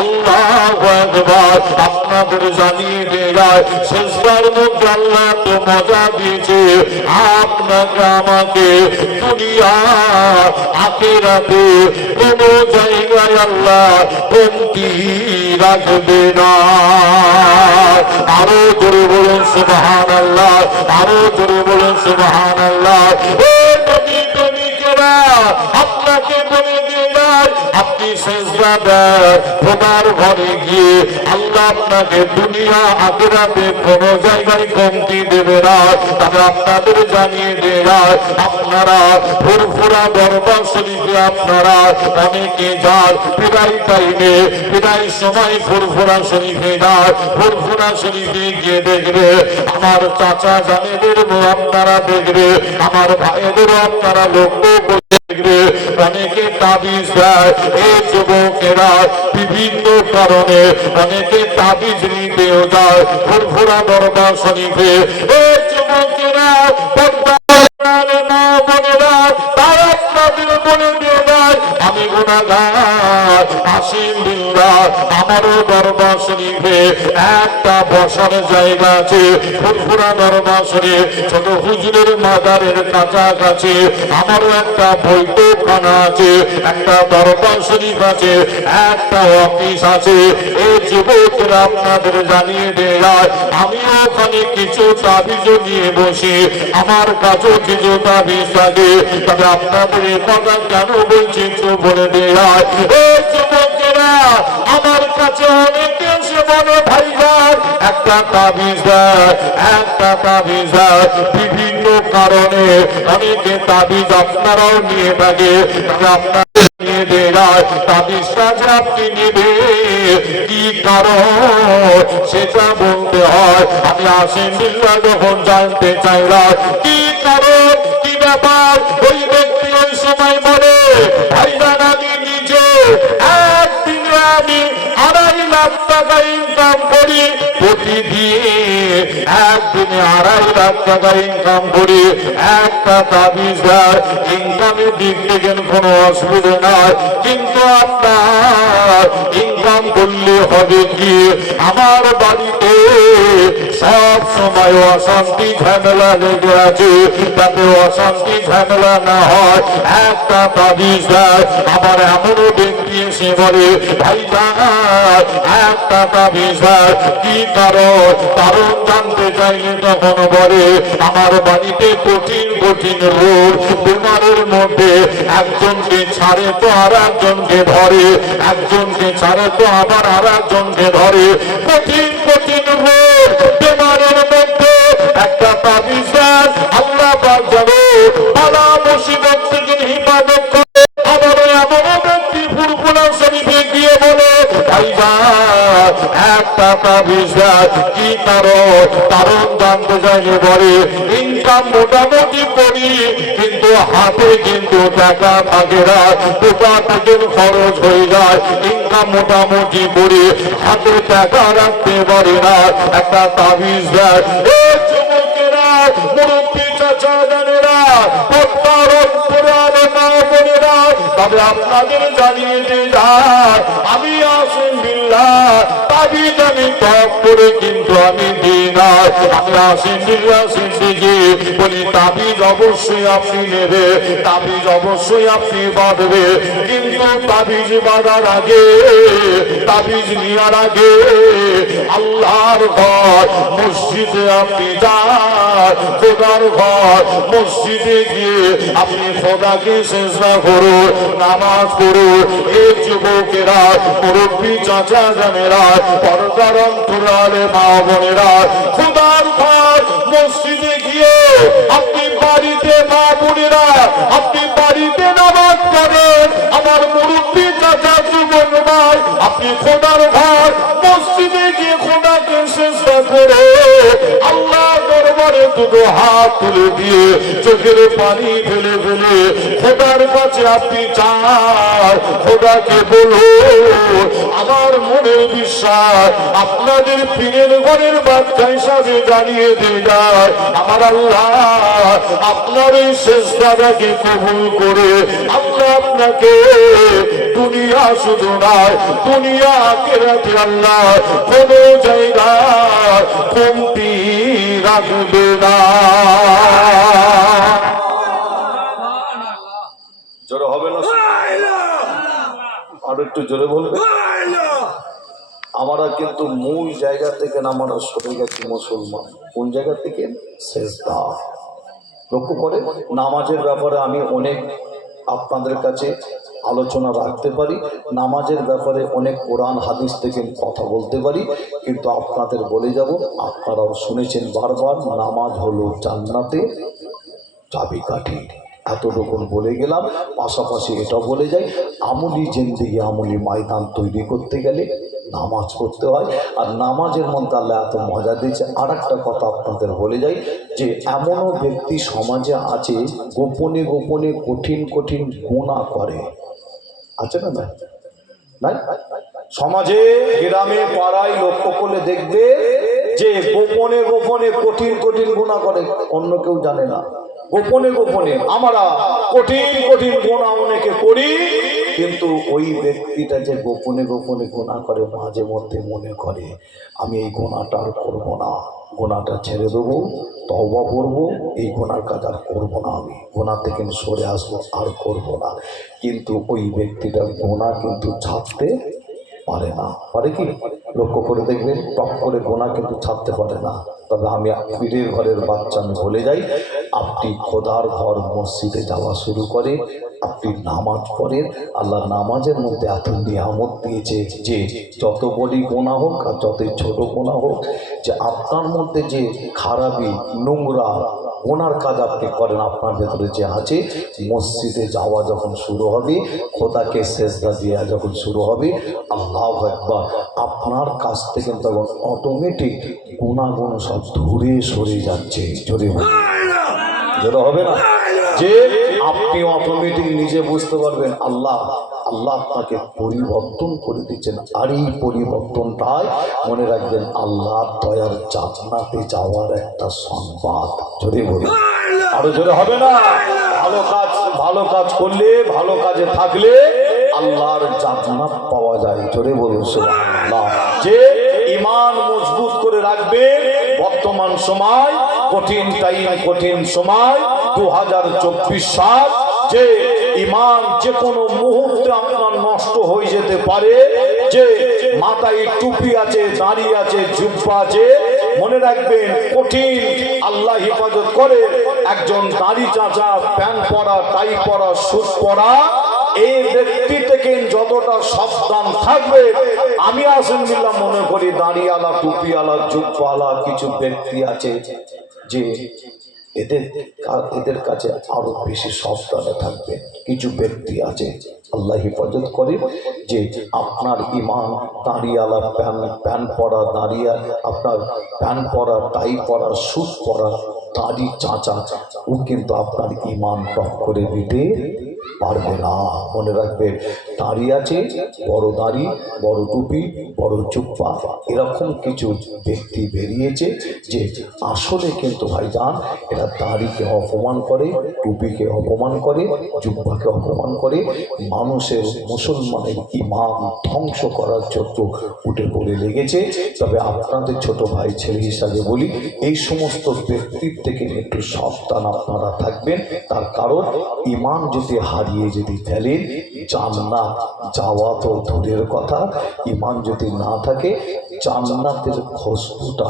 আল্লাহু আকবার। আপনাদের জানিয়ে দিয়ে যায়, সেজদার মধ্যে আল্লাহ এত মজা দিয়েছে, আপনাকে আমাকে দুনিয়া আখিরাতে কোন জায়গায় আল্লাহ কমতি রাখবে না। আরো জোরে বলুন সুবহানাল্লাহ, আরো জোরে বলুন সুবহানাল্লাহ। ও নবী প্রেমিকেরা, আপনাকে বলে দিয়ে যায়, আপনি সেজদা দেন, খোদার ঘরে গিয়ে আল্লাহ আপনাকে দুনিয়া আখিরাতে কোন জায়গায় কমতি দেবে না। তবে আপনাদের জানিয়ে দিয়ে যায়, আপনারা ফুরফুরা দরবার শরীফে আপনারা অনেকে যান, বিদায় টাইমে বিদায় সময় ফুরফুরা শরীফে যান। ফুরফুরা শরীফে গিয়ে দেখবে আমার চাচা জানেদের আপনারা দেখবে, আমার ভাইদেরও আপনারা লক্ষ্য করে দেখবে, অনেকে তাবিজ দেয়। এই যুবকেরা বিভিন্ন কারণে অনেকে তাবিজ নিতেও যায় ফুরফুরা দরবার শরীফে। এই যুবকেরা, মা বোনেরা, তারা আপনাদের বলে দিয়ে যায়, আমি গুনাহগার, আসিম বিল্লাহ, আমারও দরবার শরীফে একটা বসার জায়গা আছে। ফুরফুরা দরবার শরীফ ছোট হুজুরের মাজারের কাছাকাছি আমারও একটা বৈঠকখানা আছে, একটা দরবার শরীফ আছে, একটা অফিস আছে। এই যুবকরা আপনাদের জানিয়ে দিয়ে যায়, আমিও ওখানে কিছু তাবিজ নিয়ে বসি, আমার কাছেও কিছু তাবিজ থাকে। তবে আপনাদের কথা কেন বলছি একটু বলে দেয়। এই যুবকেরা, আমার কাছে অনেকে এসে বলে, ভাইজান একটা তাবিজ দেয়, একটা তাবিজ দেয়। বিভিন্ন কারণে অনেকে তাবিজ আপনারাও নিয়ে থাকে, তবে আপনাদের নিয়ে দেয় তাবিজটা যে আপনি নেবে কি কারণ সেটা বলতে হয়। আমি আসিম বিল্লাহ যখন জানতে চাইলাম কি কারণ কি ব্যাপার, ওই ব্যক্তি ওই সময় বলে, ভাইজান আমি নিজে একদিনে আমি 2.5 লাখ টাকা ইনকাম করি, প্রতিদিন একদিনে 2.5 লাখ টাকা ইনকাম করি। একটা তাবিজ দেয়, ইনকামের দিক থেকে কোনো অসুবিধা নাই, কিন্তু আপনার ইনকাম করলে হবে কি, আমার বাড়িতে সব সময় অশান্তি ঝামেলা লেগে আছে, যাতে অশান্তি ঝামেলা না হয় একটা তাবিজ দেয়। আবার এমনও ব্যক্তি এসে বলে, ভাইজান একটা তাবিজ দেয়, কি কারণ কারণ জানতে চাইলে তখন বলে, আমার বাড়িতে কঠিন কঠিন রোগ, বিমারের মধ্যে একজনকে ছাড়ে তো আর একজনকে ধরে, একজনকে ছাড়ে তো আবার আর একজনকে ধরে, কঠিন কঠিন রোগ বিমারের মধ্যে একটা তাবিজ দেন, আল্লাহ পাক জানে বালা মুসিবত থেকে হিফাজত করে। আবার এমন ব্যক্তি ফুরফুরা শরীফে গিয়ে বলে, ভাইজান একটা তাবিজ দেন, কি কারণ কারণ জানতে চাইলে বলে, ইনকাম মোটামুটি করি, কিন্তু হাতে কিন্তু টাকা থাকে না, কোথা থেকে খরচ হয়ে যায়। ইনকাম মোটামুটি করি, হাতে টাকা রাখতে পারে না, একটা তাবিজ দেয়। এই যুবকেরা, মুরব্বী চাচা জানেরা, তবে আপনাদের জানিয়ে দিয়ে যায়, আমি আসিম বিল্লাহ তাবিজ আমি তপ করে কিন্তু আমি দিই না। আমি আসিম বিল্লাহ সিদ্দিকী বলি, তাবিজ অবশ্যই আপনি নেবে, তাবিজ অবশ্যই আপনি বাঁধবে, কিন্তু তাবিজ বাঁধার আগে, তাবিজ নেওয়ার আগে আল্লাহর ঘর মসজিদে আপনি যান, খোদার ঘর মসজিদে গিয়ে আপনি খোদাকে সেজদা করুন, নামাজ পড়ুন। এই যুবকেরা, মুরব্বী চাচা জানেরা, পর্দার অন্তরালে মা বোনেরা, খোদার ঘর মসজিদে গিয়ে আপনি বাড়িতে মা বোনেরা, আপনি বাড়িতে নামাজ পড়েন, আমার মুরব্বী চাচা জীবন ভাই, আপনি খোদার ঘর মসজিদে গিয়ে খোদাকে চেষ্টা করে আল্লাহ দরবারে দুটো হাত তুলে দিয়ে চোখের পানি ফেলে ফেলে খোদার কাছে আপনি চান, খোদাকে বলো আমার মনের বিশ্বাস আপনাদের পীরের ঘরের বাচ্চা হিসাবে জানিয়ে দিয়ে যায় আমার আল্লাহ আপনার এই চেষ্টাটাকে কবুল করে আল্লাহ আপনাকে দুনিয়া শুধু নয় দুনিয়া আখিরাতে আল্লাহ কোন জায়গায় কমতি রাখবে না। জোরে হবে না? আর একটু জোরে বলবে। আমরা কিন্তু মূল জায়গা থেকে না আমরা সরে গেছি মুসলমান। কোন জায়গা থেকে? সেজদা। লক্ষ্য করে নামাজের ব্যাপারে আমি অনেক আপনাদের কাছে আলোচনা রাখতে পারি, নামাজের ব্যাপারে অনেক কোরআন হাদিস থেকে কথা বলতে পারি, কিন্তু আপনাদের বলে যাব, আপনারাও শুনেছেন বারবার, নামাজ হলো জান্নাতে চাবিকাঠি। এতটুকু বলে গেলাম। পাশাপাশি এটা বলে যাই, আমলি জিন্দেগি আমলি ময়দান তৈরি করতে গেলে নামাজ পড়তে হয়। আর নামাজের মধ্যে আল্লাহ এত মজা দিয়েছে। আর একটা কথা আপনাদের বলে যাই যে এমনও ব্যক্তি সমাজে আছে গোপনে গোপনে কঠিন কঠিন গুনাহ করে, আছে না? নাই সমাজে গ্রামে পাড়ায় লক্ষ্য করলে দেখবে যে গোপনে গোপনে কঠিন কঠিন গুনাহ করে, অন্য কেউ জানে না। গোপনে গোপনে আমরা কঠিন কঠিন গুনাহ অনেকে করি, কিন্তু ওই ব্যক্তিটা যে গোপনে গোপনে গুনাহ করে মাঝে মধ্যে মনে করে আমি এই গুনাহটা আর করবো না, গুনাহটা ছেড়ে দেবো, তওবা করবো, এই গুনার কাজ আর করবো না, আমি গুনাহ থেকে সরে আসবো, আর করবো না। কিন্তু ওই ব্যক্তিটা গুনাহ কিন্তু ছাড়তে পারে না। পারে কি? লক্ষ্য করে দেখবেন টপ করে গোনা কিন্তু ছাড়তে পারে না। তবে আমি পীরের ঘরের বাচ্চা, আমি বলে যাই, আপনি খোদার ঘর মসজিদে যাওয়া শুরু করে, আপনি নামাজ পড়েন, আল্লাহ নামাজের মধ্যে এত নিয়ামত দিয়েছে যে যত বড়ই গোনা হোক আর যতই ছোট গোনা হোক, যে আপনার মধ্যে যে খারাপি নোংরা গোনার কাজ আপনি করেন, আপনার ভেতরে যে আছে, মসজিদে যাওয়া যখন শুরু হবে, খোদাকে সেজদা দেওয়া যখন শুরু হবে, আল্লাহু আকবার, আপনার কাছ থেকে তখন অটোমেটিক গুনাহগুলো সব দূরে সরে যাচ্ছে। জোরে জোরে হবে না? যে আপনি অটোমেটিক নিজে বুঝতে পারবেন আল্লাহ আল্লাহ আপনাকে পরিবর্তন করে দিচ্ছেন। আর এই পরিবর্তনটাই মনে রাখবেন আল্লাহর দয়ার জান্নাতে যাওয়ার একটা সংবাদ। জোরে বলুন, আরো জোরে হবে না? ভালো কাজ করলে, ভালো কাজে থাকলে আল্লাহর জান্নাত পাওয়া যায়। জোরে বলুন সুবহানাল্লাহ। যে ঈমান মজবুত করে রাখবে, বর্তমান সময় কঠিন টাইম, কঠিন সময় 2024 সাল, যে ঈমান যে কোনো মুহূর্তে আপনার নষ্ট হয়ে যেতে পারে, যে মাথায় টুপি আছে, দাড়ি আছে, জুব্বা আছে, মনে রাখবেন কঠিন আল্লাহ হেফাজত করে। একজন দাড়ি চাচা, প্যান্ট পরা, টাই পরা, স্যুট পরা, এই ব্যক্তি থেকে যতটা সাবধান থাকবে, আমি আলহামদুলিল্লাহ মনে করি দাড়িওয়ালা, টুপিওয়ালা, জুব্বাওয়ালা কিছু ব্যক্তি আছে যে এদের কাছে আরো বেশি সাবধানে থাকবে। কিছু ব্যক্তি আছে আল্লাহ হেফাজত করে যে আপনার ঈমান, দাড়িওয়ালা, প্যান্ট পরা, দাঁড়িয়ে আপনার প্যান্ট পরা, টাই পরা, স্যুট পরা, দাড়ি চাচা, ও কিন্তু আপনার ঈমান টক করে দিতে পারবে না। মনে রাখবে, দাড়ি আছে, বড় দাড়ি, বড় টুপি, বড় জুব্বা, এরকম কিছু ব্যক্তি বেরিয়েছে যে আসলে কিন্তু ভাইজান এরা দাড়িকে অপমান করে, টুপিকে অপমান করে, জুব্বাকে অপমান করে, মানুষের মুসলমানের ঈমান ধ্বংস করার জন্য উঠে পড়ে লেগেছে। তবে আপনাদের ছোট ভাই ছেলে হিসাবে বলি, এই সমস্ত ব্যক্তির থেকে একটু সাবধান আপনারা থাকবেন। তার কারণ ঈমান যদি হারিয়ে যদি ফেলেন, জান্নাত যাওয়া তো দূরের কথা, ঈমান যদি না থাকে জান্নাতের খুশবুটা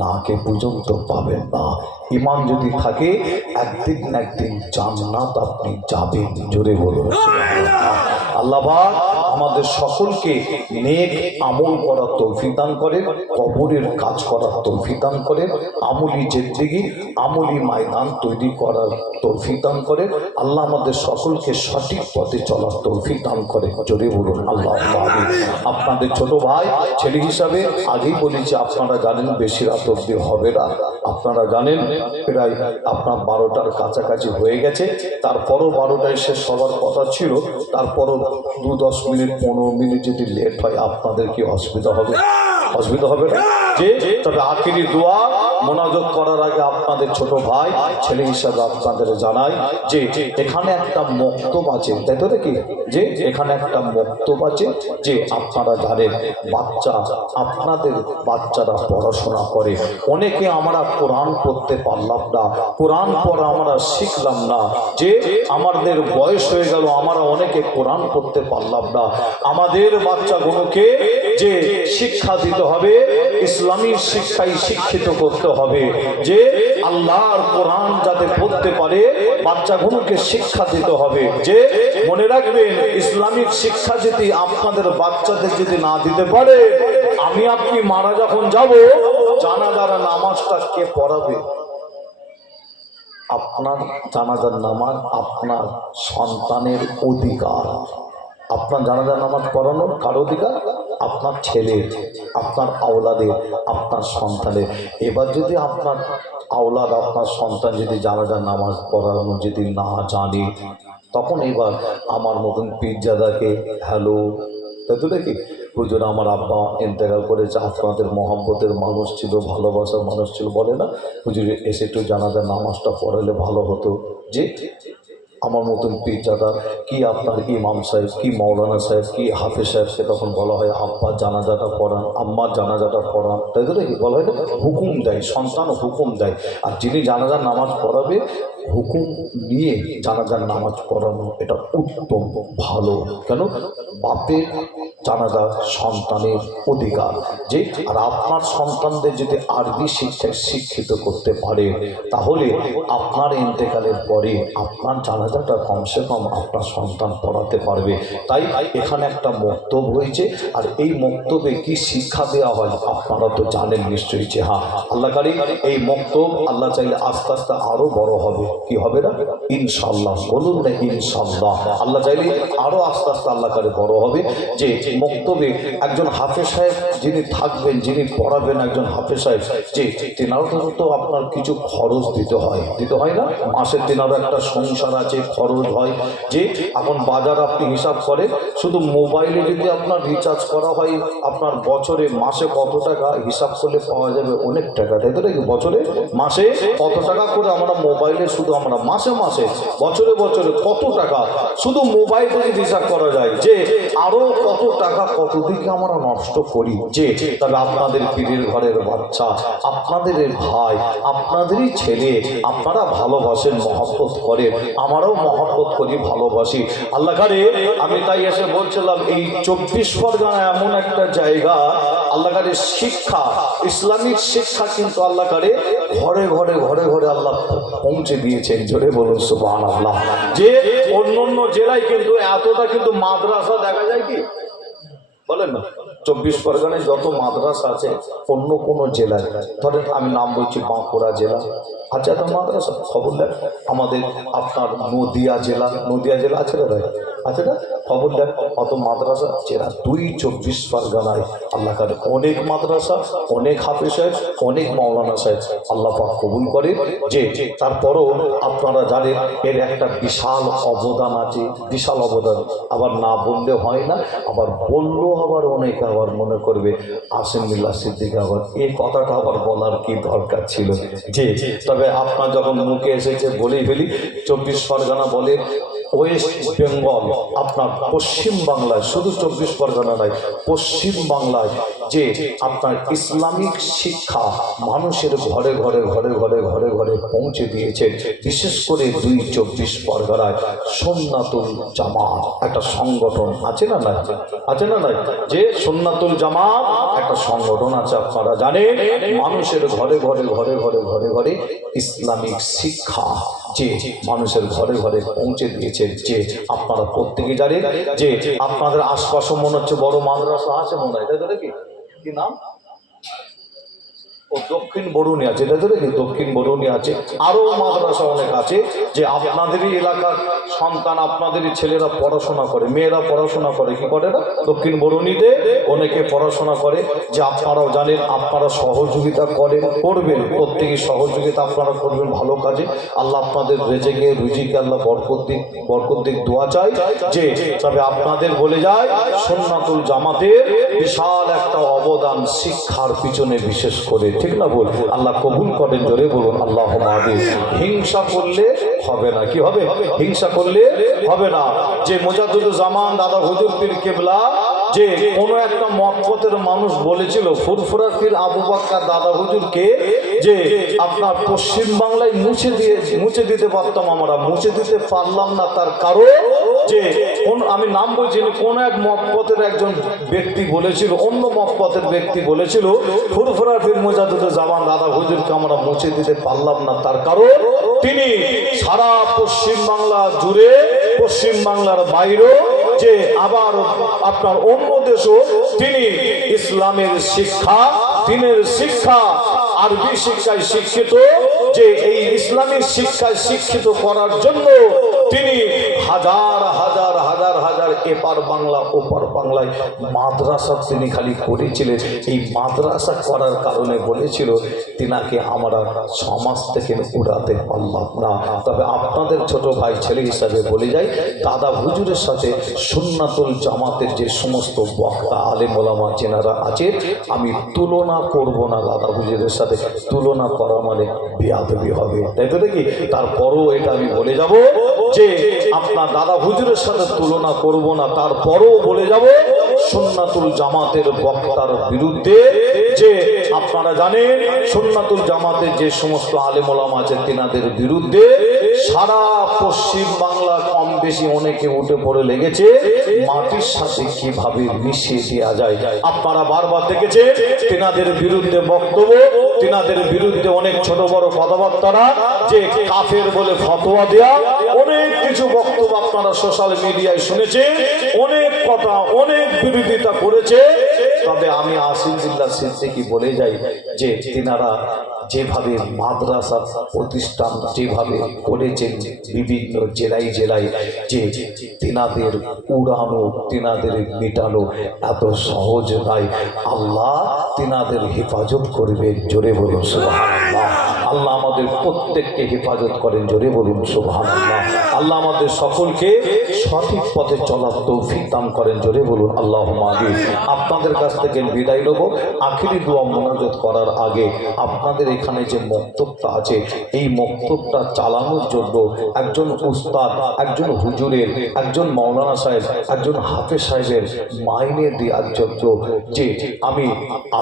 নাকে পর্যন্ত পাবেন না। ঈমান যদি থাকে একদিন না একদিন জান্নাত আপনি যাবেন। জোরে বলুন সুবহানাল্লাহ। আল্লাহ পাক আমাদের সকলকে নেক আমল করার তৌফিক দান করে, কবরের কাজ করার তৌফিক দান করে, আমলি জিন্দেগি আমলি ময়দান তৈরি করার তৌফিক দান করে। আল্লাহ আমাদের সকলকে সঠিক পথে চলার তৌফিক দান করে। জোরে বলুন আল্লাহ আমিন। আপনাদের ছোট ভাই ছেলে হিসাবে আগেই বলেছি, আপনারা জানেন বেশি রাত অবধি হবে না। আপনারা জানেন প্রায় আপনার 12টার কাছাকাছি হয়ে গেছে। তারপরও 12টায় শেষ হওয়ার কথা ছিল, তারপরও 2-10 মিনিট 15 মিনিট যদি লেট হয় আপনাদের কি অসুবিধা হবে? অসুবিধা হবে না। যে তবে আখিরি দোয়া মোনাজাত করার আগে আপনাদের ছোট ভাই ছেলে হিসাবে আপনাদের জানাই যে এখানে একটা মক্তব আছে, তাই তো নাকি? যে এখানে একটা মক্তব আছে, যে আপনারা জানেন বাচ্চা, আপনাদের বাচ্চারা পড়াশোনা করে। অনেকে আমরা কোরআন পড়তে পারলাম না, কোরআন পড়া আমরা শিখলাম না, যে আমাদের বয়স হয়ে গেল, আমরা অনেকে কোরআন পড়তে পারলাম না। আমাদের বাচ্চাগুলোকে যে শিক্ষা দিতে হবে, ইসলামী শিক্ষায় শিক্ষিত করতে হবে, যে আল্লাহর কোরআন যাতে পড়তে পারে বাচ্চাগুলোকে শিক্ষা দিতে হবে। যে মনে রাখবেন, ইসলামিক শিক্ষা যদি আপনাদের বাচ্চাদের যদি না দিতে পারে, আমি আপনি মারা যখন যাব, জানাজার নামাজটা কে পড়াবে? আপনার জানাজার নামাজ আপনার সন্তানের অধিকার। আপনার জানাজার নামাজ পড়ানোর কার অধিকার? আপনার ছেলের, আপনার আওলাদের, আপনার সন্তানের। এবার যদি আপনার আওলাদ, আপনার সন্তান যদি জানাজার নামাজ পড়ানো যদি না জানে, তখন এবার আমার মতন পীরজাদাকে হ্যালো, তাই তো নাকি? হুজুর আমার আব্বা ইন্তেকাল করেছে, আপনাদের মহব্বতের মানুষ ছিল, ভালোবাসার মানুষ ছিল, বলে না হুজুর এসে একটু জানাজার নামাজটা পড়ালে ভালো হতো। যে আমার মতন পীরজাদা কি আপনার ইমাম সাহেব, কি মৌলানা সাহেব, কি হাফেজ সাহেবকে তখন বলা হয় আব্বার জানাজাটা পড়ান, আম্মার জানাজাটা পড়ান, তাই তো নাকি? বলা হয় না, হুকুম দেয়, সন্তান হুকুম দেয়। আর যিনি জানাজার নামাজ পড়াবে, হুকুম নিয়ে জানাজার নামাজ পড়ানো এটা উত্তম, ভালো। কেন? বাপের জানাজা সন্তানের অধিকার। যে আর আপনার সন্তানদের যদি আরবি শিক্ষায় শিক্ষিত করতে পারে, তাহলে আপনার ইন্তেকালের পরে আপনার জানাজাটা কমসে কম আপনার সন্তান পড়াতে পারবে। তাই এখানে একটা মক্তব হয়েছে, আর এই মক্তবে কি শিক্ষা দেওয়া হয় আপনারা তো জানেন নিশ্চয়ই। যে হ্যাঁ, আল্লাহ কারি এই মক্তব আল্লাহ চাইলে আস্তে আস্তে আরো বড় হবে। কি হবে না? ইনশাল্লাহ, বলুন না ইনশাল্লাহ। আল্লাহ চাইলে আরো আস্তে আস্তে আল্লাহ কারি বড় হবে। যে মক্তবে একজন হাফেজ সাহেব যিনি থাকবেন, যিনি পড়াবেন, একজন হাফেজ সাহেব, যে তেনারও তো আপনার কিছু খরচ দিতে হয়, দিতে হয় না? মাসের তেনারও একটা সংসার আছে, খরচ হয়। যে এখন বাজার আপনি হিসাব করে, শুধু মোবাইলে যদি আপনার রিচার্জ করা হয়, আপনার বছরে মাসে কত টাকা হিসাব করলে পাওয়া যাবে অনেক টাকা, তাই তো নাকি? বছরে মাসে কত টাকা করে আমরা মোবাইলে, শুধু আমরা মাসে মাসে বছরে বছরে কত টাকা শুধু মোবাইল থেকে হিসাব করা যায়। যে আরো কত টাকা কত দিকে আমরা নষ্ট করি। যে তবে আপনাদের পীরের ঘরের বাচ্চা, আপনাদের ভাই, আপনাদেরই ছেলে, আপনারা ভালোবাসেন, মহব্বত করেন, আমরাও মহব্বত করি, ভালোবাসি। আল্লাহ কারে আমি তাই এসে বলছিলাম, এই 24 পরগনা এমন একটা জায়গা, আল্লাহ কারে শিক্ষা, ইসলামিক শিক্ষা কিন্তু আল্লাহ কারে ঘরে ঘরে ঘরে ঘরে আল্লাহ পৌঁছে দিয়েছেন। জোরে বলুন সুবহানাল্লাহ। যে অন্য অন্য জেলায় কিন্তু এতটা কিন্তু মাদ্রাসা দেখা যায় কি বলেন না? 24 পরগনায় যত মাদ্রাসা আছে, অন্য কোনো জেলায়, ধরেন আমি নাম বলছি বাঁকুড়া জেলা, আচ্ছা তো মাদ্রাসা, খবর দেন। আমাদের আপনার নদিয়া জেলা, নদিয়া জেলা আছে না ভাই? আছে না? খবর দেন অত মাদ্রাসা জেলা। 24 পরগনায় আল্লাহ কারে অনেক মাদ্রাসা, অনেক হাফেজ সাহেব, অনেক মাওলানা সাহেব আল্লাহ পাক কবুল করে। যে তারপরও আপনারা জানেন এর একটা বিশাল অবদান আছে, বিশাল অবদান। আবার না বললে হয় না, আবার বললেও আবার অনেকে আবার মনে করবে আসিম বিল্লাহ সিদ্দিক, আবার এই কথাটা আবার বলার কি দরকার ছিল। যে তবে আপনার যখন মুখে এসেছে বলেই ফেলি। 24 পরগনা বলে ওয়েস্ট বেঙ্গল, আপনার পশ্চিম বাংলায়, শুধু 24 পরগনা নয়, পশ্চিম বাংলায় যে আপনার ইসলামিক শিক্ষা মানুষের ঘরে ঘরে ঘরে ঘরে ঘরে ঘরে পৌঁছে দিয়েছে। বিশেষ করে 24 পরগনায় সুন্নাতুল জামাত একটা সংগঠন আছে না নাই? আছে না নাই? যে সুন্নাতুল জামাত একটা সংগঠন আছে, আপনারা জানেন। মানুষের ঘরে ঘরে ঘরে ঘরে ঘরে ঘরে ইসলামিক শিক্ষা যে মানুষের ঘরে ঘরে পৌঁছে দিয়েছেন। যে আপনারা প্রত্যেকে জানেন যে আপনাদের আশপাশে মনে হচ্ছে বড় মাদ্রাসা আছে মনে হয়, তাই তো নাকি? কি নাম? ও দক্ষিণ বরুণী আছে, তাই তো নাকি? দক্ষিণ বরুণী আছে, আরো মাদ্রাসা অনেক আছে। যে আপনাদেরই এলাকার সন্তান, আপনাদেরই ছেলেরা পড়াশোনা করে, মেয়েরা পড়াশোনা করে, কি করে না? দক্ষিণ বরুণীতে অনেকে পড়াশোনা করে। যে আপনারাও জানেন, আপনারা সহযোগিতা করেন, করবেন, প্রত্যেকে সহযোগিতা আপনারা করবেন ভালো কাজে। আল্লাহ আপনাদের রেজেকে রুজিকে আল্লাহ বরকত দিক দোয়া চাই। যে তবে আপনাদের বলে যায়, সুন্নাতুল জামাতের বিশাল একটা অবদান শিক্ষার পিছনে, বিশেষ করে, ঠিক না বল? আল্লাহ কবুল করেন, জোরে বলুন আল্লাহুম্মা আমিন। হিংসা করলে হবে না, কি হবে? হিংসা করলে হবে না। যে মুজাদ্দিদুজ্জামান দাদা হুজুর পীর কেবলা, যে কোনো একটা মতপথের মানুষ বলেছিল ফুরফুরা পীর আবু বাক্কার দাদা হুজুরকে, যে আপনার পশ্চিম বাংলায় মুছে দিতে পারতাম, আমরা মুছে দিতে পারলাম না। তার কারণ যে আমি নাম বলছি, কোন এক মতপথের একজন ব্যক্তি বলেছিল, অন্য মতপথের ব্যক্তি বলেছিল ফুরফুরা পীর মুজাদ্দিদুজ্জামান দাদা হুজুরকে আমরা মুছে দিতে পারলাম না। তার কারণ তিনি সারা পশ্চিম বাংলা জুড়ে, পশ্চিম বাংলার বাইরেও, যে আবার আপনার অন্য দেশও তিনি ইসলামের শিক্ষা, দ্বীনের শিক্ষা, আরবি শিক্ষায় শিক্ষিত। যে এই ইসলামিক শিক্ষায় শিক্ষিত করার জন্য তিনি হাজার হাজার হাজার হাজার এপার বাংলা ওপার বাংলায় মাদ্রাসা তিনি খালি করেছিলেন। এই মাদ্রাসা করার কারণে বলেছিল তিনাকে আমরা সমাজ থেকে উড়াতে পারলাম না। তবে আপনাদের ছোট ভাই ছেলে হিসাবে বলে যাই, দাদা হুজুরের সাথে সুন্নাতুল জামাতের যে সমস্ত বক্তা আলেম ওলামা যেনারা আছে, আমি তুলনা করব না দাদা হুজুরের সাথে। তুলনা করা মানে বেয়াদবি হবে, তাই তো নাকি? তারপরও এটা আমি বলে যাব যে আপনার দাদা হুজুরের সাথে তুলনা করব না। তারপরও বলে যাব সুন্নাতুল জামাতের বক্তার বিরুদ্ধে। যে আপনারা জানেন সুন্নাতুল জামাতের যে সমস্ত আলেম ওলামা আছে তেনাদের বিরুদ্ধে সারা পশ্চিম বাংলা কম বেশি অনেকে উঠে পড়ে লেগেছে মাটির সাথে কিভাবে মিশিয়ে দেওয়া যায়। আপনারা বারবার দেখেছেন তেনাদের বিরুদ্ধে বক্তব্য, তেনাদের বিরুদ্ধে অনেক ছোট বড় কথাবার্তারা, যে কাফের বলে ফতোয়া দেয়া, অনেক কিছু বক্তব্য আপনারা সোশ্যাল মিডিয়ায় শুনেছেন। অনেক কথা, অনেক বিরোধিতা করেছে। তবে আমি আসিফুল্লাহ সিদ্দিকী বলে যাই যে তিনারা যেভাবে মাদ্রাসা প্রতিষ্ঠান যেভাবে করেছেন বিভিন্ন জেলায় জেলায়, যে তিনাদের উড়ানো, তিনাদের মেটানো এত সহজ নয়। আল্লাহ তিনাদের হেফাজত করবেন, জোরে বলুন সুবহানাল্লাহ। আল্লাহ আমাদের প্রত্যেককে হেফাজত করেন, জোরে বলুন সুবহানাল্লাহ। আল্লাহ আমাদের সকলকে সঠিক পথে চলার তৌফিক দান করেন, জোরে বলুন আল্লাহুম্মা আমিন। আপনাদের কাছ থেকে বিদায় নেব। আখিরি দোয়া মোনাজাত করার আগে আপনাদের এখানে যে বক্তব্যটা আছে, এই বক্তব্যটা চালানোর জন্য একজন উস্তাদ, একজন হুজুরের, একজন মাওলানা সাহেব, একজন হাফেজ সাহেবের মাইনে দেওয়ার জন্য, যে আমি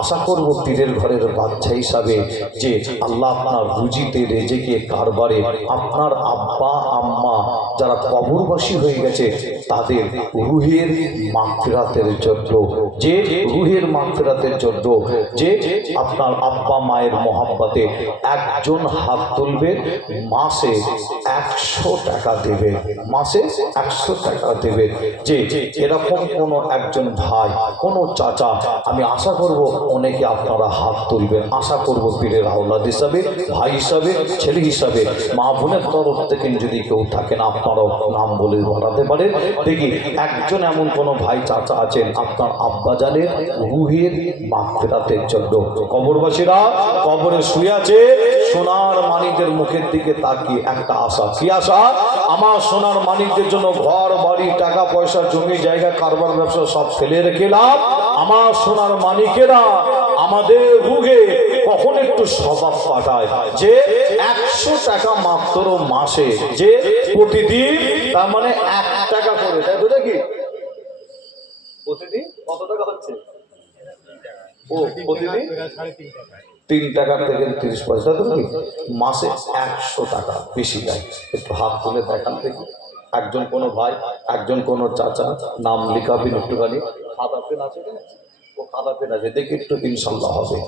আশা করব পীরের ঘরের বাচ্চা হিসাবে, যে আল্লাহ আপনার রুজিতে রেজেকে কারবারে আপনার আব্বা আম্মা যারা কবরবাসী হয়ে গেছে তাদের রুহের মাগফিরাতের জন্য, যে রুহের মাগফিরাতের জন্য, যে আপনার আব্বা মায়ের মহাব্বতে একজন হাত তুলবে, মাসে 100 টাকা দেবে, মাসে 100 টাকা দেবে। যে এরকম কোনো একজন ভাই, কোনো চাচা, আমি আশা করব অনেকে আপনারা হাত তুলবেন। আশা করব পীরের আওলাদ হিসাবে, ভাই হিসাবে, ছেলে হিসাবে, মা বোনের তরফ থেকে যদি কেউ থাকেন আপনারাও নাম বলে বাড়াতে পারেন। দেখি একজন এমন কোনো ভাই চাচা আছেন আপনার আব্বা জানের রুহের মাগফিরাতের জন্য। কবরবাসীরা কবরে শুয়ে আছে, সোনার মানিকদের মুখের দিকে তাকিয়ে একটা আশা, কি আশা? আমার সোনার মানিকদের জন্য ঘর বাড়ি টাকা পয়সা জমি জায়গা কারবার ব্যবসা সব ফেলে রেখেলাম, আমার সোনার মানিকেরা আমাদের রুহে কখন একটু স্বভাব পাঠায়, যে 100 টাকা মাত্র মাসে, যে প্রতিদিন, তার মানে 1 টাকা করে, তাই বুঝে কি প্রতিদিন কত টাকা হচ্ছে? ও প্রতিদিন 3 টাকা থেকে 30 পয়সা, তো কি মাসে 100 টাকা বেশি দেয়। একটু হাত তুলে দেখান দেখি। একজন কোনো ভাই, একজন কোনো চাচা, নাম লিখাবেন একটুখানি। খাতা পেন আছে কিনা? ও খাতা পেন আছে, দেখি একটু, ইনশাল্লাহ হবে।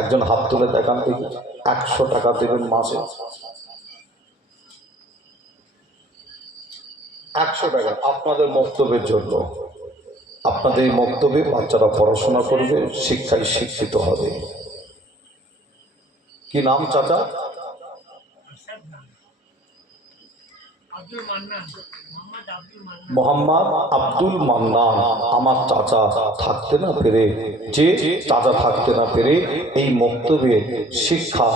একজন হাত তুলে দেখান দেখি। 100 টাকা দেবেন মাসে। 100 টাকা আপনাদের বক্তব্যের জন্য। আপনাদের এই বক্তব্যে বাচ্চারা পড়াশোনা করবে, শিক্ষায় শিক্ষিত হবে। কি নাম চাচা? মোহাম্মদ আব্দুল মান্নান। আমার চাচা থাকতে না পেরে, যে চাচা থাকতে না পেরে এই বক্তব্যে শিক্ষা,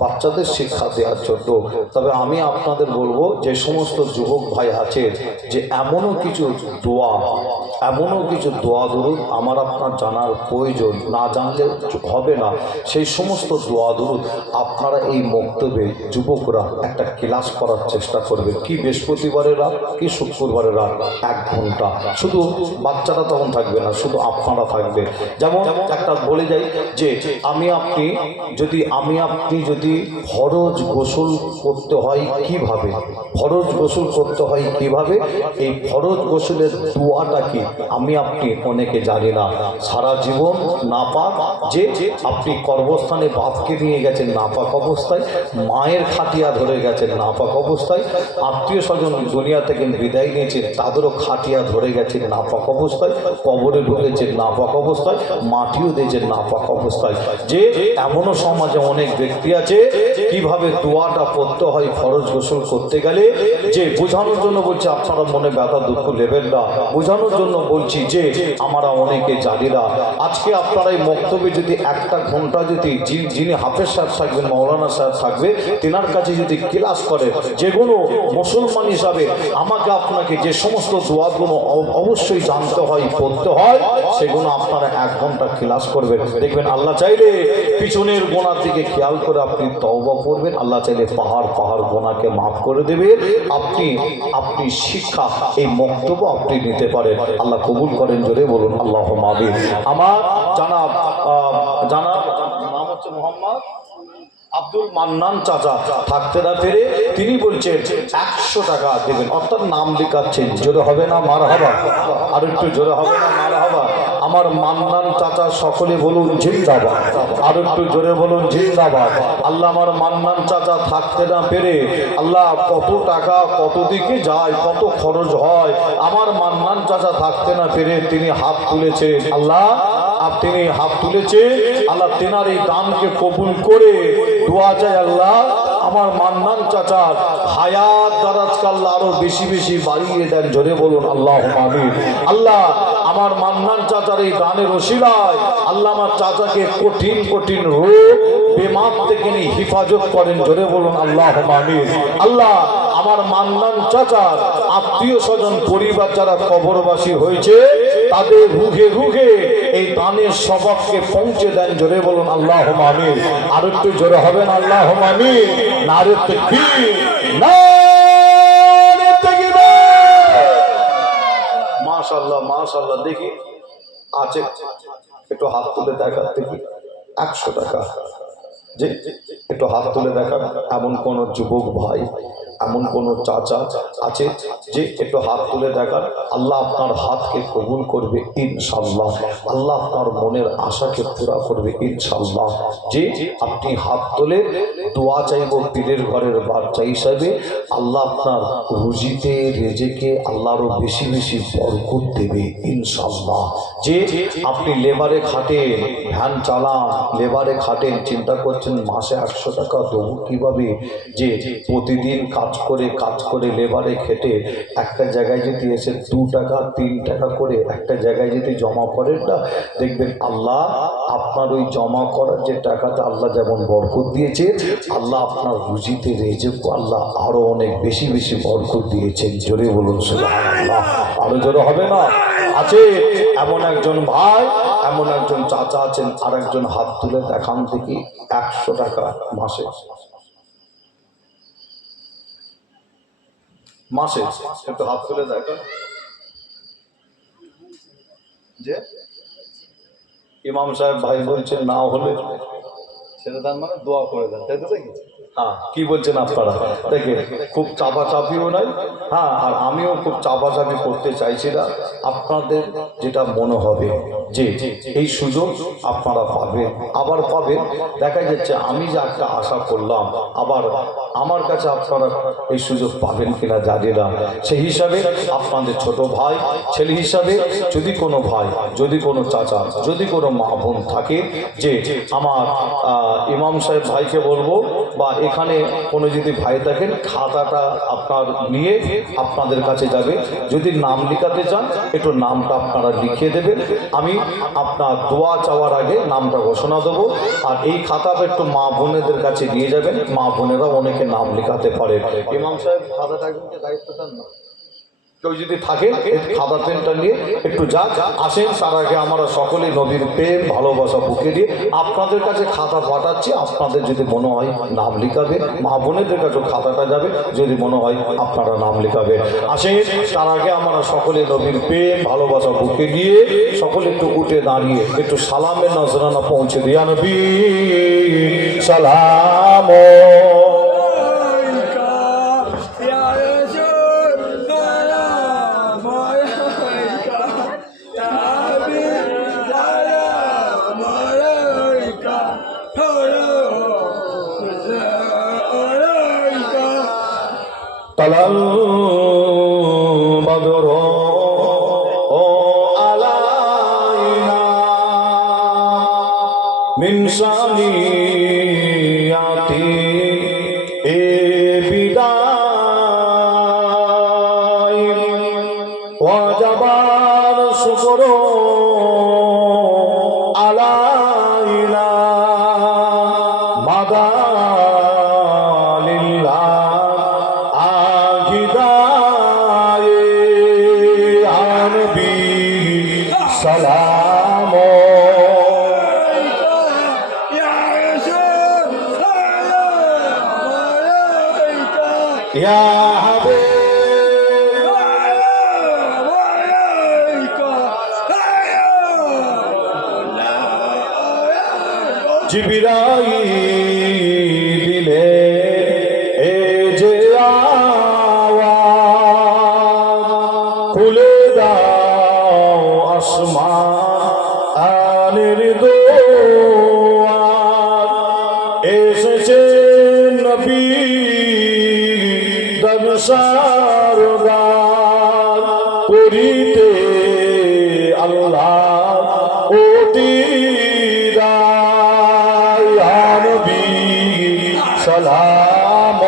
বাচ্চাদের শিক্ষা দেওয়ার জন্য। তবে আমি আপনাদের বলবো, যে সমস্ত যুবক ভাই আছে, যে এমনও কিছু দোয়া দরুদ আমার আপনার জানার প্রয়োজন, না জানলে হবে না। সেই সমস্ত দোয়া দরুদ আপনারা এই বক্তব্যে যুবকরা একটা ক্লাস করার চেষ্টা করবে। কি বৃহস্পতিবারের রাত, কি শুক্রবারের রাত, 1 ঘন্টা। শুধু বাচ্চারা তখন থাকবে না, শুধু আপনারা থাকবে। যেমন একটা বলে যাই, যে আমি আপনি যদি ফরজ গোসল করতে হয় কিভাবে, এই ফরজ গোসলের দোয়াটা কি আমি আপনি অনেকে জানি না। সারা জীবন নাপাক, যে আপনি কর্মস্থানে বাপকে নিয়ে গেছেন নাপাক অবস্থায়, মায়ের খাটিয়া ধরে গেছেন নাপাক অবস্থায়, আত্মীয় স্বজন দুনিয়া থেকে বিদায় নিয়েছেন, তাদেরও খাটিয়া ধরে গেছেন নাপাক অবস্থায়, কবরে ঢুকেছেন নাপাক অবস্থায়, মাটিও দিয়েছেন নাপাক অবস্থায়। যে এমনও সমাজে অনেক ব্যক্তি আছে, কিভাবে দোয়াটা পড়তে হয় ফরজ গোসল করতে গেলে, যে বোঝানোর জন্য বলছি, আপনারা মনে ব্যথা দুঃখ নেবেন না, বোঝানোর জন্য বলছি যে আমরা অনেকে জানি না। আজকে আপনারা এই বক্তব্যে যদি 1 ঘন্টা যদি যিনি হাফেজ সাহেব থাকবেন, মৌলানা সাহেব থাকবে, তেনার কাছে যদি ক্লাস করে, যেগুলো মুসলমান হিসাবে আমাকে আপনাকে যে সমস্ত দোয়াগুলো অবশ্যই জানতে হয়, পড়তে হয়, সেগুলো আপনারা 1 ঘন্টা ক্লাস করবেন। দেখবেন আল্লাহ চাইলে পিছনের গোনার দিকে খেয়াল করে আপনি তওবা করবেন, আল্লাহ চাইলে পাহাড় গোনাকে মাফ করে দেবে। আপনি শিক্ষা, এই বক্তব্য আপনি নিতে পারেন। আল্লাহ কবুল করেন, জোরে বলুন আল্লাহুম্মা আমিন। আমার জানাব নাম হচ্ছে মোহাম্মদ আব্দুল মান্নান চাচা থাকতে না পেরে তিনি বলছেন 100 টাকা দেবেন, অর্থাৎ নাম লেখাচ্ছেন। জোরে হবে না মারহাবা? আর একটু জোরে হবে না মারহাবা? আমার মান্নান চাচা সকলে বলুন জিন্দাবাদ। আর একটু জোরে বলুন জিন্দাবাদ। আল্লাহ আমার মান্নান চাচা থাকতে না পেরে, আল্লাহ কত টাকা কত দিকে যায়, কত খরচ হয়, আমার মান্নান চাচা থাকতে না পেরে তিনি হাত তুলেছেন। আল্লাহ তিনি হাত তুলেছে, আল্লাহ তেনার এই দানকে কবুল করে দোয়া চাই, আল্লাহ আমার মান্নান চাচার হায়াত দারাজকে আল্লাহ আরো বেশি বেশি বাড়িয়ে দেন। জোরে বলুন আল্লাহুম্মা আমিন। আল্লাহ আমার মান্নান চাচার এই দানের ওসিলায় আল্লাহ আমার চাচাকে কঠিন রোগ বেমার থেকে হিফাজত করেন। জোরে বলুন আল্লাহুম্মা আমিন। আল্লাহ আমার মান্নান চাচার আত্মীয় স্বজন পরিবার যারা কবরবাসী হয়েছে, তাদের রুহে এই দানের সবককে পৌঁছে দেন। জোরে বলুন আল্লাহুম্মা আমিন। আর একটু জোরে হবেন আল্লাহুম্মা আমিন। নারে তাকবীর, নারে তাকবীর। মাশাআল্লাহ। দেখি আছে, একটু হাত তুলে দেখার, দেখি 100 টাকা। যে একটু হাত তুলে দেখান। এমন কোন যুবক ভাই, এমন কোন চাচা আছে যে একটু হাত তুলে দেখান। আল্লাহ আপনার হাতকে কবুল করবে ইনশাআল্লাহ। আল্লাহ আপনার মনের আশাকে পুরা করবে ইনশাআল্লাহ। যে আপনি হাত তুলে দোয়া চাইব পীরের ঘরের বাচ্চা হিসাবে, আল্লাহ আপনার রুজিতে রেজেকে আল্লাহ আরো বেশি বেশি বরকত দেবে ইনশাআল্লাহ। যে আপনি লেবারে খাটেন, ভ্যান চালান, লেবারে খাটেন, চিন্তা করছেন মাসে 100 টাকা দেবো কিভাবে, যে প্রতিদিন কাজ করে লেবারে খেটে একটা জায়গায় যদি এসে 2 টাকা 3 টাকা করে একটা জায়গায় যদি জমা করেন না, দেখবেন আল্লাহ আপনার ওই জমা করার যে টাকাটা আল্লাহ যেমন বরকত দিয়েছে, আল্লাহ আপনার রুজিতে রেজেকও আল্লাহ আরো অনেক বেশি বেশি বরকত দিয়েছেন। জোরে বলুন সুবহানাল্লাহ। আরো জোরে হবে না? আছে এমন একজন ভাই, এমন একজন চাচা আছেন, আর একজন হাত তুলে দেখান দেখি 100 টাকা মাসে একটু হাত তুলে দেখান। যে ইমাম সাহেব ভাই বলছেন না হলে সেটা তার মানে দোয়া করে দেন, তাই তো? দেখি হ্যাঁ, কি বলছেন আপনারা? দেখেন, খুব চাপাচাপিও নাই, হ্যাঁ, আর আমিও খুব চাপাচাপি করতে চাইছি না। আপনাদের যেটা মনে হবে যে এই সুযোগ আপনারা পাবেন, আবার পাবেন, দেখা যাচ্ছে আমি যে একটা আশা করলাম, আবার আমার কাছে আপনারা এই সুযোগ পাবেন কিনা জানি না। সেই হিসাবে আপনাদের ছোট ভাই ছেলে হিসাবে যদি কোনো ভাই, যদি কোনো চাচা, যদি কোনো মা বোন থাকে, যে আমার ইমাম সাহেব ভাইকে বলবো, বা এখানে কোনো যদি ভাই থাকেন, খাতাটা আপনার নিয়ে আপনাদের কাছে যাবে। যদি নাম লিখাতে চান, একটু নামটা আপনারা লিখিয়ে দেবেন। আমি আপনার দোয়া চাওয়ার আগে নামটা ঘোষণা দেবো। আর এই খাতাটা একটু মা বোনেদের কাছে দিয়ে যাবেন, মা বোনেরা অনেকে নাম লিখাতে পারে। ইমাম সাহেব খাতাটা কিন্তু দায়িত্ব দেন না, কেউ যদি থাকে খাতা পেনটা নিয়ে একটু যাক আসেন। তার আগে আমরা সকলেই নবীর প্রেম ভালোবাসা বুকে দিয়ে আপনাদের কাছে খাতা পাঠাচ্ছি। আপনাদের যদি মনে হয় নাম লিখাবে, মা বোনেদের কাছে খাতাটা যাবে, যদি মনে হয় আপনারা নাম লিখাবে। আসেন, তার আগে আমরা সকলে নবীর প্রেম ভালোবাসা বুকে দিয়ে সকলে একটু উঠে দাঁড়িয়ে একটু সালামের নজরানা পৌঁছে দিয়া নবী সালাম। طلال بدر علينا من ثنيات الوداع وجب الشكر علينا مدى سلام يا حبيب জিবরাইল দিলে এ যে আওয়াজ খুলে দাও আসমানের দুয়ার এসেছে নবী দরসারদার করিতে আল্লাহ ও দিদার ইয়া নবী সালাম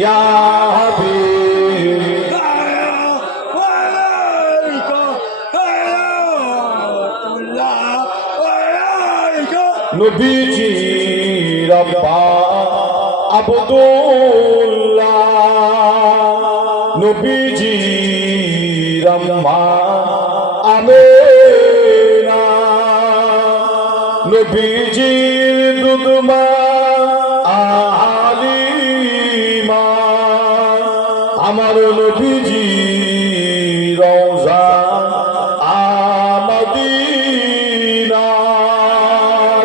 ইয়া হাবিব নবীজি রাব্বা আব্দুল্লাহ নবীজি রাম্মা আমেনা নবীজি দুধমা আলিমা আমার নবীজি রওজা আমদিনা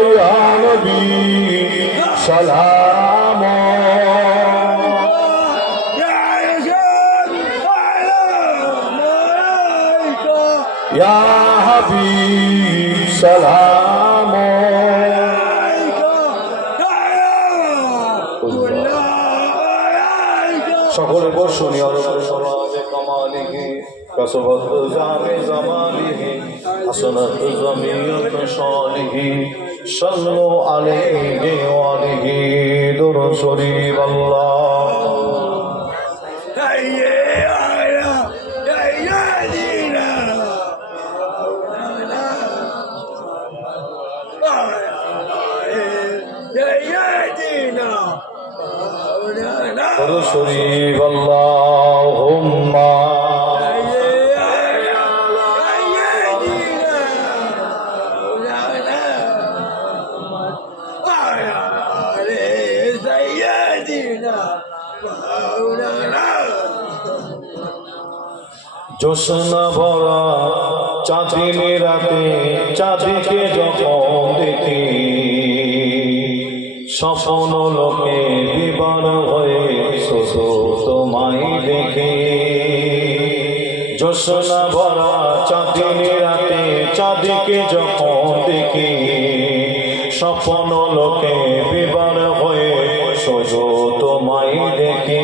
ইয়া নবী সালাম ইয়া হাবিব সালাম সকলে বসুন كسبت زعم زمانه حسنت زمية صالح صلوا عليه وآله در شريف الله در شريف اللهم জোসনা ভরা চাঁদিনী রাতে চাঁদিকে যখন দেখি স্বপ্ন লোকে বিবার হয়ে শুধু তোমায় দেখি জোছনা ভরা চাঁদিনী রাতে চাঁদিকে যখন দেখি স্বপ্ন লোকে বিবার হয়ে শুধু তোমায় দেখি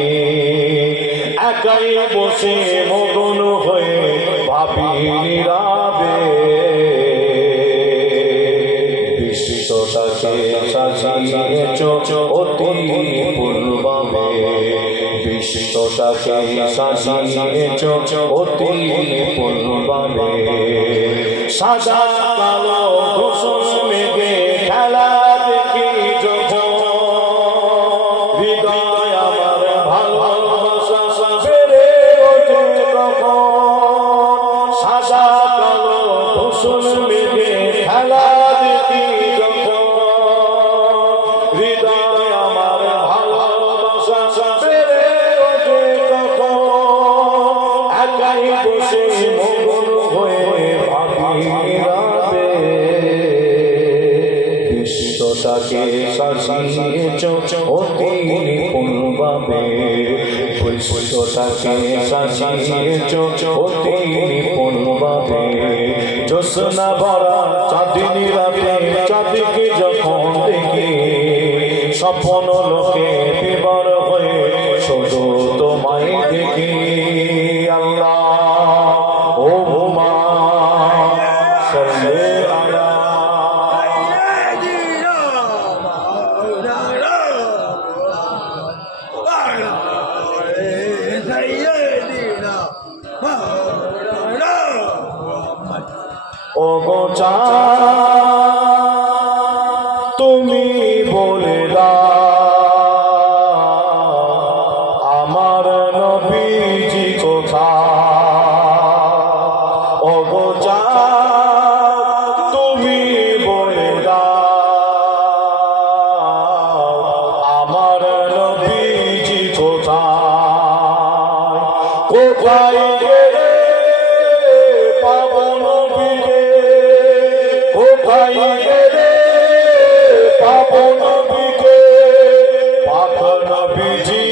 একাই বসে মগন হয়ে ভাবি নীরবে বিশ্বটাকে সাজিয়েছ অতি পূর্বভাবে বিশ্বটাকে সাজিয়েছ অতি পূর্বভাবে সাদা কালো ধূসর মেঘে খেলা দেখি যখন হৃদয় আমার ভালোবাসা বেড়ে ওঠে তখন সাদা কালো ধূসর মেঘে খেলা দেখি যখন হৃদয় আমার ভালোবাসা বেড়ে ওঠে তখন একাই বসে মগন হয়ে ভাবি নীরবে বিশ্বটাকে সাজিয়েছ অতি নিপুণভাবে বিশ্বটাকে সাজিয়েছ অতি নিপুণভাবে জোছনা ভরা চাঁদিনী রাতে চাঁদিকে যখন দেখি স্বপ্ন লোকে বিবার হয়ে শুধু তোমায় দেখি আল্লাহ ও হুমা সাল্লি আলা ও গো চাঁদ তুমি বলে দাও আমার নবীজি কোথায় ও গো চাঁদ তুমি বলে দাও আমার নবীজি কোথায় কোথায় গেলে পাবো নবীরে কোথায় গেলে পাবো নবীকে পাক নবীজি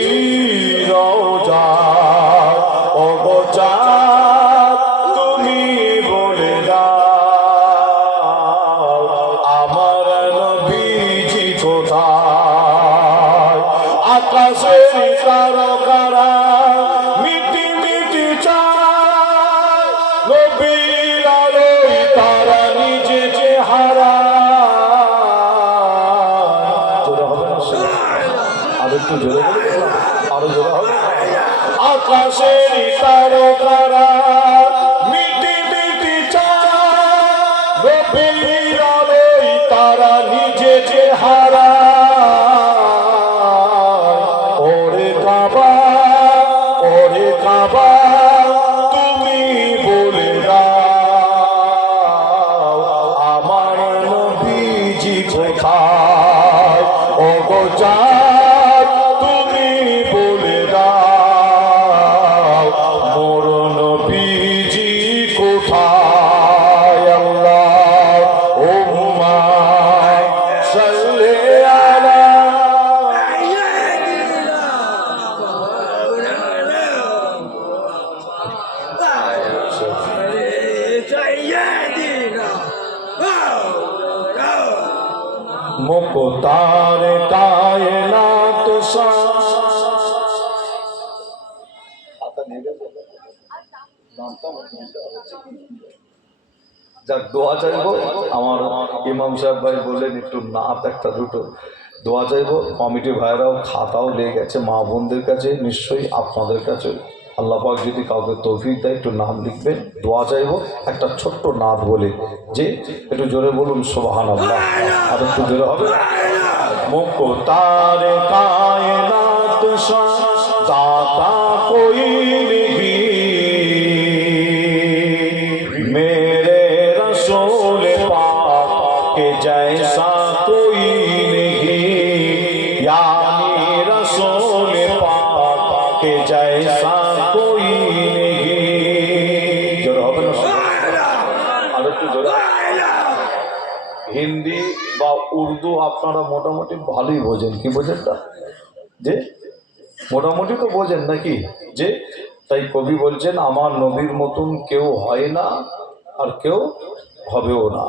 রওজা ও গো চাঁদ তুমি বলে দাও আমার নবীজি কোথায় আকাশে তারকারা মিটি মিটি চায় নবীর আলোয় তারা নিজে চেহারা জোরে হবে না আর একটু জোরে বলবে আরো জোরে হবে আকাশের তারকারা মিটি মিটি চায় নবীর আলোয় তারা নিজে চেহারা ওরে কাবা তুমি বলে দাও আমার নবীজি কোথায় ও গো চাঁদ তুমি বলে দাও মোর নবীজি কোথায় আল্লাহ ও হুমা সাল্লি আলা মুক্তার কায়নাত যাক দোয়া চাইবো আমার ইমাম সাহেব ভাই বললেন একটু নাত একটা দুটো দোয়া চাইবো কমিটি ভাইরাও খাতাও লেগে গেছে মা বোনদের কাছে নিশ্চয়ই আপনাদের কাছে আল্লাহ পাক যদি কাউকে তৌফিক দেয় একটু নাম লিখবেন দোয়া চাইবো একটা ছোট্ট নাত বলে যে একটু জোরে বলুন সুবহানাল্লাহ আর একটু জোরে হবে মুক্তার কায়নাত দাতা কোই नहीं मेरे रसूल पाक के जैसा कोई नहीं यानी रसूल पाक के जैसा कोई नहीं হিন্দি বা উর্দু আপনারা মোটামুটি ভালোই বোঝেন, কি বোঝেন না? যে মোটামুটি তো বোঝেন নাকি? যে তাই কবি বলছেন আমার নবীর মতন কেউ হয় না আর কেউ হবেও না।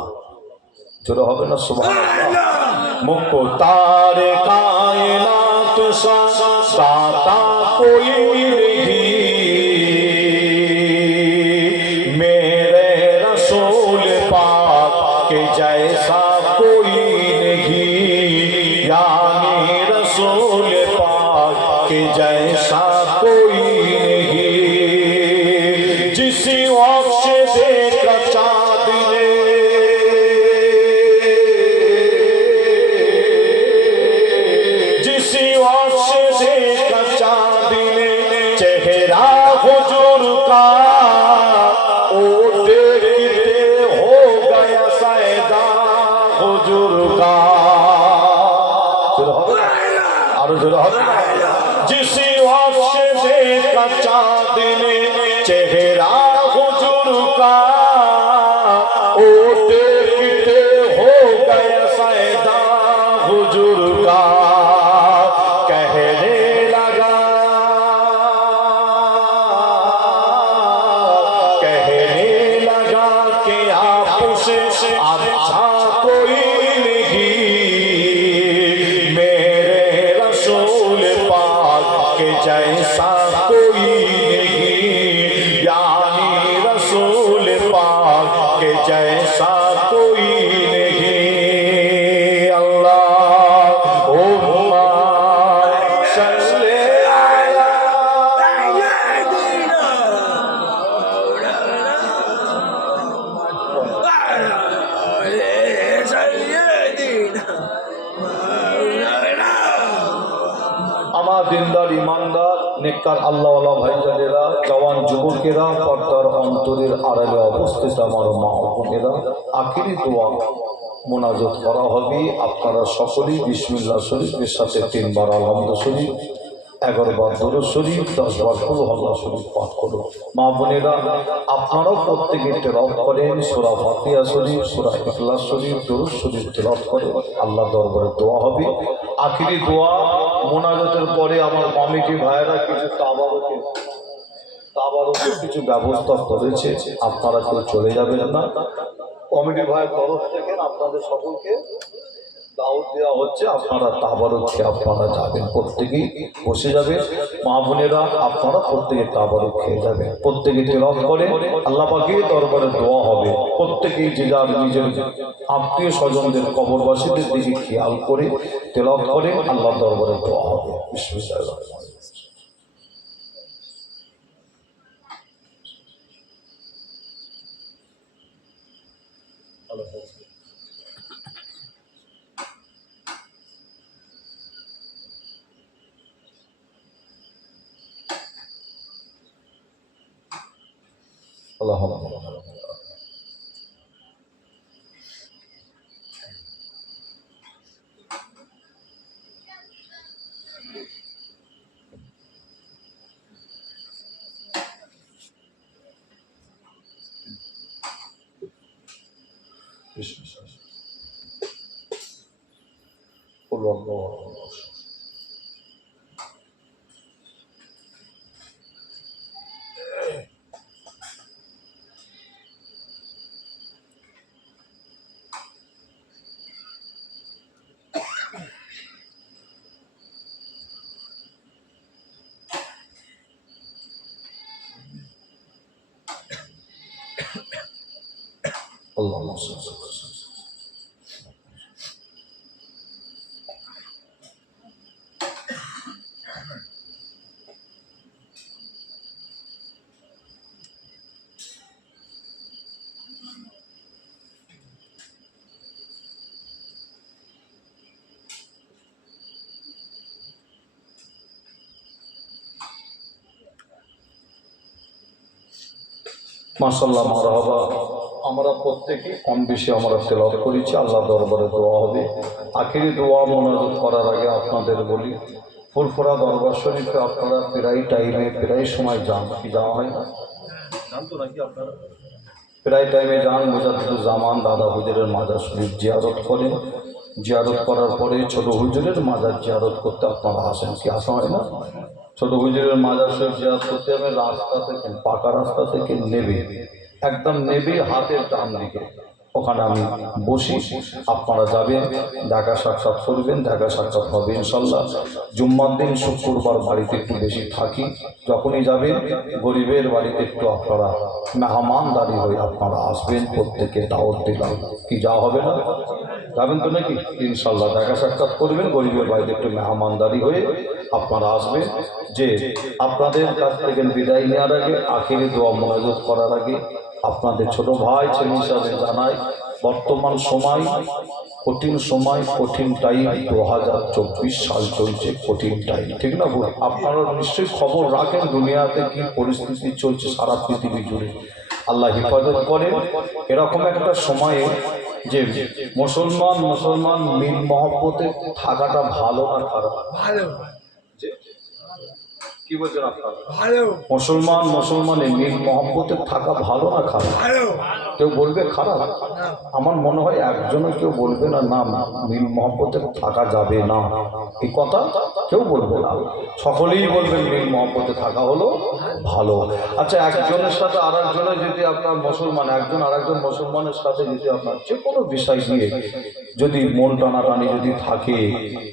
জোরে হবে না সুবহানাল্লাহ? মুক্কো তারে কায়নাত দাতা কোই नहीं मेरे रसूल पाक के जैसा कोई नहीं यानी रसूल पाक के जैसा कोई नहीं जिस वक्त देखा चाँद ने जिस वक्त देखा चाँद ने चेहरा हुजूर का ओ देखते हो गया सैदा हुजूर का। आरो जोर হবে না? जिस वक्त देखा चाँद ने चेहरा हुजूर का ओ देखते हो गया सैदा हुजूर का। कहने लगा कि आपसे अच्छा कोई नहीं मेरे रसूल पाक के जैसा कोई नहीं यानी रसूल पाक के जैसा कोई नहीं। अल्लाहुम्मा सल्ली अला আমার দিনদার ইমানদার নেককার আল্লাহওয়ালা ভাইজানেরা, জওয়ান যুবকেরা, পর্দার অন্তরের আড়ালে অবস্থিত আমার মা ও বোনেরা, আখিরি দোয়া মোনাজাত করা হবে। আপনারা সকলেই বিসমিল্লাহ শরীফের সাথে 3 বার আলহামদু শরীফ, 11 বার দুরূদ শরীফ, 10 বার কুল আল্লাহ শরীফ পাঠ করুন। মা বোনেরা আপনারাও প্রত্যেকে তেলাওয়াত করেন সূরা ফাতিহা শরীফ, সূরা ইখলাস শরীফ, দুরূদ শরীফ তেলাওয়াত করেন। আল্লাহ দরবারে দোয়া হবে। আখিরি দোয়া মোনাজাতের পরে আমার কমিটি ভাইয়েরা কিছু তাবারকের কিছু ব্যবস্থা করেছে, আপনারা কেউ চলে যাবেন না। কমিটি ভাইয়ের তরফ থেকে আপনাদের সকলকে দাওয়াত দেওয়া হচ্ছে, আপনারা তাবারক খেয়ে আপনারা যাবেন, প্রত্যেকেই বসে যাবে। মা বোনেরা আপনারা প্রত্যেকে তাবারক খেয়ে যাবেন, প্রত্যেকে তেলাওয়াত করে আল্লাহ পাকের দরবারে দোয়া হবে। প্রত্যেকেই যে যার নিজের আত্মীয় স্বজনদের কবরবাসীদের দিকে খেয়াল করে তেলাওয়াত করে আল্লাহ দরবারে দোয়া হবে। বিসমিল্লাহ। আল্লাহ اللهم صل وسلم. মাশাআল্লাহ, মারহাবা। আমরা প্রত্যেকে কম বেশি আমরা তেলাওয়াত করেছি, আল্লাহ দরবারে দোয়া হবে। আখিরি দোয়া মোনাজাত করার আগে আপনাদের বলি, ফুরফুরা দরবার শরীফে আপনারা প্রায় টাইমে প্রায় সময় যান, কি যাওয়া হয় না? জানতো নাকি আপনারা? প্রায় টাইমে যান মুজাদ্দিদুজ্জামান দাদা হুজুরের মাজার শরীফ জিয়ারত করেন। জিয়ারত করার পরে ছোট হুজুরের মাজার জিয়ারত করতে আপনারা আসেন, কি আসা হয় না? ছোট হুজুরের মাজার শরীফ জিয়ারত করতে হবে রাস্তা থেকে, পাকা রাস্তা থেকে নেবে, একদম নেবে হাতের ডান দিকে, ওখানে আমি বসি, আপনারা যাবেন, দেখা সাক্ষাৎ করবেন, দেখা সাক্ষাৎ হবে ইনশাল্লাহ। জুম্মার দিন শুক্রবার বাড়িতে একটু বেশি থাকি, যখনই যাবেন গরিবের বাড়িতে একটু আপনারা মেহমানদারি হয়ে আপনারা আসবেন, প্রত্যেকে দাওয়াত দিলাম, কি যাওয়া হবে না? যাবেন তো নাকি? ইনশাল্লাহ দেখা সাক্ষাৎ করবেন, গরিবের বাড়িতে একটু মেহমানদারি হয়ে আপনারা আসবেন। যে আপনাদের কাছ থেকে বিদায় নেওয়ার আগে, আখিরি দোয়া মোনাজাত করার আগে আপনাদের ছোট ভাই ছেলে হিসাবে জানাই, বর্তমান সময় কঠিন সময়, কঠিন টাইম, 2024 সাল চলছে, কঠিন টাইম, ঠিক না? আপনারা নিশ্চয়ই খবর রাখেন দুনিয়াতে কি পরিস্থিতি চলছে সারা পৃথিবী জুড়ে। আল্লাহ হেফাজত করেন। এরকম একটা সময়ে যে মুসলমান মিল মহব্বতে থাকাটা ভালো না খারাপ? ভালো। কি বলছেন আপনারা? ভালো। মুসলমানের মিল মহব্বতে থাকা ভালো না খারাপ? ভালো। কেউ বলবে খারাপ? আমার মনে হয় একজনও কেউ বলবে না না মিল মহব্বতে থাকা যাবে না, এই কথা কেউ বলবে না, সকলেই বলবেন মিল মহব্বতে থাকা হলো ভালো। আচ্ছা, একজনের সাথে আর একজনের যদি আপনার মুসলমান, একজন আর একজন মুসলমানের সাথে যদি আপনার যে কোনো বিষয় নিয়ে যদি মন টানাটানি যদি থাকে,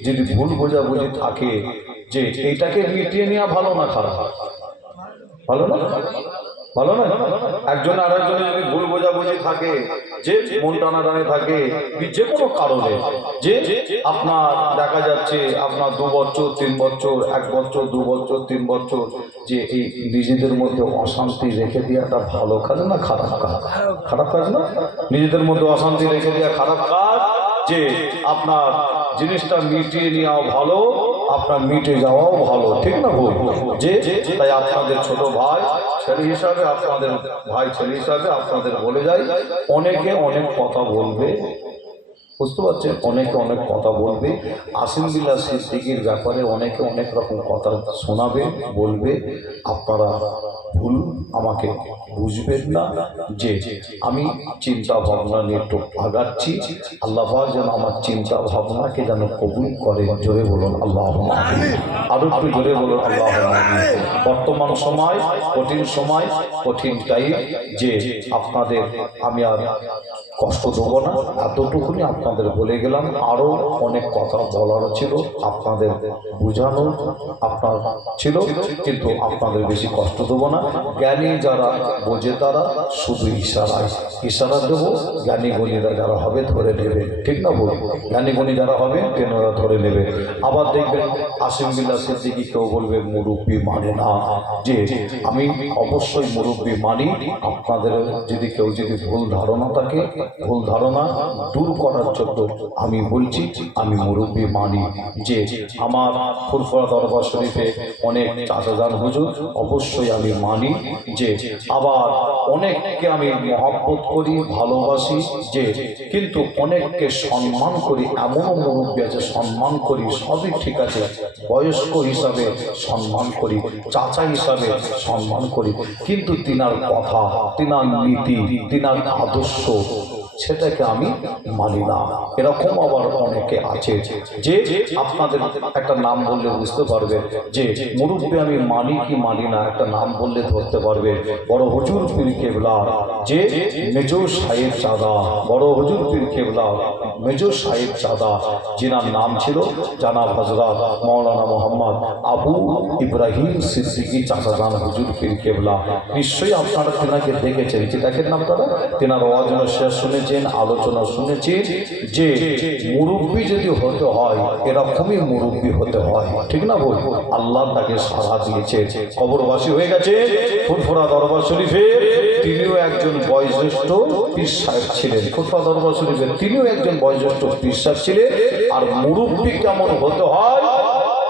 যদি ভুল বোঝাবুঝি থাকে, যে এইটাকে মিটিয়ে নেওয়া ভালো না খারাপ? ভালো না? ভালো না? একজন আর একজনের যদি ভুল বোঝাবুঝি থাকে, যে মন টানাটানি থাকে যে কোনো কারণে, যে আপনার দেখা যাচ্ছে আপনার 2 বছর 3 বছর 1 বছর 2 বছর 3 বছর, যে এই নিজেদের মধ্যে অশান্তি রেখে দেওয়াটা ভালো কাজ না খারাপ কাজ? খারাপ কাজ না? নিজেদের মধ্যে অশান্তি রেখে দেওয়া খারাপ কাজ। যে আপনার জিনিসটা মিটিয়ে নেওয়া ভালো, আপনার মিটে যাওয়াও ভালো, ঠিক না? ভুল যে তাই আপনাদের ছোট ভাই ছেলে হিসাবে, আপনাদের ভাই ছেলে হিসাবে আপনাদের বলে যাই, অনেকে অনেক কথা বলবে, বুঝতে পারছেন? অনেকে অনেক কথা বলবে, আসিম বিল্লাহ সিদ্দিকীর ব্যাপারে অনেকে অনেক রকম কথা শোনাবে, বলবে, আপনারা ভুল আমাকে বুঝবেন না। যে আমি চিন্তা ভাবনা নিয়ে একটু আগাচ্ছি, আল্লাহ যেন আমার চিন্তা ভাবনাকে যেন কবুল করে, জোরে বলুন আল্লাহুম্মা আমিন। আরো একটু জোরে বলুন আল্লাহুম্মা আমিন। বর্তমান সময় কঠিন সময়, কঠিন টাইম, যে আপনাদের আমি আর কষ্ট দেবো না, এতটুকুনি আপনাদের বলে গেলাম। আরো অনেক কথা বলার ছিল, আপনাদের বোঝানো আপনার ছিল, কিন্তু আপনাদের বেশি কষ্ট দেবো না। জ্ঞানী যারা বোঝে তারা শুধু ইশারা দেবো, জ্ঞানী গণীরা যারা হবে ধরে নেবে, ঠিক না? বল, জ্ঞানী গণী যারা হবে তেনারা ধরে নেবে। আবার দেখবেন আসিম বিল্লাহ সিদ্দিকী কেউ বলবে মুরব্বী মানে না, যে আমি অবশ্যই মুরব্বী মানি। আপনাদের যদি কেউ যদি ভুল ধারণা থাকে, ভুল ধারণা দূর করার জন্য আমি বলছি, আমি মুরব্বী মানি। যে আমার ফুরফুরা দরবার শরীফে অনেক চাচাজান হুজুর, অবশ্যই আমি মানি। যে আবার অনেককে আমি মহব্বত করি, ভালোবাসি, যে কিন্তু অনেককে সম্মান করি, এমনও মুরব্বী আছে সম্মান করি, সবই ঠিক আছে, বয়স্ক হিসাবে সম্মান করি, চাচা হিসাবে সম্মান করি, কিন্তু তিনার কথা, তিনার নীতি, তিনার আদর্শ সেটাকে আমি মানি না। এরকম আবার অনেকে আছে, যে আপনাদের একটা নাম বললে বুঝতে পারবে যে মুরব্বী আমি মানি কি মানি না, একটা নাম বললে ধরতে পারবে। বড় হুজুর পীর কেবলা, যে মেজর সাহেব চাঁদা, বড় হুজুর পীর কেবলা মেজর সাহেব চাঁদা, যিনার নাম ছিল জানাব হযরত মাওলানা মোহাম্মদ আবু ইব্রাহিম সিদ্দিকী চাচাজান হুজুর পীর কেবলা। নিশ্চয়ই আপনারা তেনাকে দেখেছেন, কি দেখেন না আপনারা? তেনার ওয়াজ নসিহত শুনেছেন, আলোচনা শুনেছেন। যে মুরব্বী যদি হতে হয় এরকমই মুরব্বী হতে হয়, ঠিক না? বল, আল্লাহ তাকে সাড়া দিয়েছে, কবরবাসী হয়ে গেছে ফুরফুরা দরবার শরীফে। তিনিও একজন বয়োজ্যেষ্ঠ পীর সাহেব ছিলেন, ফুরফুরা দরবার শরীফের তিনিও একজন বয়োজ্যেষ্ঠ পীর সাহেব ছিলেন। আর মুরব্বী কেমন হতে হয়,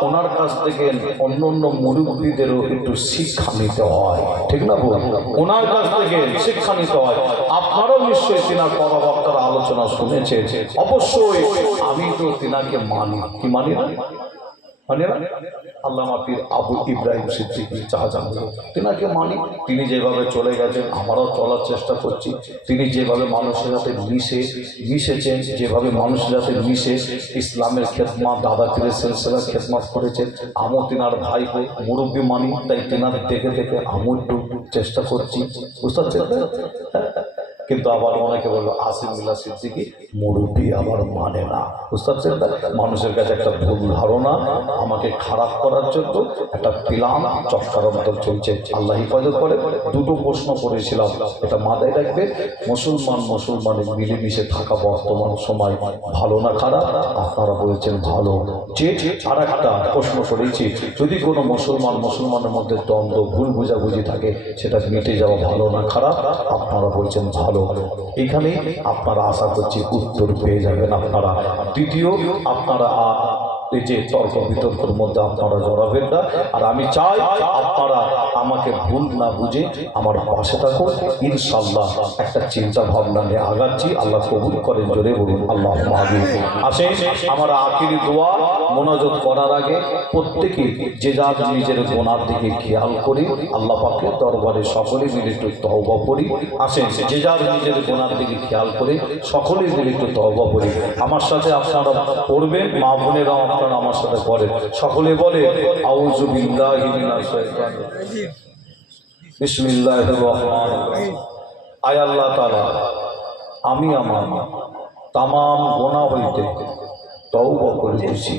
ওনার কাছ থেকে অন্য অন্য মুরব্বীদেরও একটু শিক্ষা নিতে হয়, ঠিক না? বল, ওনার কাছ থেকে শিক্ষা নিতে হয়। আপনারাও নিশ্চয়ই তিনার কথাবার্তার আলোচনা শুনেছেন। অবশ্যই আমি তো তিনাকে মানি, কি মানি না? মানে আল্লামা পীর আবু ইব্রাহিম সিদ্দিকী শাহজাহান, তিনাকে মানি। তিনি যেভাবে চলে গেছেন আমরাও চলার চেষ্টা করছি। তিনি যেভাবে মানুষের সাথে মিশেছেন, যেভাবে মানুষের সাথে মিশে ইসলামের খেদমত, দাদা পীরের সিলসিলার খেদমত করেছেন, আমও তিনার ভাই হয়ে মুরব্বী মানি, তাই তিনার দেখে দেখে আমও একটু চেষ্টা করছি, বুঝতে পারছেন? কিন্তু আবার অনেকে বললো আসিম মিল্লাহ সিদ্দিকী মুরব্বী আবার মানে না, বুঝতে পারছেন? মানুষের কাছে একটা ভুল ধারণা, আমাকে খারাপ করার জন্য একটা প্ল্যান চক্রান্ত চলছে। আল্লাহ হিফাজত করে। দুটো প্রশ্ন করেছিলাম, এটা মাথায় রাখবে। মুসলমানের মিলেমিশে থাকা বর্তমান সময় ভালো না খারাপ? আপনারা বলেছেন ভালো। যে আর একটা প্রশ্ন করেছি, যদি কোনো মুসলমানের মধ্যে দ্বন্দ্ব, ভুল বোঝাবুঝি থাকে, সেটা মিটে যাওয়া ভালো না খারাপ? আপনারা বলছেন ভালো। এখানে আপনারা আশা করছি উত্তর পেয়ে যাবেন আপনারা। দ্বিতীয়, আপনারা এই যে তর্ক বিতর্কের মধ্যে আপনারা জড়াবেন না। আর আমি চাই আপনারা আমাকে ভুল না বুঝে আমার পাশে থাকুন। ইনশাআল্লাহ একটা চিন্তা ভাবনা নিয়ে আগাচ্ছি। আল্লাহ কবুল করেন, জোরে বলুন আল্লাহ আমিন। আসেন, আমরা আখিরি দোয়া মোনাজাত করার আগে প্রত্যেকে যে যার নিজের গোনার দিকে খেয়াল করি, আল্লাহ পাকের দরবারে সকলে মিলে একটু তওবা করি। আসেন, যে যার নিজের গোনার দিকে খেয়াল করে সকলে মিলে একটু তওবা করি। আমার সাথে আপনারা পড়বেন, মা বোনেরা আপনারা আমার সাথে পড়েন। সকলে বলে আউযু বিল্লাহি মিনাশ শাইতানির রাজিম, বিসমিল্লাহির রহমানির রহিম। আয় আল্লাহ তাআলা, আমি আমার তামাম গোনা হইতে তওবা করিতেছি।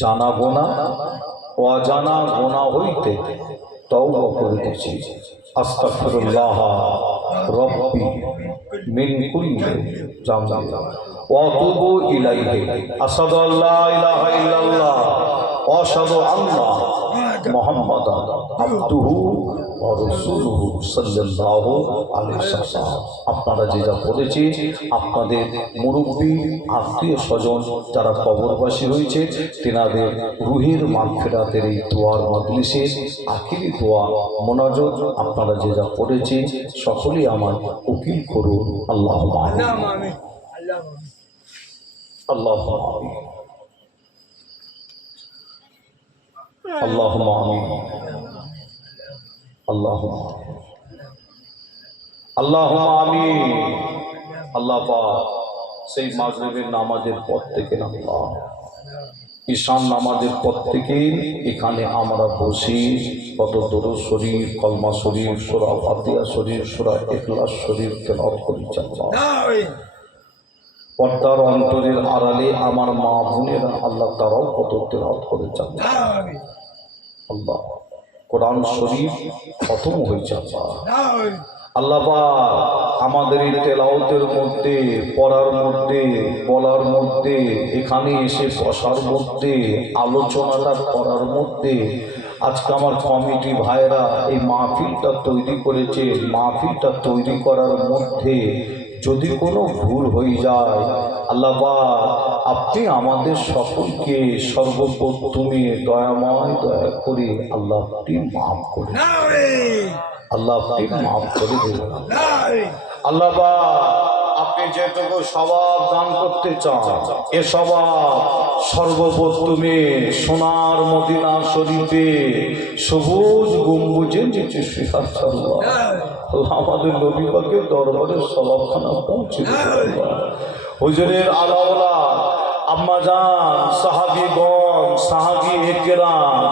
জানা গোনা, অজানা গোনা হইতে তওবা করিতেছি। আস্তাগফিরুল্লাহ রব্বি মিন কুল্লি যামবি ওয়া আতুবু ইলাইহি। আশহাদু আল্লা ইলাহা ইল্লাল্লাহ ওয়া আশহাদু আন্না মুহাম্মাদান আবদুহু ওয়া রাসূলুহু সাল্লাল্লাহু আলাইহি ওয়াসাল্লাম। আপনারা যে যা পড়েছি, আপনাদের মুরব্বী, আত্মীয় স্বজন যারা কবরবাসী হয়েছে, তেনাদের রুহের মাগফিরাতের এই দোয়ার মজলিসে আখিরি দোয়া মোনাজাত আপনারা যে যা পড়েছি, সকলেই আমার উকিল করুন। আল্লাহুম্মা আমিন, আল্লাহুম্মা আমিন, আল্লাহুম্মা আমিন, আল্লাহুম্মা আল্লাহুম্মা আমিন। আল্লাহ পাক সেই মাগরিবের নামাজের পর থেকে, আল্লাহ ঈশান নামাজের পর থেকে এখানে আমরা বসি কত দরুদ শরীফ, কলমা শরীফ, সূরা ফাতিহা শরীফ, সূরা ইখলাস শরীফ তেলাওয়াত করি। পর্দার অন্তরের আড়ালে আমার মা বোনেরা আল্লাহ তারাও কত তেলাওয়াত করেছেন। আল্লাহ কোরআন শরীফ খতম হয়েছে। আল্লাহ পাক আমাদের এই তেলাওয়াতের মধ্যে, পড়ার মধ্যে, বলার মধ্যে, এখানে এসে বসার মধ্যে, আলোচনাটা করার মধ্যে, আজকে আমার কমিটি ভাইরা এই মাহফিলটা তৈরি করেছে। মাহফিলটা তৈরি করার মধ্যে যদি কোনো ভুল হয়ে যায়, আল্লাহ পাক আপনি আমাদের সকলকে সর্বপ্রথমে দয়াময় দয়া করে আল্লাহ আপনি মাফ করে, আল্লাহ আপনি মাফ করে দেবেন। আল্লাহ আপনি যেটুকু স্বভাব দান করতে চান, এ স্বভাব সর্বপ্রথমে সোনার মদিনা শরীফে সবুজ গম্বুজের নিচে আমাদের নবী পাকের দরবারের স্বভাবখানা পৌঁছে দেবেন। হুজুরের আলাওলা আম্মাজান, সাহাবীগণ, সাহাবী একরাম,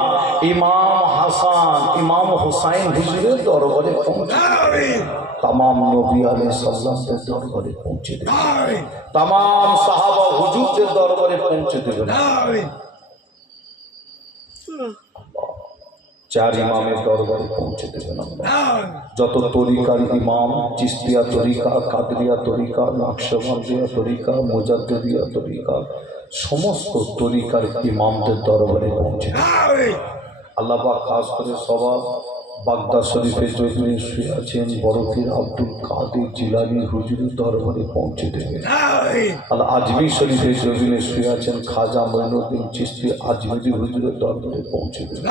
ইমাম হাসান, ইমাম হুসাইন হুজুরের দরবারে পৌঁছে দেবেন। तमाम नबी अलैहिस्सलाम के दरबारे पहुंचे देবেন। तमाम साहाबा हुजूर के दरबारे पहुंचे देবেন। चार इमामेर दरबारे पहुंचे देবেন। যত তরিকার ইমাম, চিশতিয়া তরিকা, কাদরিয়া তরিকা, নকশবন্দিয়া তরিকা, মুজাদ্দিদিয়া তরিকা, সমস্ত তরিকার ইমামদের দরবারে পৌঁছে দেবেন। আল্লাহ পাক খাস করে সবাব বাগদা শরীফে যেখানে শুয়ে আছেন বরফির আব্দুল কাদের জিলানী হুজুরের দরবারে পৌঁছে দেবেন। আর আজমির শরীফে যেখানে শুয়ে আছেন খাজা মঈনুদ্দিন চিশতি আজমিরি হুজুরের দরবারে পৌঁছে দেবেন।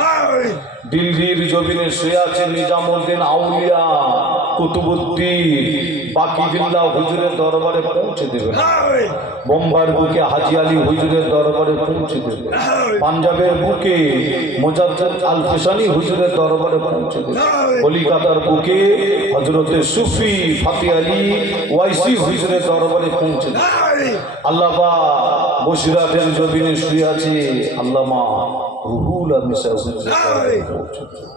দিল্লির জমিনে শুয়ে আছেন নিজামুদ্দিন আউলিয়া কুতুবুদ্দিন বাকিবিল্লাহ হুজুরের দরবারে পৌঁছে দেবেন, বোম্বার বুকে হাজি আলী হুজুরের দরবারে পৌঁছে দেবেন, পাঞ্জাবের বুকে মোজাদ্দেদ আল ফিসানি হুজুরের দরবারে পৌঁছে দেবেন, কলিকাতার বুকে হযরতে সুফি ফাতি আলী ওয়াইসি হুজুরের দরবারে পৌঁছে দেবেন। আল্লাহ পাক বসিরাটের জমিনে শুয়ে আছে আল্লামা রুহুল আমিন হুজুরের দরবারে পৌঁছে দেবেন।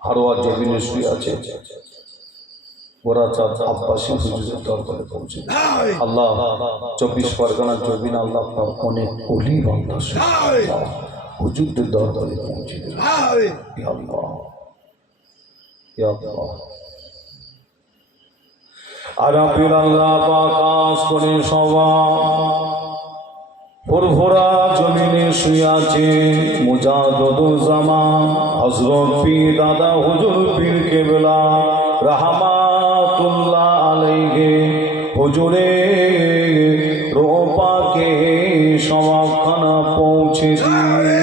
হারোয়া জমিনে শুয়ে আছে ওরা আব্বাসী হুজুরের দরবারে পৌঁছে দেবেন। আল্লাহ 24 পরগনার জমিন আল্লাহ আপনার অনেক ওলি বান্দা হুজুরদের দরবারে পৌঁছে দেবেন। ইয়া আল্লাহ, ইয়া আল্লাহ। আরাফির আল্লাহ পাক আকাশ করে সবা ফুরফুরা জমিনে শুয়ে আছে মুজাদ্দুজ্জামান হযরত পীর দাদা হুজুর পীর কেবলা রাহমাতুল্লাহ আলাইহি হুজুরে রোপাকে সমাখানা পৌঁছে দিয়ে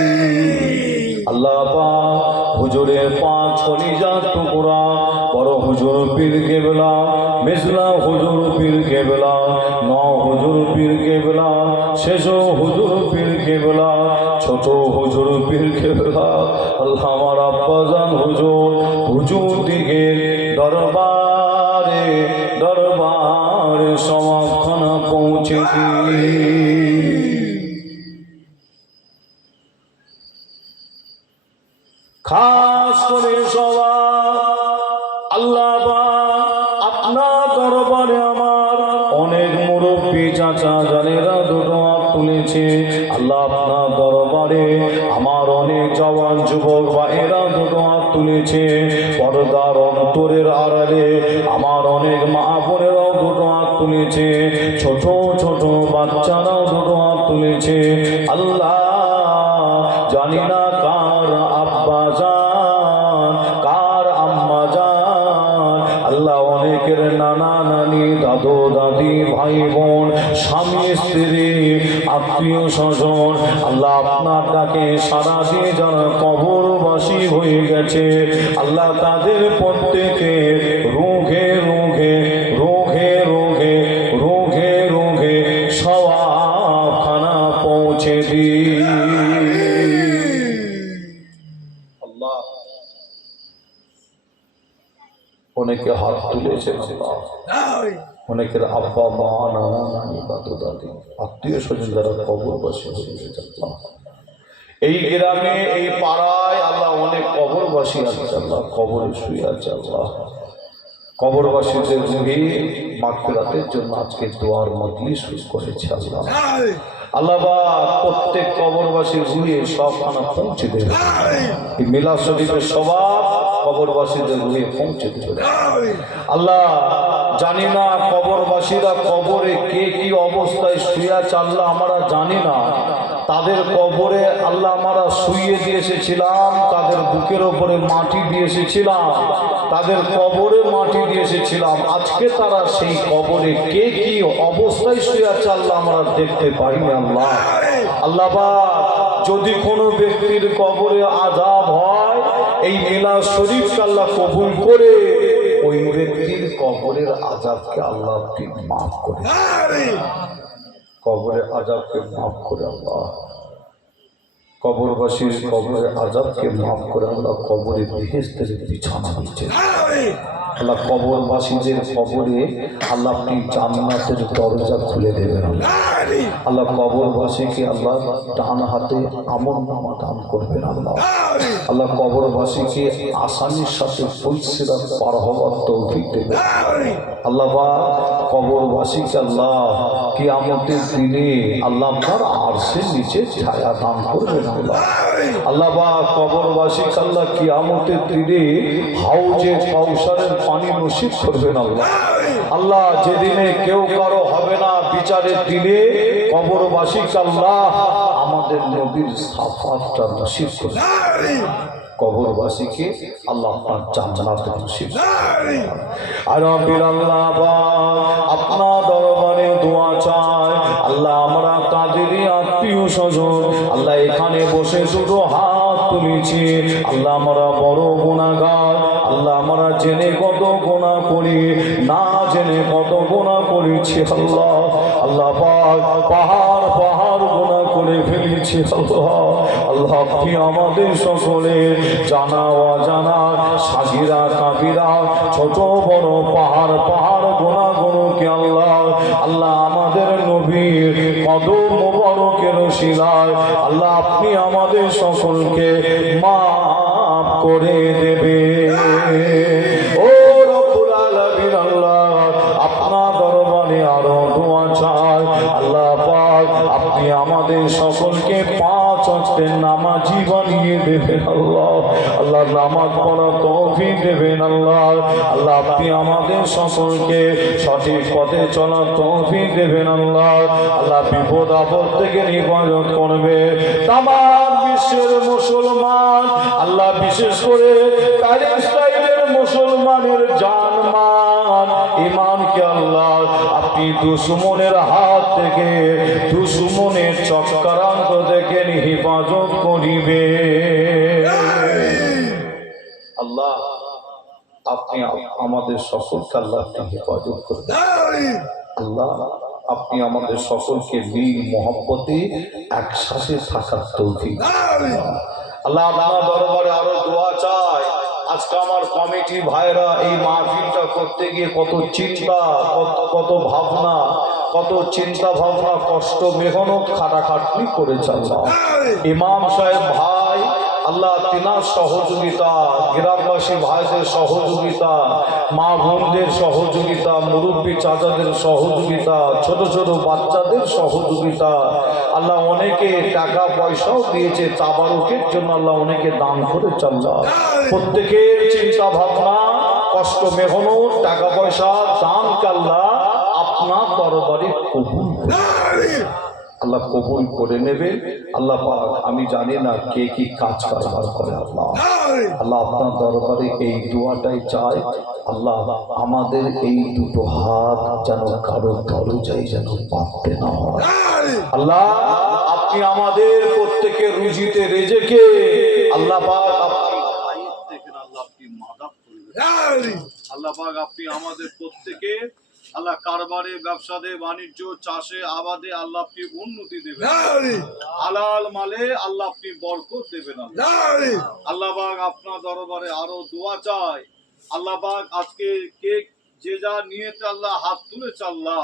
আল্লাহ পাক হুজুরের পাঁচ কলিজার টুকরা বড় হুজুর পীর কেবলা মিসলা হুজুর পীর কেবলা ন হুজুর পীর কেবলা শেষ হুজুর পীর কেবলা ছোট হুজুর পীর কেবলা আল্লাহ আমার আব্বাজান হুজুর হুজুর দিকে দরবারে দরবারে সমাখানা পৌঁছে খাস করে সবাই আল্লাহ আপনার দরবারে আমার অনেক মুরব্বী চাচা জানেরা দুটো হাত তুলেছে। আল্লাহ আপনার দরবারে আমার অনেক জওয়ান যুবক ভাইয়েরা দুটো হাত তুলেছে। পর্দার অন্তরের আড়ালে আমার অনেক মা বোনেরাও দুটো হাত তুলেছে। ছোট ছোট বাচ্চারাও দুটো হাত তুলেছে। আল্লাহ জানি না কার আব্বা জান কার আম্মা জান, আল্লাহ অনেকের নানা নানি দাদু দাদি ভাই বোন স্বামী স্ত্রী আত্মীয় স্বজন আল্লাহ আপনার ডাকে সারা দিয়ে যারা কবরবাসী হয়ে গেছে আল্লাহ তাদের প্রত্যেকে রোগে রোগে রোগে রোগে রোগে রোগে সওয়াবখানা পৌঁছে দিই। অনেকে হাত তুলেছেন অনেকের আব্বা মা নানা নানি দাদু দাদি আত্মীয় স্বজন যারা কবরবাসী হয়ে গেছে এই গ্রামে এই পাড়ায় আল্লাহ অনেক কবরবাসী আছে আল্লাহ কবরে শুয়ে আছে আল্লাহ কবরবাসীদের রুহে মাগফিরাতের জন্য আজকে দোয়ার মজলিস করেছে আল্লাহ আল্লাহ প্রত্যেক কবরবাসীর রুহে সবখানা পৌঁছে দেবে। এই মিলাদ শরীফের স্বভাব কবরবাসীদের রুহে পৌঁছে দেবে আল্লাহ। জানি না কবরবাসীরা কবরে কে কি অবস্থায় শুয়ে আছে আল্লাহ আমরা জানি না। তাদের কবরে আল্লাহ আমরা শুইয়ে দিয়ে এসেছিলাম, তাদের বুকের ওপরে মাটি দিয়ে এসেছিলাম, তাদের কবরে মাটি দিয়ে এসেছিলাম। আজকে তারা সেই কবরে কে কি অবস্থায় শুয়ে আছে আল্লাহ আমরা দেখতে পারি না আল্লাহ। আল্লাহ যদি কোনো ব্যক্তির কবরে আযাব হয় এই মিলাদ শরীফ আল্লাহ কবুল করে ওই ব্যক্তির কবরের আযাবকে আল্লাহ মাফ করে, কবরের আযাবকে মাফ করে আল্লাহ কবরবাসীর কবরের আযাবকে মাফ করে আল্লাহ কবরে বেহেশতের বিছানা দিচ্ছেন আল্লাহ। কবরবাসীদের কবরে আল্লাহ আপনি জান্নাতের দরজা খুলে দেবেন আল্লাহ। কবরবাসীকে আল্লাহ ডান হাতে আমলনামা দান করবেন আল্লাহ। আল্লাহ কবরবাসীকে আসানির সাথে ফুলসিরাত পার হওয়ার তৌফিক দেবেন আল্লাহ। কবরবাসীকে আল্লাহ কিয়ামতের দিনে আল্লাহ আপনার আরশের নিচে ছায়া দান করবেন আল্লাহ। আল্লাহ কবরবাসীকে আল্লাহ কিয়ামতের দিনে হাউজে কাউসারের পানি নসিব করবেন আল্লাহ। আল্লাহ যেদিনে কেউ কারো হবে না বিচারের দিনে কবরবাসীকে আল্লাহ আমাদের নবীর সাফাতটা নসিব করবেন। কবরবাসীকে আল্লাহ আপনার জান্নাত নসিব করবেন। আর আল্লাহ আপনার দরবারে দোয়া চাই আল্লাহ। আমরা তাদেরই আত্মীয় স্বজন আল্লাহ এখানে বসে দুটো হাত তুলেছি আল্লাহ। আমরা বড় গুনাহগার আল্লাহ, আমরা জেনে কত গুনাহ করি, না জেনে কত গুনাহ করেছি আল্লাহ। আল্লাহ পাক পাহাড় পাহাড় গুনাহ করে ফেলেছি আল্লাহ। আল্লাহ আপনি আমাদের সকলের জানা অজানা সাগিরা কাবিরা ছোট বড় পাহাড় পাহাড় গুনাহগুলোকে আল্লাহ আল্লাহ আমাদের নবীর কদম মোবারকের শিলায় আল্লাহ আপনি আমাদের সকলকে মাফ করে দেবে। ও রব্বুল আলামিন আল্লাহ আপনার দরবারে আরো দোয়া চাই আল্লাহ পাক আপনি আমাদের সকলকে 5 ওয়াক্তের নামাজি বানিয়ে দেবেন আল্লাহ। আল্লাহ নামাজ পড়া তৌফিক দেবেন আল্লাহ। আল্লাহ আপনি আমাদের সকলকে সঠিক পথে চলার তৌফিক দেবেন আল্লাহ। আল্লাহ বিপদ আপদ থেকে হেফাজত করবে তাম বিশ্বের মুসলমান আল্লাহ বিশেষ করে প্যালেস্টাইনের মুসলমানের জানমান ইমানকে আল্লাহ আপনি দুশমনের হাত থেকে দুশমনের চক্রান্ত থেকে হেফাজত করিবে আল্লাহ। আপনি আমাদের সকলকে আল্লাহ আপনি হেফাজত করবেন আল্লাহ। আপনি আমাদের সকলকে মিল মোহব্বতে একসাথে থাকার তৌফিক আল্লাহ। আপনার দরবারে আরো দোয়া চাই। আজকে আমার কমিটি ভাইরা এই মাহফিলটা করতে গিয়ে কত চিন্তা কত ভাবনা কত চিন্তা ভাবনা কষ্ট মেহনত খাটাখাটনি করেছে আল্লাহ। ইমাম সাহেব ভাই আল্লাহ তিনার সহযোগিতা, গ্রামবাসী ভাইদের সহযোগিতা, মা বোনদের সহযোগিতা, মুরব্বী চাচাদের সহযোগিতা, ছোট ছোট বাচ্চাদের সহযোগিতা আল্লাহ অনেকে টাকা পয়সাও দিয়েছে তাবারুকের জন্য আল্লাহ অনেকে দান করেছে আল্লাহ। প্রত্যেকের চিন্তা ভাবনা কষ্ট মেহনত টাকা পয়সা দানকে আল্লাহ আপনার দরবারে কবুল আল্লাহ কবুল করে নেবে আল্লাহ পাক। আমি জানি না কে কি কাজ কারবার করে আল্লাহ। আল্লাহ আপনার দরবারে এই দোয়াটাই চাই আল্লাহ আমাদের এই দুটো হাত যেন কারো দরজায় যেন পাততে না হয় আল্লাহ। আপনি আমাদের প্রত্যেকের রুজিতে রেজেকে আল্লাহ পাক আপনি আল্লাহ আপনি মাদাত করবেন আল্লাহ পাক। আপনি আমাদের প্রত্যেকে আল্লাহ কারবারে ব্যবসাতে বাণিজ্য চাষে আবাদে আল্লাহ আপনি উন্নতি দেবেন হালাল মালে আল্লাহ আপনি বরকত দেবেন আল্লাহ পাক। আপনার দরবারে আরো দোয়া চাই আল্লাহ পাক। আজকে কে যে যা নিয়েতে আল্লাহ হাত তুলেছে আল্লাহ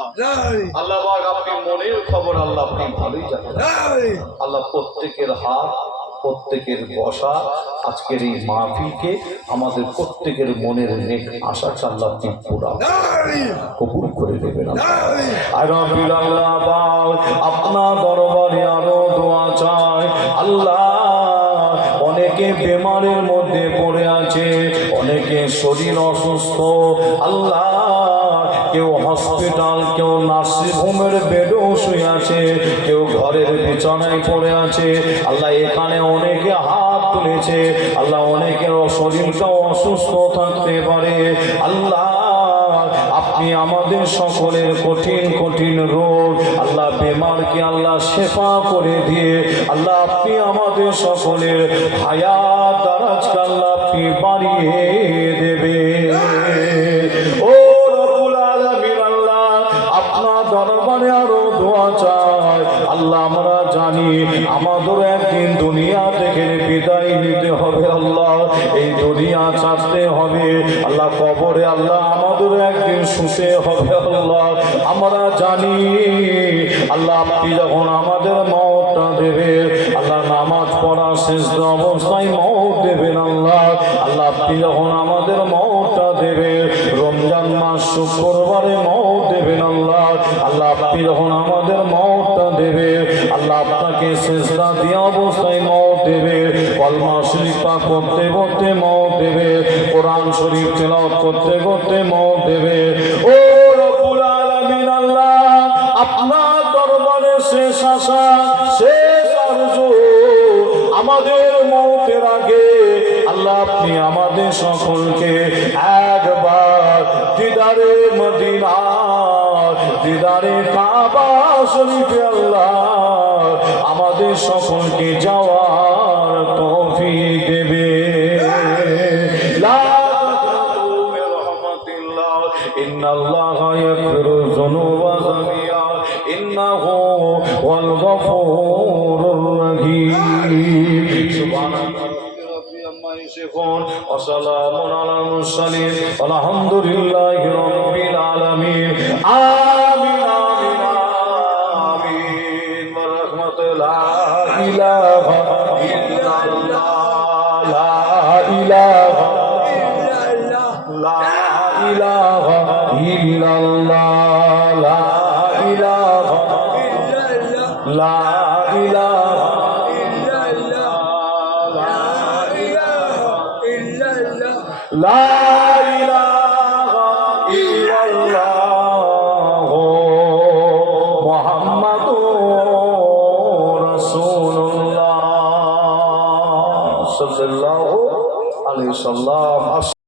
আল্লাহ পাক আপনি মনের খবর আল্লাহ আপনি ভালোই জানেন আল্লাহ। প্রত্যেকের হাত প্রত্যেকের বসা আজকের এই মাহফিলকে আমাদের প্রত্যেকের মনের নেক আশা আল্লাহ আপনি পুরা কবুল করে দেবেন আল্লাহ। আপনার দরবারে আরো দোয়া চাই আল্লাহ। অনেকে বেমারের মধ্যে পড়ে আছে, অনেকে শরীর অসুস্থ আল্লাহ। কেউ হসপিটাল, কেউ নার্সিং হোমের বেডেও শুয়ে আছে, কেউ ঘরের বিছানায় পড়ে আছে আল্লাহ। এখানে অনেকে হাত তুলেছে আল্লাহ। অনেকের শরীরটাও অসুস্থ থাকতে পারে আল্লাহ। আপনি আমাদের সকলের কঠিন কঠিন রোগ আল্লাহ বেমারকে আল্লাহ শেফা করে দিয়ে আল্লাহ আপনি আমাদের সকলের হায়াত দারাজকে আল্লাহ আপনি বাড়িয়ে দেবে ও রব্বুল আলামিন আল্লাহ। আপনার দরবারে আরো দোয়া চাই আল্লাহ। আমরা জানি আমাদের একদিন দুনিয়া থেকে বিদায় নিতে হবে আল্লাহ। এই দুনিয়া ছাড়তে হবে আল্লাহ। কবরে আল্লাহ আমাদের একদিন শুতে হবে আল্লাহ। আমরা জানি আল্লাহ আপনি যখন আমাদের মওতটা দেবে আল্লাহ নামাজ পড়া শেষ অবস্থায় মওত দেবেন আল্লাহ। আল্লাহ আপনি যখন আমাদের মওতটা দেবে রমজান মাস শুক্রবারে মওত দেবেন আল্লাহ। আল্লাহ আপনি যখন আমাদের মওতটা দেবে আল্লাহ আপনাকে সেজদা দিয়া অবস্থায় মওত দেবে, কলমা শরীফ পাঠ করতে করতে মওত দেবে, কোরআন শরীফ তেলাওয়াত করতে করতে মওত দেবে ও রব্বুল আলামিন আল্লাহ। আপনার দরবারে শেষ আশা শেষ আরজু আমাদের মওতের আগে আল্লাহ আপনি আমাদের সকলকে একবার দিদারে মদিনা দিদারে কাবা শরীফে আল্লাহ আমাদের সকলকে যাওয়ার তৌফিক দেবে। লা ইন্নাল্লাহা ইয়াগফিরু যুনুবা জামিআ ইন্নাহু হুয়াল গফুরুর রহিম সুবহানাল্লাহি রাব্বিল আম্মা ইয়াসিফুন ওয়া সালামুন আলাল মুরসালিন আলহামদুলিল্লাহি রাব্বিল আলামিন আমিন আমিন আমিন ওয়া রাহমাতুল্লাহ ইলাহা ইল্লাল্লাহ লা ইলাহা লা ইলাহা ইল্লাল্লাহ লা ইলাহা লা ইলাহা লা ইলাহা ইল্লাল্লাহ মুহাম্মাদুর রাসূলুল্লাহ সাল্লাল্লাহু আলাইহি ওয়াসাল্লাম।